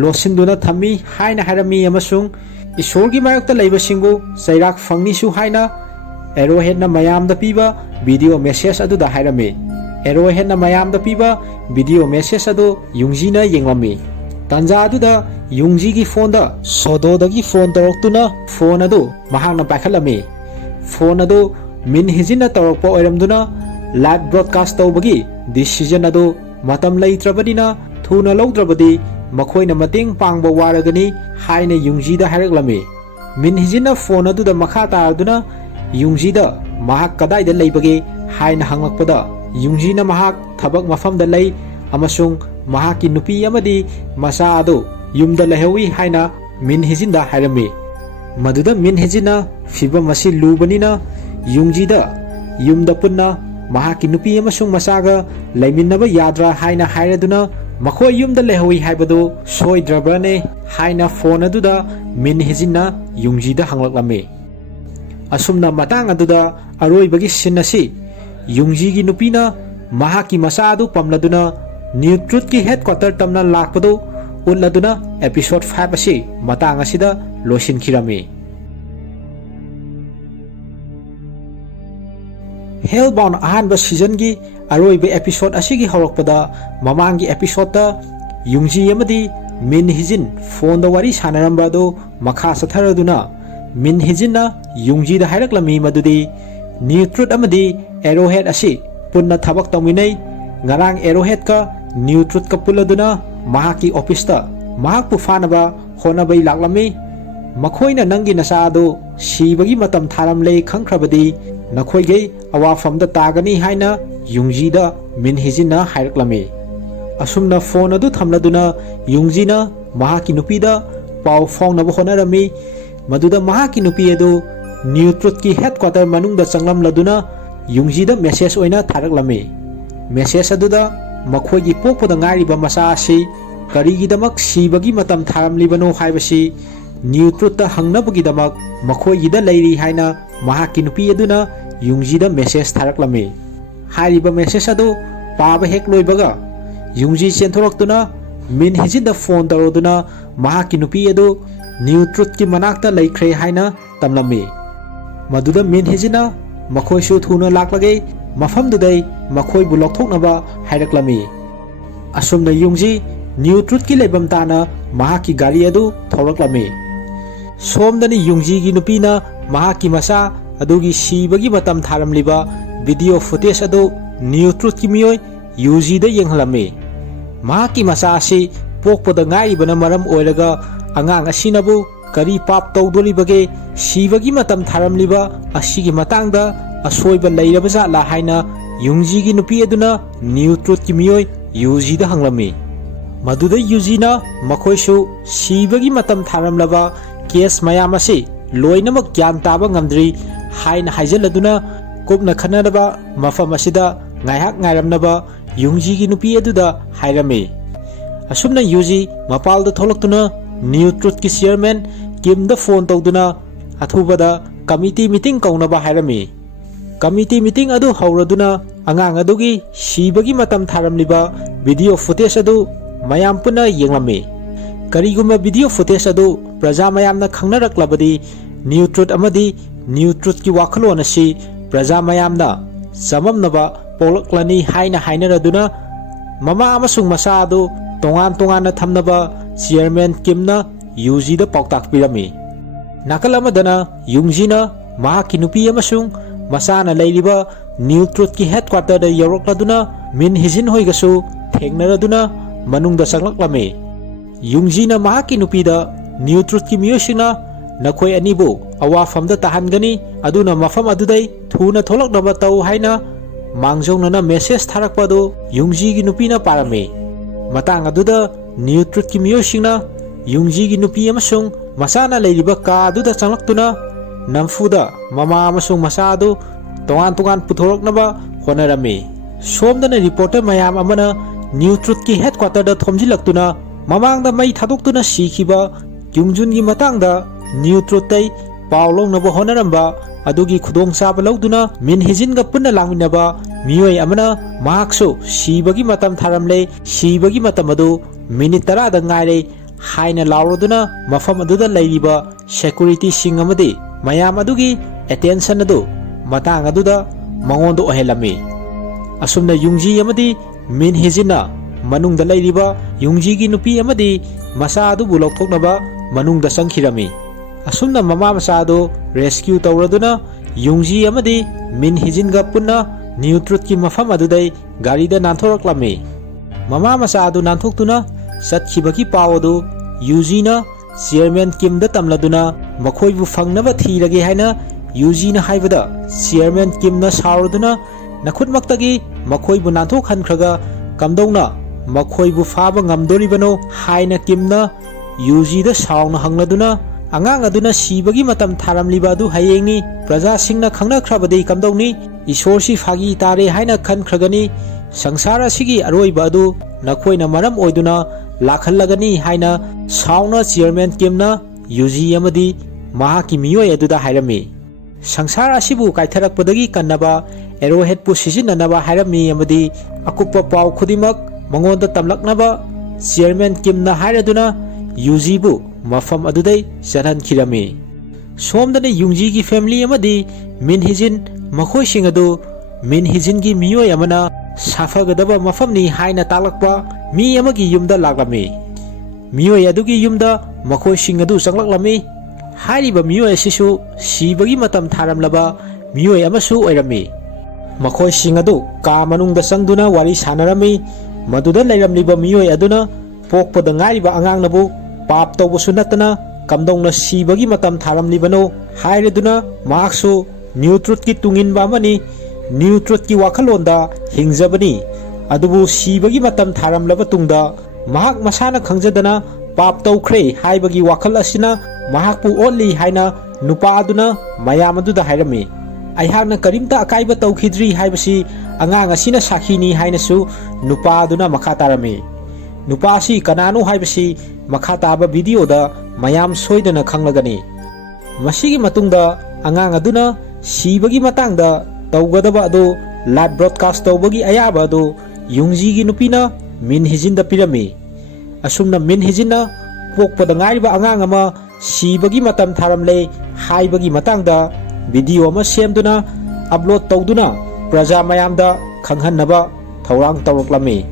लोसिंदुना थम्मी हाइना हारमी अमसुंग ईश्वरगी मायokta लैबसिंगबु चैराक फंगनीसु हाइना एरोहेडना मयामदा पीबा वीडियो मेसेज अदुदा हाइरमे एरोहेडना मयामदा पीबा वीडियो मेसेज अदु युंगजीना येंगलमे तंजा अदुदा युंगजीगी फोनदा सोदोदगी फोन तौरक्तुना फोन अदु महांगना पाखलमे फोन अदु मिन हिजिनना तौरक्पा ओइरमदुना लाइव ब्रॉडकास्ट तौबगी डिसीजन अदु मतम लैत्रबनिना थुना लौद्रबदी मखोयना मतेंग पांगबा वारगनी हाइना युंगजीदा हारगलमे मिन हिजिनना फोन अदुदा मखा तारदुना युंगजीदा महाक कदाइदा लैबगे हाइना हंगलक्पदा युंगजीना महाक थबक मफमदा लै अमसुंग महाकी नुपी अमदी मसा अदु युमदा लैहौई हाइना मिन हिजिनदा हारमे मदुदा मिन हिजिनना फिबम मसी लुबनिना युंगजीदा युमदा पुन्ना महाकी नुपी अमसुंग मसागा लैमिन्नबा याद्रा हाइना हाइरदुना मखोय युमदा लैहौई हाइबदु सोइद्रबने हाइना फोन अदुदा मिन हिजिनना युंगजीदा हंगलक्लमे असुमना मतंग अदुदा अरोइबगी सिन्नसी युंगजीगी नुपीना महाकी मसा अदु पमलदुना न्यू ट्रुथ की हेडक्वार्टर तमना लाकपदु उल्लदुना एपिसोड 5 असी मतंग असिदा लोसिनखिरमे हेलबाउंड अहानबा सीजन की अरोइबे एपिसोड असिगी हौरक्पदा ममांगी एपिसोडता युंगजी अमदी मिन हिजिन फोन वारी सानरंबादो मखा सथरदुना मिन हिजिनना युंगजीदा हाइरक्लमी मदुदी न्यू ट्रुथ अमदी एरोहेड असी पुन्ना थबक तौमिनै ngarang एरोहेड का न्यू ट्रुथ का पुलदुना महाकी ऑफिसता महाकपु फानबा होनबै लाक्लमी मखोइना नंगी नसादो सीबगी मतम थारमले खंख्रबदी नखोइगै अवाफमदा तागनी हाइना युंगजीदा मिन हिजिनना हाइरक्लमी असुमना फोन अदु थमलदुना युंगजीना महाकी नुपीदा पाव फाउनबा होनरमी मदुदा महाकी नुपी अदु न्यू ट्रुथ की हेडक्वार्टर मनुंगदा चंगलमलदुना युंगजीदा मेसेज ओइना थारक्लमी मेसेज अदुदा मखोइगी पोकपदा ngairiba masa asi karigidamak sibagi matam tharamlibano haibasi New Truth hangnabagidamag makhoigida leiri haina mahakki nupi aduna Yungji da message tharaklami. Hariba message adu paba hek loibaga Yungji chenthoroktuna Min Hijin da phone taroduna mahakki nupi adu New Truth ki manakta laikhre haina tamlami. Maduda Min Hijina makhoi su thuna laklage mafam dudai makhoi bu lokthoknaba hairaklami. Asumna Yungji New Truth ki lebam tana mahakki gari adu thoraklami. Somdani Yungji gi nupina mahakki masa adugi sibagi matam tharamliba video footage adu New Truth ki miyoi Yuji da yenghalami. Mahakki masa asi pokpada ngaibana maram oiraga angang asinabu kari pap tawdolibage sibagi matam tharamliba asigi matangda asoiba leiraba jatla haina Yungji gi nupi aduna New Truth ki miyoi Yuji da hanglami. Maduda Yuji na makhoisu sibagi matam tharamlaba case mayam asi loinamak gyan taba ngamdri haina haijaladuna kupna khanaraba mafam asida ngaihak ngairamnaba Yungji gi nupi aduda hairami. Asumna Yuji mapalda tholaktuna New Truth ki chairman Kim da phone tawduna athubada committee meeting kaunaba hairami. Committee meeting adu hauraduna angang adugi sibagi matam tharamliba video footage adu mayam puna yenglami. Kariguma video footage adu praja mayamna khangnaraklabadi New Truth amadi New Truth ki wakhalon asi praja mayamna samamnaba polaklani haina hainaraduna mama amasung masa adu tongan thamnaba chairman Kimna Yuji da pautak pirami. Nakalamadana Yungji na mahakki nupi amasung masana leiriba New Truth ki headquarter da yorokladuna Min Hijin hoigasu thengnaraduna manungda sanglaklammi. Yungji na mahakki nupi da New Truth ki miyosingna nakhoi anibu awafamda tahangani aduna mafam adudai thuna tholaknaba tau haina mangjongna message tharakpadu Yungji gi nupi na parami. Matang aduda New Truth ki miyosingna Yungji gi nupi amasung masana leiriba ka aduda changlaktuna namfuda mama amasung masa adu tongan puthoroknaba honarami. Somdana reporter mayam amana New Truth ki headquarter da thomjilaktuna mamangda mai thadoktuna sikhiba Yungjun gi matangda New Truth tai paulongnaba honaramba adugi khudong chaba lauduna Min Hijin ga punna langminaba miyoi amana mahaksu sibagi matam tharamle sibagi matam adu minute 10 da ngaire haina lauroduna mafam aduda leiriba security sing amadi mayam adugi attention adu matang aduda mangondo ohelami. Asumna Yungji amadi Min Hijina manungda leiriba Yungji gi nupi amadi masa adu bulokthoknaba manungda sangkhirami. Asumna mama masa adu rescue tawraduna Yungji amadi Min Hijin ga punna New Truth ki mafam adudai gari da nanthoroklami. Mama masa adu nanthoktuna satkhibagi paw adu Yuji na chairman Kim da tamladuna makhoi bu fangnaba thirage haina Yuji na haibada chairman Kim na sauraduna nakhutmaktagi makhoi bu nanthok hankhraga kamdongna makhoi bu faba ngamdoribano haina Kim na Yuji da saungna hangladuna angang aduna sibagi matam tharamliba adu hayengni praja singna khangna khrabadi kamdongni isorsi phagi tare haina khankragani sangsara sigi aroiba adu nakhoina maram oiduna lakhallagani haina sauna chairman Kimna Yuji amadi mahakki miyoi aduda hairami. Sangsara asibu kaitharakpadagi kannaba arrowhead pu sijinnanaba hairami amadi akuppa paw khudimak mangonda tamlaknaba chairman Kimna hairaduna Yuji bu mafam adudai chanhankirami. Somdana Yungji gi family amadi Min Hijin makhoi sing adu Min Hijin gi miyoi amana safagadaba mafamni haina talakpa mi amagi yumda laklami. Miyoi adugi yumda makhoi sing adu changlaklami. Hairiba miyoi asisu sibagi matam tharamlaba miyoi amasu oirami. Makhoi sing adu ka manungda changduna wari sanarami. Maduda leiramliba miyoi aduna pokpada ngairiba angangnabu pap tawbasu natana kamdongna sibagi matam tharamlibano hairaduna mahaksu New Truth ki tunginba amani New Truth ki wakhalonda hingjabani adubu sibagi matam tharamlaba tungda mahak masana khangjadana pap tawkhre haibagi wakhal asina mahakpu only haina nupa aduna mayam aduda hairami. Aihakna karimta akaiba tawkhidri haibasi angang asina sakhini hainasu nupa aduna makha tarami. Nupa asi kanano haibasi makha taba video da mayam soidana khanglagani. Masigi matungda angang aduna sibagi matangda tawgadaba adu live broadcast tawbagi ayaba adu Yungji gi nupina Min Hijinda pirami. Asumna Min Hijinna pokpada ngariba angang ama sibagi matam tharamle haibagi matangda video ama semduna upload tawduna praja mayamda khanghanaba thawrang tawraklami.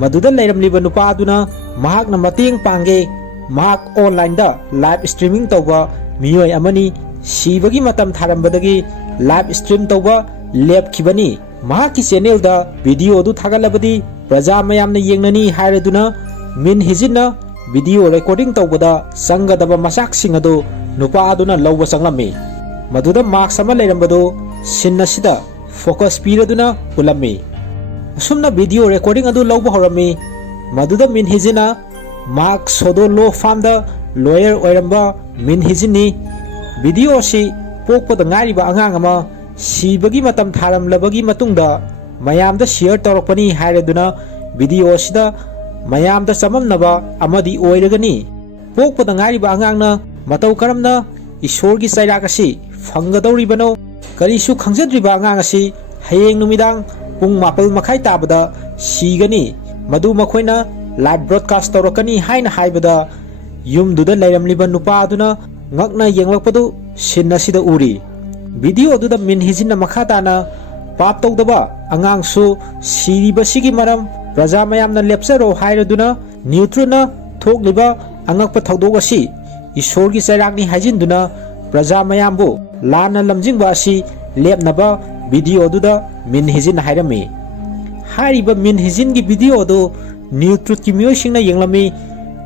Maduda leiramliba nupa aduna mahakna mateng pangge mahak online da live streaming tawba miyoi amani sibagi matam tharambadagi live stream tawba lepkhibani. Mahaki channel da video du thagalabadi praja mayamna yengnani hairaduna Min Hijinna video recording tawbada sangadaba masaksing adu nupa aduna lawba changlami. Maduda marks ama leirambadu sinna sida focus piraduna ulami. Asumna video recording adu lawba horami. Maduda Min Hijinna mark sodo law firm da lawyer oiramba Min Hijinni video si pokpada ngariba angang ama sibagi matam tharamlabagi matungda mayamda share tawrakpani hairaduna video sida mayamda chamamnaba amadi oiragani. Pokpada ngariba angangna matau karamna Ishorgi chairak asi phanggadoribano karisu khangjadriba angang asi hayeng numidang pung 7:30 tabada sigani. Madu makhoina live broadcast tawrakani haina haibada yumduda leiramliba nupa aduna ngakna yenglakpadu sinna sida uri. Video aduda Min Hijinna makhatana pap tawdaba angangsu siriba sigi maram praja mayamna lepsaro hairaduna neutrona thokliba angakpa thawdok asi Ishorgi chairakni haijinduna praja mayambu lana lamjingba asi lepnaba video aduda Min Hijinna hairami. Hairiba Min Hijingi video adu New Truth ki miyosingna yenglami.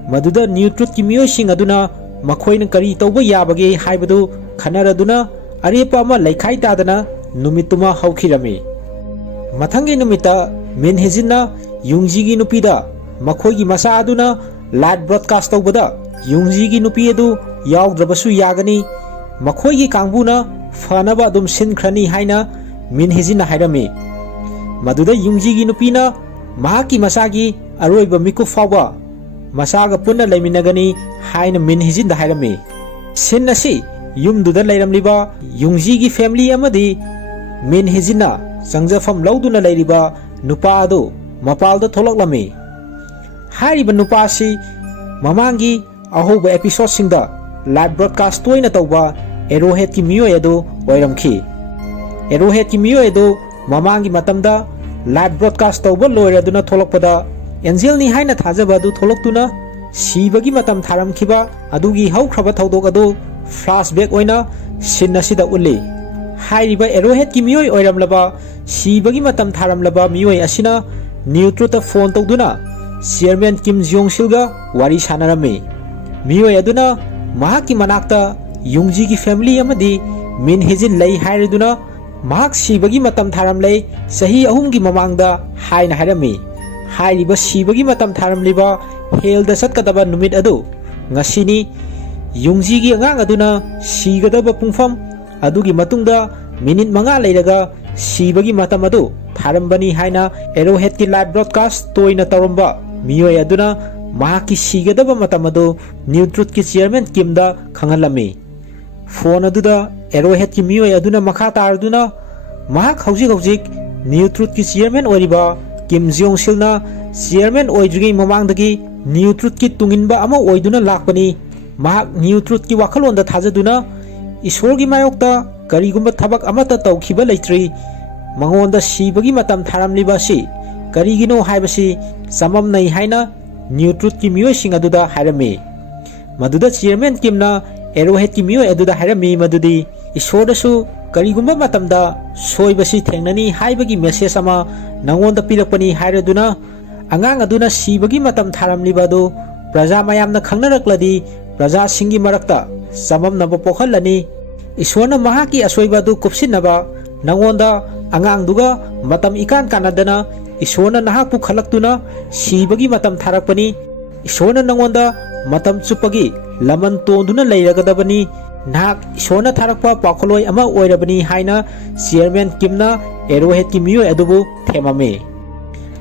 Maduda New Truth ki miyosing aduna makhoina kari tawba yabage haibadu khanaraduna arepa ama laikhai tadana numituma haukhirami. Mathangi numita Min Hijinna Yungji gi nupida makhoigi masa aduna live broadcast tawbada Yungji gi nupi adu yawdrabasu yagani makhoigi kangbuna fanaba adum sinkhrani haina Min Hijinna hairami. Maduda Yungji gi nupina mahaki masagi aroiba miku fawba masaga punna leiminagani haina Min Hijinda hairami. Sin asi yumduda leiramliba Yungji gi family amadi Min Hijinna changjafam lauduna leiriba nupa adu mapalda tholaklami. Hairiba nupa si mamangi ahoba episode singda live broadcast toina tawba Arrowhead ki miyoi adu oiramkhi. Arrowhead ki miyoi adu mamangi matamda live broadcast tawba loiraduna tholakpada Angel ni haina thajaba adu tholaktuna sibagi matam tharamkhiba adugi haukraba thawdok adu flashback oina sinna sida uli. Hairiba Arrowhead ki miyoi oiramlaba sibagi matam tharamlaba miyoi asina New Truth phone tawduna Chairman Kim Jong-sil ga wari sanarami. Miyoi aduna mahaki manakta Yungji gi family amadi Min Hijin lei hairaduna mahak sibagi matam tharamlei sahi ahumgi mamangda haina hairami. Hairiba sibagi matam tharamliba helda satkadaba numit adu ngasini Yungji gi angang aduna sigadaba pungfam adugi matungda minute 5 leiraga sibagi matam adu tharambani haina Arrowhead ki live broadcast toina tawramba miyoi aduna mahaki sigadaba matam adu New Truth ki chairman Kimda khangalami. Phone aduda Arrowhead ki miyoi aduna makha tarduna mahak hojik New Truth ki chairman oiriba Kim Jong-sil na chairman oidrigi mamangdagi New Truth ki tunginba ama oiduna lakpani. Mahak New Truth ki wakhalonda thajaduna Ishorgi mayokta karigumba thabak amata tawkhiba leitri mangonda sibagi matam tharamliba si karigino haibasi samamnai haina New Truth ki miyoi sing aduda hairami. Maduda chairman Kimna Arrowhead ki miyoi aduda hairami madudi Ishordasu karigumba matamda soibasi thengnani haibagi message ama nangonda pirakpani hairaduna angang aduna sibagi matam tharamliba adu praja mayamna khangnarakladi praja singi marakta samamnaba pokhalani. Ishorna mahaki asoiba adu kupsinnaba nangonda angangduga matam ikan kanadana Ishorna nahakpu khalaktuna sibagi matam tharakpani. Ishorna nangonda matam chupagi laman tonduna leiragadabani nahak Ishorna tharakpa pakholoi ama oirabani haina chairman Kimna Arrowhead ki miyoi adubu themame.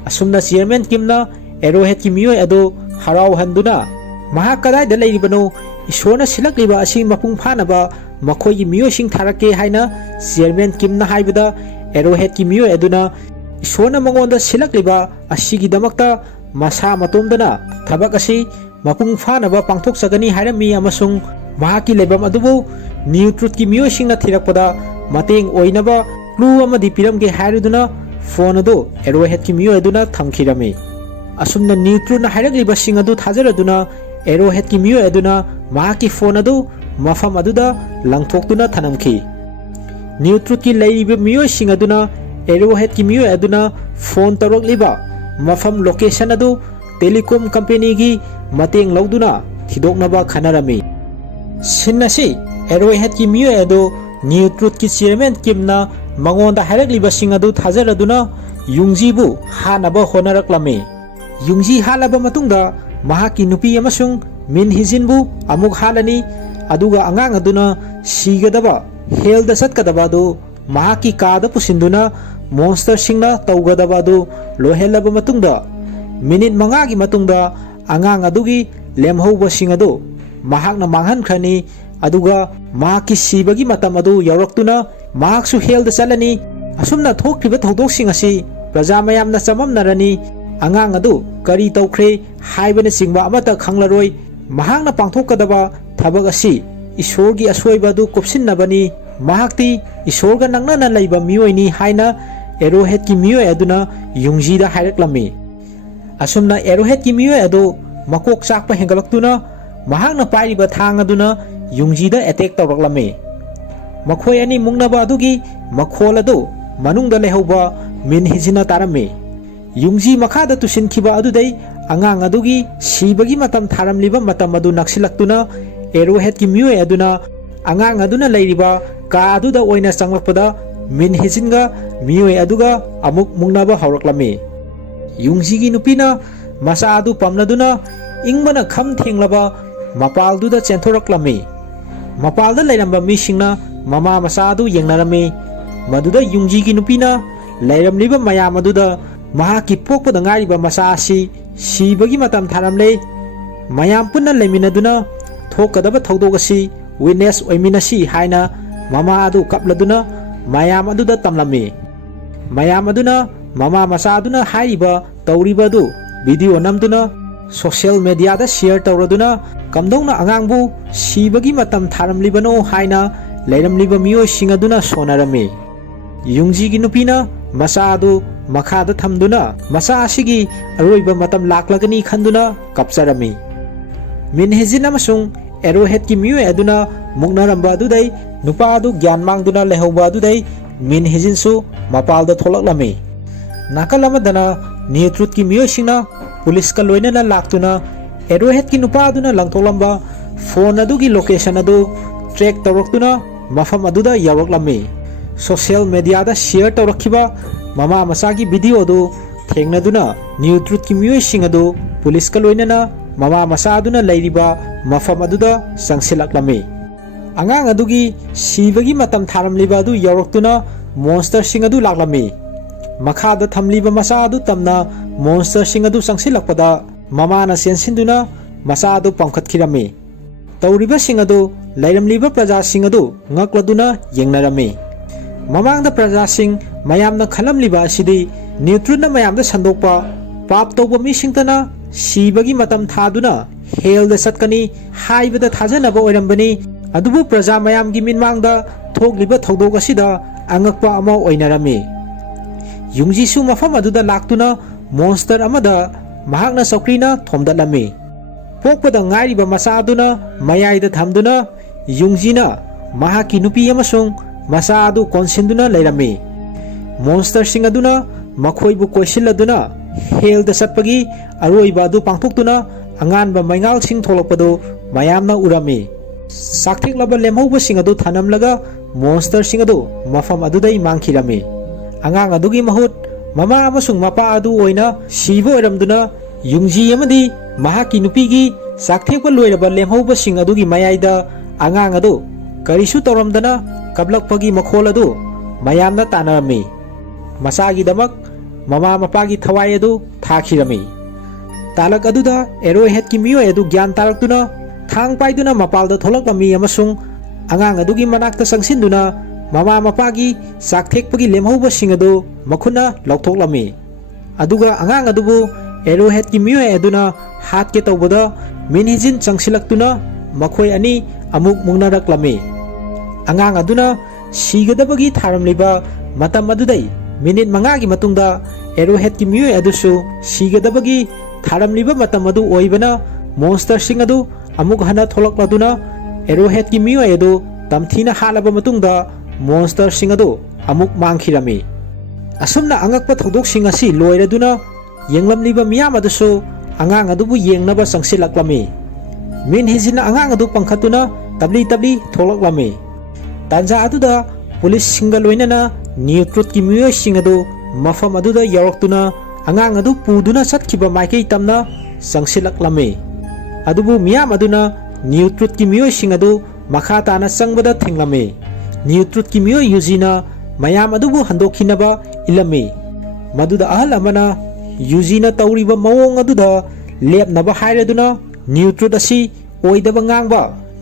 Asumna chairman Kimna Arrowhead ki miyoi adu harau handuna mahak kadai da leiribano ꯏꯁꯣꯔꯅ ꯁꯤꯜꯂꯛꯂꯤꯕ ꯑꯁꯤ ꯃꯄꯨꯡ ꯐꯥꯅꯕ ꯃꯈꯣꯏꯒꯤ ꯃꯤꯑꯣꯏꯁꯤꯡ ꯊꯥꯔꯛꯀꯦ ꯍꯥꯏꯅ chairman ꯀꯤꯝꯅ ꯍꯥꯏꯕꯗ ꯑꯦꯔꯣꯍꯦꯗꯀꯤ ꯃꯤꯑꯣꯏ ꯑꯗꯨꯅ ꯏꯁꯣꯔꯅ ꯃꯉꯣꯟꯗ ꯁꯤꯜꯂꯛꯂꯤꯕ ꯑꯁꯤꯒꯤꯗꯃꯛꯇ ꯃꯁꯥ ꯃꯇꯣꯝꯗꯅ ꯊꯕꯛ ꯑꯁꯤ ꯃꯄꯨꯡ ꯐꯥꯅꯕ ꯄꯥꯡꯊꯣꯛꯆꯒꯅꯤ ꯍꯥꯏꯔꯝꯃꯤ ꯑꯃꯁꯨꯡ ꯃꯍꯥꯛꯀꯤ ꯂꯩꯐꯝ ꯑꯗꯨꯕꯨ ꯅ꯭ꯌꯨ ꯇ꯭ꯔꯨꯊꯀꯤ ꯃꯤꯑꯣꯏꯁꯤꯡꯅ ꯊꯤꯔꯛꯄꯗ ꯃꯇꯦꯡ ꯑꯣꯏꯅꯕ ꯀ꯭ꯂꯨ ꯑꯃꯗꯤ ꯄꯤꯔꯝꯒꯦ ꯍꯥꯏꯔꯗꯨꯅ ꯐꯣꯟ ꯑꯗꯨ ꯑꯦꯔꯣꯍꯦꯗꯀꯤ ꯃꯤꯑꯣꯏ ꯑꯗꯨꯅ ꯊꯝꯈꯤꯔꯝꯃꯤ꯫ ꯑꯁꯨꯝꯅ ꯅ꯭ꯌꯨ ꯇ꯭ꯔꯨꯊꯅ ꯍꯥꯏꯔꯛꯂꯤꯕꯁꯤꯡ ꯑꯗꯨ ꯊꯥꯖꯔꯗꯨꯅ ꯑꯦꯔꯣꯍꯦꯗꯀꯤ ꯃꯤꯑꯣꯏ ꯑꯗꯨꯅ ꯃꯍꯥꯛꯀꯤ ꯐꯣꯟ ꯑꯗꯨ ꯃꯐꯝ ꯑꯗꯨꯗ ꯂꯪꯊꯣꯛꯇꯨꯅ ꯊꯅꯝꯈꯤ꯫ ꯅ꯭ꯌꯨ ꯇ꯭ꯔꯨꯊꯀꯤ ꯂꯩꯔꯤꯕ ꯃꯤꯑꯣꯏꯁꯤꯡ ꯑꯗꯨꯅ ꯑꯦꯔꯣꯍꯦꯗꯀꯤ ꯃꯤꯑꯣꯏ ꯑꯗꯨꯅ ꯐꯣꯟ ꯇꯧꯔꯛꯂꯤꯕ ꯃꯐꯝ ꯂꯣꯀꯦꯁꯟ ꯑꯗꯨ ꯇꯦꯂꯤꯀꯣꯝ ꯀꯝꯄꯦꯅꯤꯒꯤ ꯃꯇꯦꯡ ꯂꯧꯗꯨꯅ ꯊꯤꯗꯣꯛꯅꯕ ꯈꯟꯅꯔꯝꯃꯤ꯫ ꯁꯤꯟ ꯑꯁꯤ ꯑꯦꯔꯣꯍꯦꯗꯀꯤ ꯃꯤꯑꯣꯏ ꯑꯗꯨ ꯅ꯭ꯌꯨ ꯇ꯭ꯔꯨꯊꯀꯤ ꯆꯤꯌꯔꯃꯦꯟ ꯀꯤꯝꯅ ꯃꯉꯣꯟꯗ ꯍꯥꯏꯔꯛꯂꯤꯕꯁꯤꯡ ꯑꯗꯨ ꯊꯥꯖꯔꯗꯨꯅ ꯌꯨꯡꯖꯤꯕꯨ ꯍꯥꯠꯅꯕ ꯍꯣꯠꯅꯔꯛꯂꯝꯃꯤ꯫ ꯌꯨꯡꯖꯤ ꯍꯥꯠꯂꯕ ꯃꯇꯨꯡꯗ ꯃꯍꯥꯛꯀꯤ ꯅꯨꯄꯤ ꯑꯃꯁꯨꯡ ꯃꯤꯟ ꯍꯤꯖꯤꯟꯕꯨ ꯑꯃꯨꯛ ꯍꯥꯠꯂꯅꯤ ꯑꯗꯨꯒ ꯑꯉꯥꯡ ꯑꯗꯨꯅ ꯁꯤꯒꯗꯕ ꯍꯦꯜꯗ ꯆꯠꯀꯗꯕ ꯑꯗꯨ ꯃꯍꯥꯛꯀꯤ ꯀꯥꯗ ꯄꯨꯁꯤꯟꯗꯨꯅ ꯃꯣꯟꯁꯇꯔꯁꯤꯡꯅ ꯇꯧꯒꯗꯕ ꯑꯗꯨ ꯂꯣꯏꯍꯜꯂꯕ ꯃꯇꯨꯡꯗ ꯃꯤꯅꯤꯠ 5ꯒꯤ ꯃꯇꯨꯡꯗ ꯑꯉꯥꯡ ꯑꯗꯨꯒꯤ ꯂꯦꯝꯍꯧꯕꯁꯤꯡ ꯑꯗꯨ ꯃꯍꯥꯛꯅ ꯃꯥꯡꯍꯟꯈ꯭ꯔꯅꯤ ꯑꯗꯨꯒ ꯃꯍꯥꯛꯀꯤ ꯁꯤꯕꯒꯤ ꯃꯇꯝ ꯑꯗꯨ ꯌꯧꯔꯛꯇꯨꯅ ꯃꯍꯥꯛꯁꯨ ꯍꯦꯜꯗ ꯆꯠꯂꯅꯤ꯫ ꯑꯁꯨꯝꯅ ꯊꯣꯛꯈꯤꯕ ꯊꯧꯗꯣꯛꯁꯤꯡ ꯑꯁꯤ ꯄ꯭ꯔꯖꯥ ꯃꯌꯥꯝꯅ ꯆꯃꯝꯅꯔꯅꯤ꯫ ꯑꯉꯥꯡ ꯑꯗꯨ ꯀꯔꯤ ꯇꯧꯈ꯭ꯔꯦ ꯍꯥꯏꯕꯅꯆꯤꯡꯕ ꯑꯃꯠꯇ ꯈꯪꯂꯔꯣꯏ꯫ ꯃꯍꯥꯛꯅ ꯄꯥꯡꯊꯣꯛꯀꯗꯕ ꯊꯕꯛ ꯑꯁꯤ ꯏꯁꯣꯔꯒꯤ ꯑꯁꯣꯏꯕ ꯑꯗꯨ ꯀꯨꯞꯁꯤꯟꯅꯕꯅꯤ꯫ ꯃꯍꯥꯛꯇꯤ ꯏꯁꯣꯔꯒ ꯅꯛꯅꯅ ꯂꯩꯕ ꯃꯤꯑꯣꯏꯅꯤ ꯍꯥꯏꯅ ꯑꯦꯔꯣꯍꯦꯗꯀꯤ ꯃꯤꯑꯣꯏ ꯑꯗꯨꯅ ꯌꯨꯡꯖꯤꯗ ꯍꯥꯏꯔꯛꯂꯝꯃꯤ꯫ ꯑꯁꯨꯝꯅ ꯑꯦꯔꯣꯍꯦꯗꯀꯤ ꯃꯤꯑꯣꯏ ꯑꯗꯨ ꯃꯀꯣꯛ ꯆꯥꯛꯄ ꯍꯦꯟꯒꯠꯂꯛꯇꯨꯅ ꯃꯍꯥꯛꯅ ꯄꯥꯏꯔꯤꯕ ꯊꯥꯡ ꯑꯗꯨꯅ ꯌꯨꯡꯖꯤꯗ ꯑꯦꯇꯦꯛ ꯇꯧꯔꯛꯂꯝꯃꯤ꯫ ꯃꯈꯣꯏ ꯑꯅꯤ ꯃꯨꯛꯅꯕ ꯑꯗꯨꯒꯤ ꯃꯈꯣꯜ ꯑꯗꯨ ꯃꯅꯨꯡꯗ ꯂꯩꯍꯧꯕ ꯃꯤꯟ ꯍꯤꯖꯤꯟꯅ ꯇꯥꯔꯝꯃꯤ꯫ ꯌꯨꯡꯖꯤ ꯃꯈꯥꯗ ꯇꯨꯁꯤꯟꯈꯤꯕ ꯑꯗꯨꯗꯩ ꯑꯉꯥꯡ ꯑꯗꯨꯒꯤ ꯁꯤꯕꯒꯤ ꯃꯇꯝ ꯊꯥꯔꯝꯂꯤꯕ ꯃꯇꯝ ꯑꯗꯨ ꯅꯛꯁꯤꯜꯂꯛꯇꯨꯅ ꯑꯦꯔꯣꯍꯦꯗꯀꯤ ꯃꯤꯑꯣꯏ ꯑꯗꯨꯅ ꯑꯉꯥꯡ ꯑꯗꯨꯅ ꯂꯩꯔꯤꯕ ꯀꯥ ꯑꯗꯨꯗ ꯑꯣꯏꯅ ꯆꯪꯂꯛꯄꯗ ꯃꯤꯟ ꯍꯤꯖꯤꯟꯒ ꯃꯤꯑꯣꯏ ꯑꯗꯨꯒ ꯑꯃꯨꯛ ꯃꯨꯛꯅꯕ ꯍꯧꯔꯛꯂꯝꯃꯤ꯫ ꯌꯨꯡꯖꯤꯒꯤ ꯅꯨꯄꯤꯅ ꯃꯆꯥ ꯑꯗꯨ ꯄꯝꯂꯗꯨꯅ ꯏꯪꯕꯅ ꯈꯝ ꯊꯦꯡꯂꯕ ꯃꯄꯥꯜꯗꯨꯗ ꯆꯦꯟꯊꯣꯔꯛꯂꯝꯃꯤ꯫ ꯃꯄꯥꯜꯗ ꯂꯩꯔꯝꯕ ꯃꯤꯁꯤꯡꯅ ꯃꯃꯥ ꯃꯆꯥ ꯑꯗꯨ ꯌꯦꯡꯅꯔꯝꯃꯤ꯫ ꯃꯗꯨꯗ ꯌꯨꯡꯖꯤꯒꯤ ꯅꯨꯄꯤꯅ ꯂꯩꯔꯝꯂꯤꯕ ꯃꯌꯥꯝ ꯑꯗꯨꯗ ꯃꯍꯥꯛꯀꯤ ꯄꯣꯛꯄꯗ ꯉꯥꯏꯔꯤꯕ ꯃꯆꯥ ꯑꯁꯤ ꯁꯤꯕꯒꯤ ꯃꯇꯝ ꯊꯥꯔꯝꯂꯦ꯫ ꯃꯌꯥꯝ ꯄꯨꯟꯅ ꯂꯩꯃꯤꯟꯅꯗꯨꯅ ꯊꯣꯛꯀꯗꯕ ꯊꯧꯗꯣꯛ ꯑꯁꯤ ꯋꯤꯠꯅꯦꯁ ꯑꯣꯏꯃꯤꯟꯅꯁꯤ ꯍꯥꯏꯅ ꯃꯃꯥ ꯑꯗꯨ ꯀꯞꯂꯗꯨꯅ ꯃꯌꯥꯝ ꯑꯗꯨꯗ ꯇꯝꯂꯝꯃꯤ꯫ ꯃꯌꯥꯝ ꯑꯗꯨꯅ ꯃꯃꯥ ꯃꯆꯥ ꯑꯗꯨꯅ ꯍꯥꯏꯔꯤꯕ ꯇꯧꯔꯤꯕ ꯑꯗꯨ ꯚꯤꯗꯤꯑꯣ ꯅꯝꯗꯨꯅ ꯁꯣꯁꯤꯌꯦꯜ ꯃꯤꯗꯤꯌꯥꯗ ꯁꯤꯌꯔ ꯇꯧꯔꯗꯨꯅ ꯀꯝꯗꯧꯅ ꯑꯉꯥꯡꯕꯨ ꯁꯤꯕꯒꯤ ꯃꯇꯝ ꯊꯥꯔꯝꯂꯤꯕꯅꯣ ꯍꯥꯏꯅ ꯂꯩꯔꯝꯂꯤꯕ ꯃꯤꯑꯣꯏꯁꯤꯡ ꯑꯗꯨꯅ ꯁꯣꯟꯅꯔꯝꯃꯤ꯫ ꯌꯨꯡꯖꯤꯒꯤ ꯅꯨꯄꯤꯅ ꯃꯆꯥ ꯑꯗꯨ ꯃꯈꯥꯗ ꯊꯝꯗꯨꯅ ꯃꯆꯥ ꯑꯁꯤꯒꯤ ꯑꯔꯣꯏꯕ ꯃꯇꯝ ꯂꯥꯛꯂꯒꯅꯤ ꯈꯟꯗꯨꯅ ꯀꯞꯆꯔꯝꯃꯤ꯫ ꯃꯤꯟ ꯍꯤꯖꯤꯟ ꯑꯃꯁꯨꯡ ꯑꯦꯔꯣꯍꯦꯗꯀꯤ ꯃꯤꯑꯣꯏ ꯑꯗꯨꯅ ꯃꯨꯛꯅꯔꯝꯕ ꯑꯗꯨꯗꯩ ꯅꯨꯄꯥ ꯑꯗꯨ ꯒ꯭ꯌꯥꯟ ꯃꯥꯡꯗꯨꯅ ꯂꯩꯍꯧꯕ ꯑꯗꯨꯗꯩ ꯃꯤꯟ ꯍꯤꯖꯤꯟꯁꯨ ꯃꯄꯥꯜꯗ ꯊꯣꯛꯂꯛꯂꯝꯃꯤ꯫ ꯅꯥꯀꯜ ꯑꯃꯗꯅ ꯅ꯭ꯌꯨ ꯇ꯭ꯔꯨꯊꯀꯤ ꯃꯤꯑꯣꯏꯁꯤꯡꯅ ꯄꯨꯂꯤꯁꯀ ꯂꯣꯏꯅꯅ ꯂꯥꯛꯇꯨꯅ ꯑꯦꯔꯣꯍꯦꯗꯀꯤ ꯅꯨꯄꯥ ꯑꯗꯨꯅ ꯂꯪꯊꯣꯛꯂꯝꯕ ꯐꯣꯟ ꯑꯗꯨꯒꯤ ꯂꯣꯀꯦꯁꯟ ꯑꯗꯨ ꯇ꯭ꯔꯦꯛ ꯇꯧꯔꯛꯇꯨꯅ ꯃꯐꯝ ꯑꯗꯨꯗ ꯌꯧꯔꯛꯂꯝꯃꯤ꯫ ꯁꯣꯁꯤꯌꯦꯜ ꯃꯤꯗꯤꯌꯥꯗ ꯁꯤꯌꯔ ꯇꯧꯔꯛꯈꯤꯕ ꯃꯃꯥ ꯃꯆꯥꯒꯤ ꯚꯤꯗꯤꯑꯣ ꯑꯗꯨ ꯊꯦꯡꯅꯗꯨꯅ ꯅ꯭ꯌꯨ ꯇ꯭ꯔꯨꯊꯀꯤ ꯃꯤꯑꯣꯏꯁꯤꯡ ꯑꯗꯨ ꯄꯨꯂꯤꯁꯀ ꯂꯣꯏꯅꯅ ꯃꯃꯥ ꯃꯆꯥ ꯑꯗꯨꯅ ꯂꯩꯔꯤꯕ ꯃꯐꯝ ꯑꯗꯨꯗ ꯆꯪꯁꯤꯜꯂꯛꯂꯝꯃꯤ꯫ ꯑꯉꯥꯡ ꯑꯗꯨꯒꯤ ꯁꯤꯕꯒꯤ ꯃꯇꯝ ꯊꯥꯔꯝꯂꯤꯕ ꯑꯗꯨ ꯌꯧꯔꯛꯇꯨꯅ ꯃꯣꯟꯁꯇꯔꯁꯤꯡ ꯑꯗꯨ ꯂꯥꯛꯂꯝꯃꯤ꯫ ꯃꯈꯥꯗ ꯊꯝꯂꯤꯕ ꯃꯆꯥ ꯑꯗꯨ ꯇꯝꯅ ꯃꯣꯟꯁꯇꯔꯁꯤꯡ ꯑꯗꯨ ꯆꯪꯁꯤꯜꯂꯛꯄꯗ ꯃꯃꯥꯅ ꯆꯦꯟꯁꯤꯟꯗꯨꯅ ꯃꯆꯥ ꯑꯗꯨ ꯄꯝꯈꯠꯈꯤꯔꯝꯃꯤ꯫ ꯇꯧꯔꯤꯕꯁꯤꯡ ꯑꯗꯨ ꯂꯩꯔꯝꯂꯤꯕ ꯄ꯭ꯔꯖꯥꯁꯤꯡ ꯑꯗꯨ ꯉꯛꯂꯗꯨꯅ ꯌꯦꯡꯅꯔꯝꯃꯤ꯫ ꯃꯃꯥꯡꯗ ꯄ꯭ꯔꯖꯥꯁꯤꯡ ꯃꯌꯥꯝꯅ ꯈꯜꯂꯝꯂꯤꯕ ꯑꯁꯤꯗꯤ ꯅ꯭ꯌꯨ ꯇ꯭ꯔꯨꯊꯅ ꯃꯌꯥꯝꯗ ꯁꯟꯗꯣꯛꯄ ꯄꯥꯞ ꯇꯧꯕ ꯃꯤꯁꯤꯡꯇꯅ ꯁꯤꯕꯒꯤ ꯃꯇꯝ ꯊꯥꯗꯨꯅ ꯍꯦꯜꯗ ꯆꯠꯀꯅꯤ ꯍꯥꯏꯕꯗ ꯊꯥꯖꯅꯕ ꯑꯣꯏꯔꯝꯕꯅꯤ꯫ ꯑꯗꯨꯕꯨ ꯄ꯭ꯔꯖꯥ ꯃꯌꯥꯝꯒꯤ ꯃꯤꯠꯃꯥꯡꯗ ꯊꯣꯛꯂꯤꯕ ꯊꯧꯗꯣꯛ ꯑꯁꯤꯗ ꯑꯉꯛꯄ ꯑꯃ ꯑꯣꯏꯅꯔꯝꯃꯤ꯫ ꯌꯨꯡꯖꯤꯁꯨ ꯃꯐꯝ ꯑꯗꯨꯗ ꯂꯥꯛꯇꯨꯅ ꯃꯣꯟꯁꯇꯔ ꯑꯃꯗ ꯃꯍꯥꯛꯅ ꯆꯧꯀ꯭ꯔꯤꯅ ꯊꯣꯝꯗꯠꯂꯝꯃꯤ꯫ ꯄꯣꯛꯄꯗ ꯉꯥꯏꯔꯤꯕ ꯃꯆꯥ ꯑꯗꯨꯅ ꯃꯌꯥꯏꯗ ꯊꯝꯗꯨꯅ ꯌꯨꯡꯖꯤꯅ ꯃꯍꯥꯛꯀꯤ ꯅꯨꯄꯤ ꯑꯃꯁꯨꯡ ꯃꯆꯥ ꯑꯗꯨ ꯀꯣꯟꯁꯤꯟꯗꯨꯅ ꯂꯩꯔꯝꯃꯤ꯫ ꯃꯣꯟꯁꯇꯔꯁꯤꯡ ꯑꯗꯨꯅ ꯃꯈꯣꯏꯕꯨ ꯀꯣꯏꯁꯤꯜꯂꯗꯨꯅ ꯍꯦꯜꯗ ꯆꯠꯄꯒꯤ ꯑꯔꯣꯏꯕ ꯑꯗꯨ ꯄꯥꯡꯊꯣꯛꯇꯨꯅ ꯑꯉꯥꯟꯕ ꯃꯩꯉꯥꯜꯁꯤꯡ ꯊꯣꯛꯂꯛꯄꯗꯨ ꯃꯌꯥꯝꯅ ꯎꯔꯝꯃꯤ꯫ ꯆꯥꯛꯊꯦꯛꯂꯕ ꯂꯦꯝꯍꯧꯕꯁꯤꯡ ꯑꯗꯨ ꯊꯅꯝꯂꯒ ꯃꯣꯟꯁꯇꯔꯁꯤꯡ ꯑꯗꯨ ꯃꯐꯝ ꯑꯗꯨꯗꯩ ꯃꯥꯡꯈꯤꯔꯝꯃꯤ꯫ ꯑꯉꯥꯡ ꯑꯗꯨꯒꯤ ꯃꯍꯨꯠ ꯃꯃꯥ ꯑꯃꯁꯨꯡ ꯃꯄꯥ ꯑꯗꯨ ꯑꯣꯏꯅ ꯁꯤꯕ ꯑꯣꯏꯔꯝꯗꯨꯅ ꯌꯨꯡꯖꯤ ꯑꯃꯗꯤ ꯃꯍꯥꯛꯀꯤ ꯅꯨꯄꯤꯒꯤ ꯆꯥꯛꯊꯦꯛꯄ ꯂꯣꯏꯔꯕ ꯂꯦꯝꯍꯧꯕꯁꯤꯡ ꯑꯗꯨꯒꯤ ꯃꯌꯥꯏꯗ ꯑꯉꯥꯡ ꯑꯗꯨ ꯀꯔꯤꯁꯨ ꯇꯧꯔꯝꯗꯅ ꯀꯞꯂꯛꯄꯒꯤ ꯃꯈꯣꯜ ꯑꯗꯨ ꯃꯌꯥꯝꯅ ꯇꯥꯟꯅꯔꯝꯃꯤ꯫ ꯃꯆꯥꯒꯤꯗꯃꯛ ꯃꯃꯥ ꯃꯄꯥꯒꯤ ꯊꯋꯥꯏ ꯑꯗꯨ ꯊꯥꯈꯤꯔꯝꯃꯤ꯫ ꯇꯥꯂꯛ ꯑꯗꯨꯗ ꯑꯦꯔꯣꯍꯦꯗꯀꯤ ꯃꯤꯑꯣꯏ ꯑꯗꯨ ꯒ꯭ꯌꯥꯟ ꯇꯥꯔꯛꯇꯨꯅ thang paiduna mapalda tholaklami amasung angang adugi manakta sangsindu mama mapagi sakthekpagi lemhobasing adu makhuna laukhthoklami aduga angang adubu arrowhead ki miyoi aduna hatke tawbada minhijin changsilaktuna makhoi ani amuk mungnaraklami angang aduna sigadabagi tharamliba matam adudai minute 5 gi matungda arrowhead ki miyoi adusu sigadabagi tharamliba matam adu oibana monster sing adu amuk hana tholakladuna arrowhead ki miyoi adu tamthina halaba matungda monster sing adu amuk mangkhirami asumna angakpa thodok sing asi loiraduna yenglamliba miyam adusu angang adubu yengnaba sangsilaklami min hijina angang adu pangkhatuna tabli tholaklami tanja aduda police singa loinana new truth ki miyoi sing adu mafam aduda yaraktuna angang adu puduna satkhiba maikei tamna sangsilaklami adubu miyam aduna new truth ki miyoi sing adu makha tana sangbada thinglami new truth ki miyoi yuzina mayam adubu handokhinaba ilami maduda ahal amana yuzina tawriba mawong aduda lepnaba hairaduna new truth asi oidaba ngangba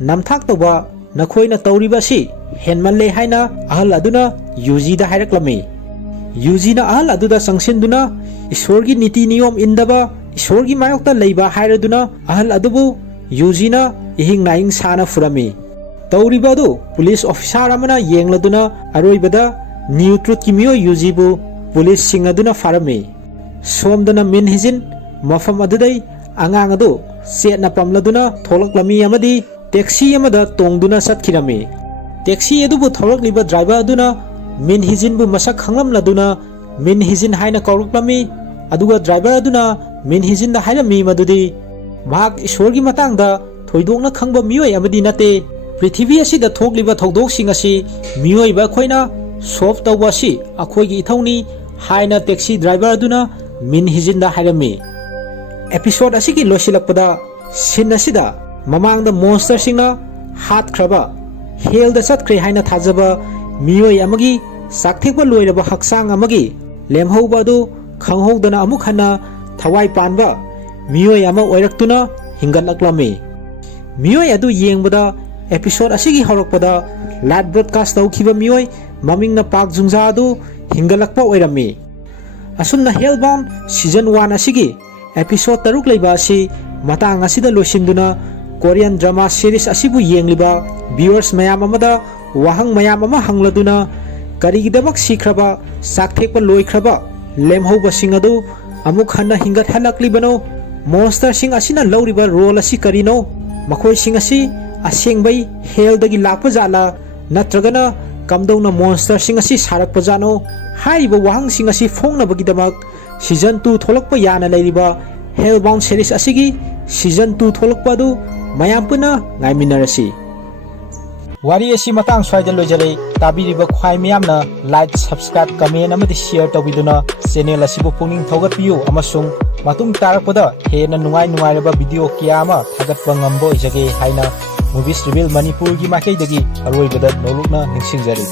namthak toba nakhoina tawriba si henmanle haina ahal aduna yuzida hairaklami yuzina ahal aduda sangsinduna ishorgi niti niyom indaba ishorgi mayokta leiba hairaduna ahal adubu yuzina ihing naing sana furami tawriba adu police officer amana yengladuna aroibada new truth ki miyoi yuzibu police singaduna farami somdana min hijin mafam adudai angang adu setna pamladuna tholaklami amadi taxi amada tongduna satkirami taxi adubu tholaklliba driver aduna min hijin bu masak khanglamladuna min hijin haina kawraklami aduga driver aduna min hijin da hairami madudi mahak ishorgi matangda thoidokna khangba miyoi amadi nate prithvi asida thokliba thodok asi miyoi ba khoina solve tawba si akhoigi ithawni haina taxi driver aduna min hijin da hairami episode asigi losilakpada sin asida mamangda monster singna hat khraba hell da satkre haina thajaba miyoi amagi sakthekba loiraba haksang amagi lemhauba du khanghodana amuk hana thawai panba miyoi ama oiraktuna hingatlaklami miyoi adu yengbada episode asigi horakpada live broadcast tawkhiba miyoi mamingna Park Jungja adu hingalakpa oirami asumna Hellbound season 1 asigi episode 6 leiba asi matang asida loisinduna Korean drama series asibu yengliba viewers mayam amada wahang mayam ama hangladuna karigidabak sikhraba sakthekpa loikraba lemhauba singadu amuk hana hingat halaklibano monster sing asina lawriba role asi karino makhoi sing asi asengbai hell dagi lakpa jala natragana kamdona monster sing asi sarakpa jano haiba wahang sing asi fongnabagi season 2 tholakpa yana leiriba Hellbound series asigi season 2 tholakpa du mayam puna ngaiminarasi wari asi matang swaida lojare tabiriba khwai miyamna like subscribe comment amadi share tawbiduna channel asibu pungning thogatpiu amasung matung tarakpada hena nungai video kiyama thagatpa ngambo ijage haina movies reveal manipur gi makai dagi aroibada nolukna ningsingjari